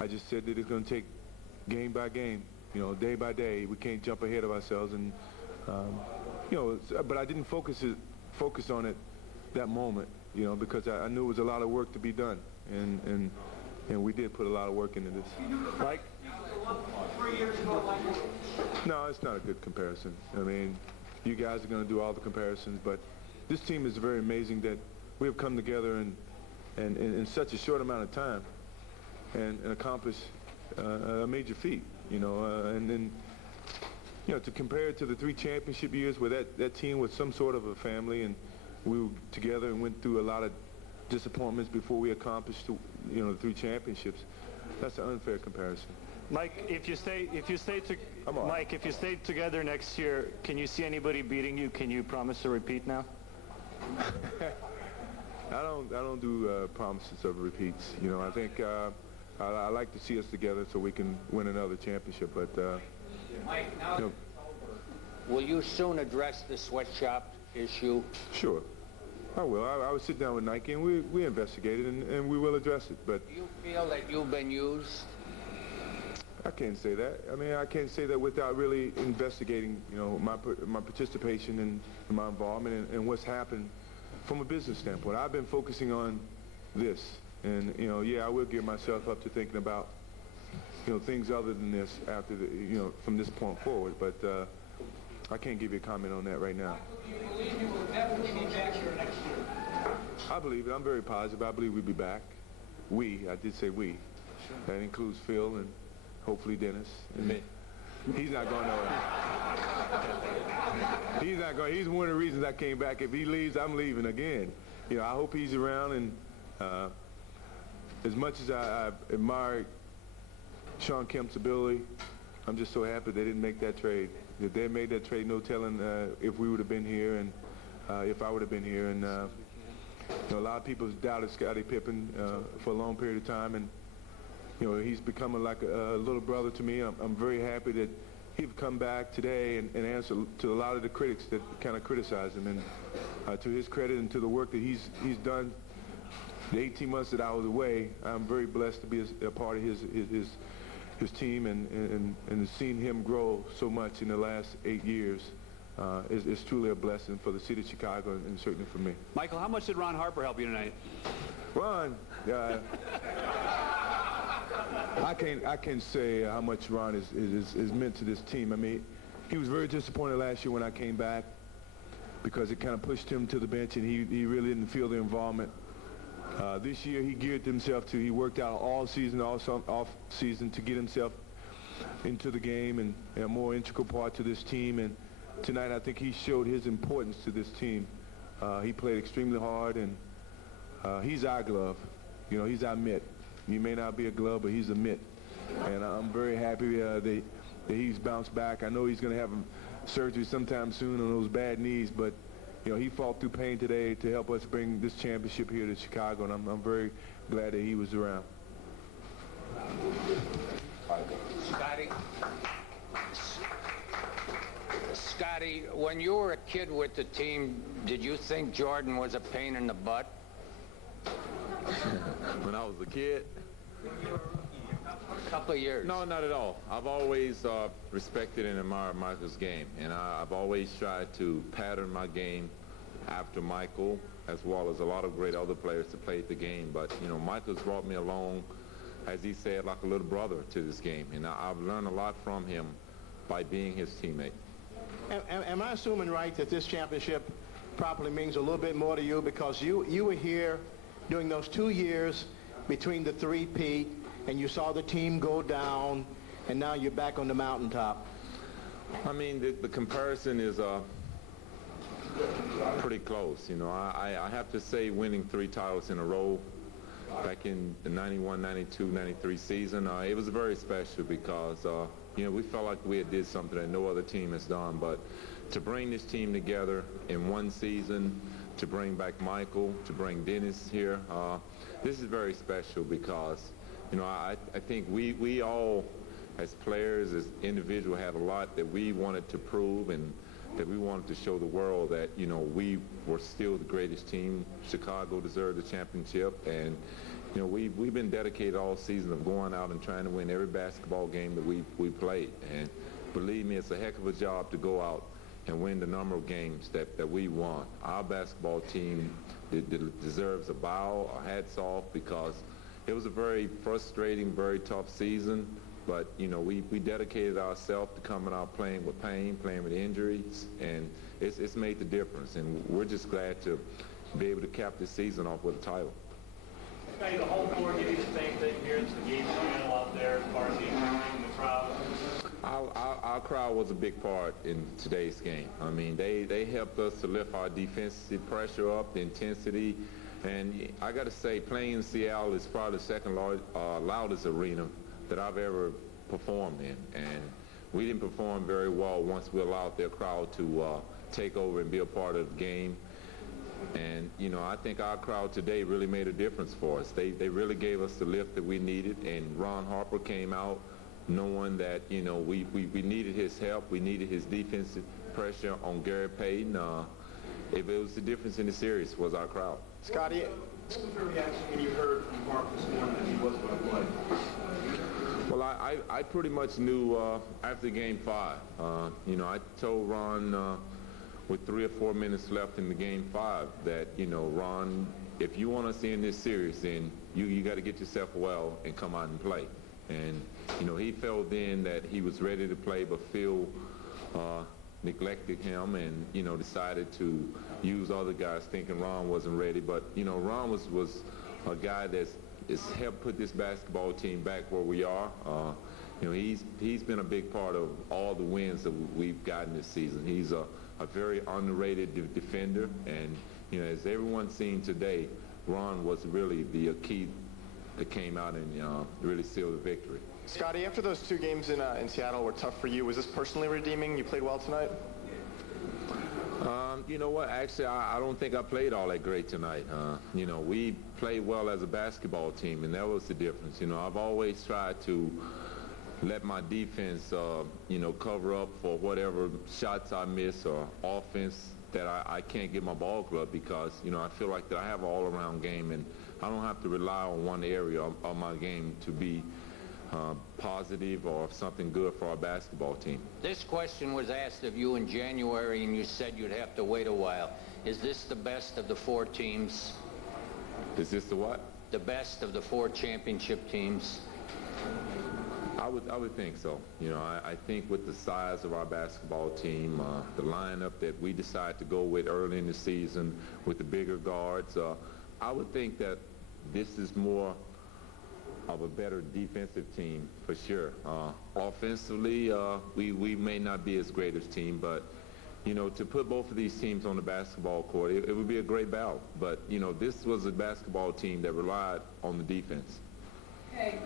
I just said that it's going to take game by game, you know, day by day. We can't jump ahead of ourselves, and you know, but I didn't focus on it that moment, you know, because I knew it was a lot of work to be done, and we did put a lot of work into this. Mike? 3 years ago, like No, it's not a good comparison. I mean, you guys are going to do all the comparisons, but this team is very amazing that we have come together and in such a short amount of time and accomplished a major feat, you know, and then, you know, to compare it to the 3 championship years where that team was some sort of a family, and we were together and went through a lot of disappointments before we accomplished, you know, the 3 championships. That's an unfair comparison. Mike, if you stay together next year, can you see anybody beating you? Can you promise to repeat now? I don't do promises of repeats. You know, I think I like to see us together so we can win another championship. But Mike, now you know, will you soon address the sweatshop issue? Sure. I will. I would sit down with Nike and we investigate it and we will address it. But Do you feel that you've been used? I can't say that. I mean, I can't say that without really investigating, you know, my participation and my involvement and what's happened from a business standpoint. I've been focusing on this, and you know, yeah, I will give myself up to thinking about, you know, things other than this after the, you know, from this point forward. But I can't give you a comment on that right now. Do you believe you will definitely be back here next year? I believe it. I'm very positive. I believe we'll be back. I did say we. That includes Phil and hopefully Dennis. And me. He's not going nowhere. He's not going. He's one of the reasons I came back. If he leaves, I'm leaving again. You know, I hope he's around. And as much as I admire Shawn Kemp's ability, I'm just so happy they didn't make that trade. If they made that trade, no telling if we would have been here and if I would have been here. And you know, a lot of people doubted Scottie Pippen for a long period of time, and you know, he's becoming like a little brother to me. I'm very happy that he'd come back today and answer to a lot of the critics that kind of criticize him. And to his credit and to the work that he's done the 18 months that I was away, I'm very blessed to be a part of his team and seeing him grow so much in the last 8 years. Is truly a blessing for the city of Chicago and certainly for me. Michael, how much did Ron Harper help you tonight? Ron, I can't say how much Ron is meant to this team. I mean, he was very disappointed last year when I came back because it kind of pushed him to the bench and he really didn't feel the involvement. This year he geared himself he worked out all season, off season to get himself into the game and a more integral part to this team. And tonight I think he showed his importance to this team. He played extremely hard, and he's our glove. You know, he's our mitt. He may not be a glove, but he's a mitt. And I'm very happy that he's bounced back. I know he's going to have surgery sometime soon on those bad knees, but you know, he fought through pain today to help us bring this championship here to Chicago, and I'm very glad that he was around. Scotty, when you were a kid with the team, did you think Jordan was a pain in the butt? When I was a kid? A couple of years. No, not at all. I've always respected and admired Michael's game, and I've always tried to pattern my game after Michael, as well as a lot of great other players that played the game. But, you know, Michael's brought me along, as he said, like a little brother to this game, and I've learned a lot from him by being his teammate. Am I assuming right that this championship probably means a little bit more to you because you were here during those 2 years between the three-peat, and you saw the team go down, and now you're back on the mountaintop? I mean, the comparison is pretty close. You know, I have to say winning 3 titles in a row back in the 91, 92, 93 season, it was very special because, you know, we felt like we had did something that no other team has done. But to bring this team together in one season, to bring back Michael, to bring Dennis here, this is very special because, you know, I think we all, as players, as individuals, had a lot that we wanted to prove and that we wanted to show the world that, you know, we were still the greatest team. Chicago deserved the championship, and, you know, we've been dedicated all season of going out and trying to win every basketball game that we played. And believe me, it's a heck of a job to go out and win the number of games that we won. Our basketball team deserves a bow, a hats off, because it was a very frustrating, very tough season. But, you know, we dedicated ourselves to coming out playing with pain, playing with injuries, and it's made the difference. And we're just glad to be able to cap this season off with a title. Scotty, the whole floor gave you the same thing here. It's the game channel out there as far as the crowd. Our crowd was a big part in today's game. I mean, they helped us to lift our defensive pressure up, the intensity. And I got to say, playing in Seattle is probably the second loudest arena that I've ever performed in. And we didn't perform very well once we allowed their crowd to take over and be a part of the game. And, you know, I think our crowd today really made a difference for us. They really gave us the lift that we needed, and Ron Harper came out knowing that, you know, we needed his help. We needed his defensive pressure on Gary Payton. if it was the difference in the series was our crowd. Scotty, what was your reaction when you heard from Mark this morning that he was going to play? Well, I pretty much knew after Game 5. You know, I told Ron with 3 or 4 minutes left in the Game 5 that, you know, Ron, if you want us in this series, then you got to get yourself well and come out and play. And, you know, he felt then that he was ready to play, but Phil neglected him and, you know, decided to use other guys thinking Ron wasn't ready. But, you know, Ron was a guy that's helped put this basketball team back where we are. You know, he's been a big part of all the wins that we've gotten this season. He's a very underrated defender, and, you know, as everyone's seen today, Ron was really the key that came out and really sealed the victory. Scotty, after those 2 games in Seattle were tough for you, was this personally redeeming? You played well tonight? You know what? Actually, I don't think I played all that great tonight. You know, we played well as a basketball team, and that was the difference. You know, I've always tried to let my defense, you know, cover up for whatever shots I miss or offense that I can't get my ball club, because, you know, I feel like that I have an all-around game, and I don't have to rely on one area of my game to be positive or something good for our basketball team. This question was asked of you in January, and you said you'd have to wait a while. Is this the best of the 4 teams? Is this the what? The best of the 4 championship teams? I would think so. You know, I think with the size of our basketball team, the lineup that we decided to go with early in the season with the bigger guards, I would think that this is more of a better defensive team for sure. Offensively, we may not be as great as team, but, you know, to put both of these teams on the basketball court, it would be a great battle. But, you know, this was a basketball team that relied on the defense. Hey.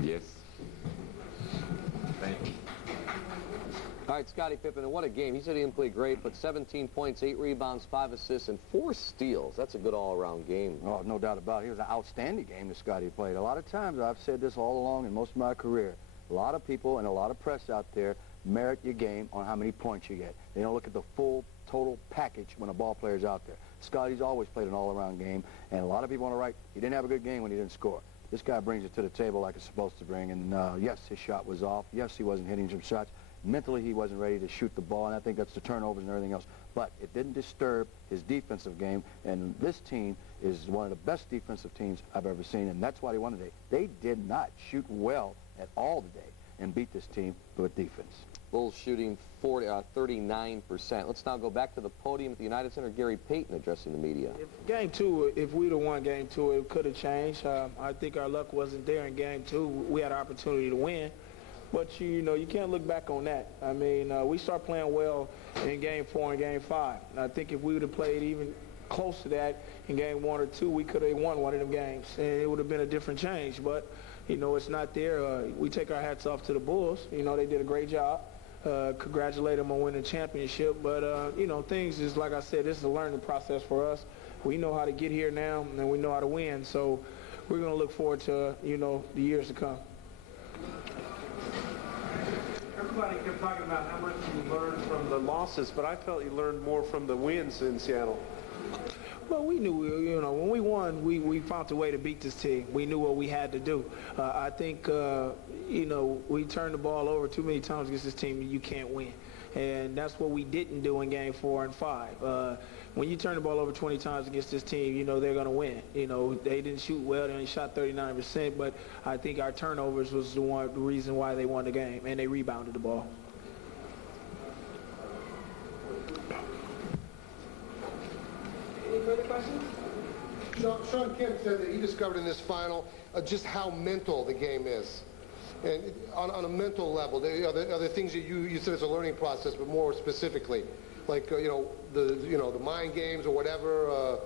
Yes. Thank you. All right, Scottie Pippen, and what a game. He said he didn't play great, but 17 points, 8 rebounds, 5 assists, and 4 steals. That's a good all-around game. Oh, no doubt about it. It was an outstanding game that Scottie played. A lot of times, I've said this all along in most of my career, a lot of people and a lot of press out there merit your game on how many points you get. They don't look at the full, total package when a ball player's out there. Scottie's always played an all-around game, and a lot of people on the right, he didn't have a good game when he didn't score. This guy brings it to the table like it's supposed to bring, and yes, his shot was off. Yes, he wasn't hitting some shots. Mentally, he wasn't ready to shoot the ball, and I think that's the turnovers and everything else. But it didn't disturb his defensive game, and this team is one of the best defensive teams I've ever seen, and that's why they won today. They did not shoot well at all today and beat this team with defense. Bulls shooting 39%. Let's now go back to the podium at the United Center. Gary Payton addressing the media. Game 2, if we'd have won Game 2, it could have changed. I think our luck wasn't there in Game 2. We had an opportunity to win. But, you know, you can't look back on that. I mean, we start playing well in Game 4 and Game 5. And I think if we would have played even close to that in Game 1 or 2, we could have won one of them games. And it would have been a different change. But, you know, it's not there. We take our hats off to the Bulls. You know, they did a great job. Congratulate them on winning the championship. But, you know, things is, like I said, this is a learning process for us. We know how to get here now, and we know how to win. So we're going to look forward to, you know, the years to come. Everybody kept talking about how much you learned from the losses, but I felt you learned more from the wins in Seattle. Well, we knew, you know, when we won, we found a way to beat this team. We knew what we had to do. I think, you know, we turned the ball over too many times against this team, and you can't win. And that's what we didn't do in Game 4 and 5. When you turn the ball over 20 times against this team, you know they're going to win. You know, they didn't shoot well. They only shot 39%, but I think our turnovers was the reason why they won the game, and they rebounded the ball. Any further questions? Sean Kemp said that he discovered in this final just how mental the game is. And on a mental level, are there things that you said it's a learning process, but more specifically, like you know the mind games or whatever.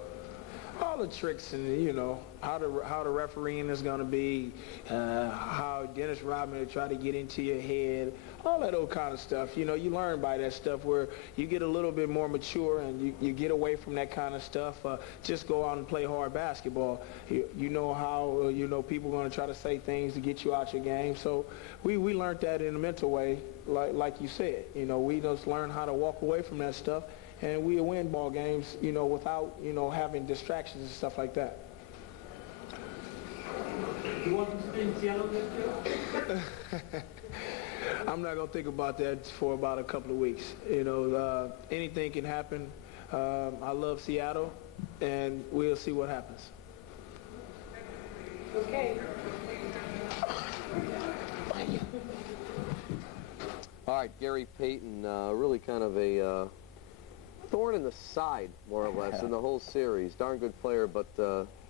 All the tricks and, you know, how the refereeing is going to be, how Dennis Rodman will try to get into your head, all that old kind of stuff. You know, you learn by that stuff where you get a little bit more mature and you get away from that kind of stuff. Just go out and play hard basketball. You know how, you know, people are going to try to say things to get you out your game. So we learned that in a mental way, like you said. You know, we just learned how to walk away from that stuff and we'll win ball games, you know, without, you know, having distractions and stuff like that. You want to stay in Seattle next year? I'm not going to think about that for about a couple of weeks. You know, anything can happen. I love Seattle, and we'll see what happens. Okay. All right, Gary Payton, really kind of a thorn in the side, more or less, in the whole series. Darn good player, but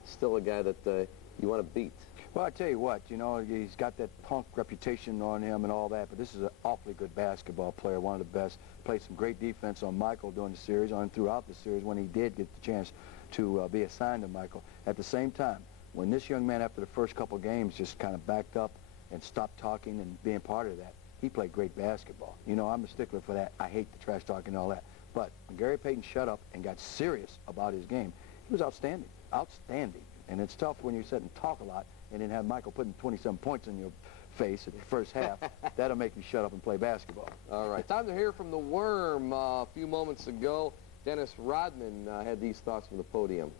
still a guy that you want to beat. Well, I tell you what, you know, he's got that punk reputation on him and all that, but this is an awfully good basketball player, one of the best. Played some great defense on Michael during the series, on throughout the series when he did get the chance to be assigned to Michael. At the same time, when this young man, after the first couple games, just kind of backed up and stopped talking and being part of that, he played great basketball. You know, I'm a stickler for that. I hate the trash talking and all that. But when Gary Payton shut up and got serious about his game, he was outstanding. Outstanding. And it's tough when you sit and talk a lot and then have Michael putting 27 points in your face at the first half. That'll make you shut up and play basketball. All right, time to hear from the Worm. A few moments ago, Dennis Rodman had these thoughts from the podium.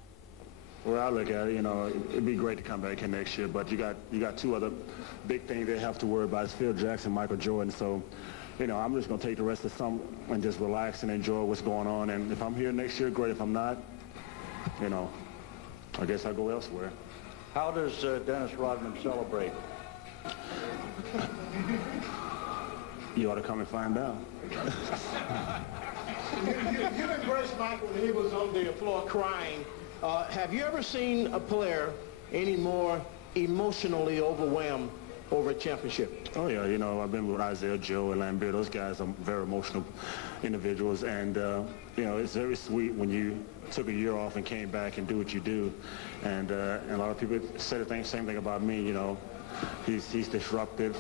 Well, I look at it, you know, it'd be great to come back here next year, but you got two other big things they have to worry about. It's Phil Jackson, Michael Jordan. So, you know, I'm just going to take the rest of the summer and just relax and enjoy what's going on. And if I'm here next year, great. If I'm not, you know, I guess I'll go elsewhere. How does Dennis Rodman celebrate? You ought to come and find out. You embraced Michael when he was on the floor crying. Have you ever seen a player any more emotionally overwhelmed over a championship? Oh, yeah. You know, I've been with Isaiah, Joe, and Lambert. Those guys are very emotional individuals. And, you know, it's very sweet when you took a year off and came back and do what you do. And a lot of people say the same thing about me, you know. He's disruptive.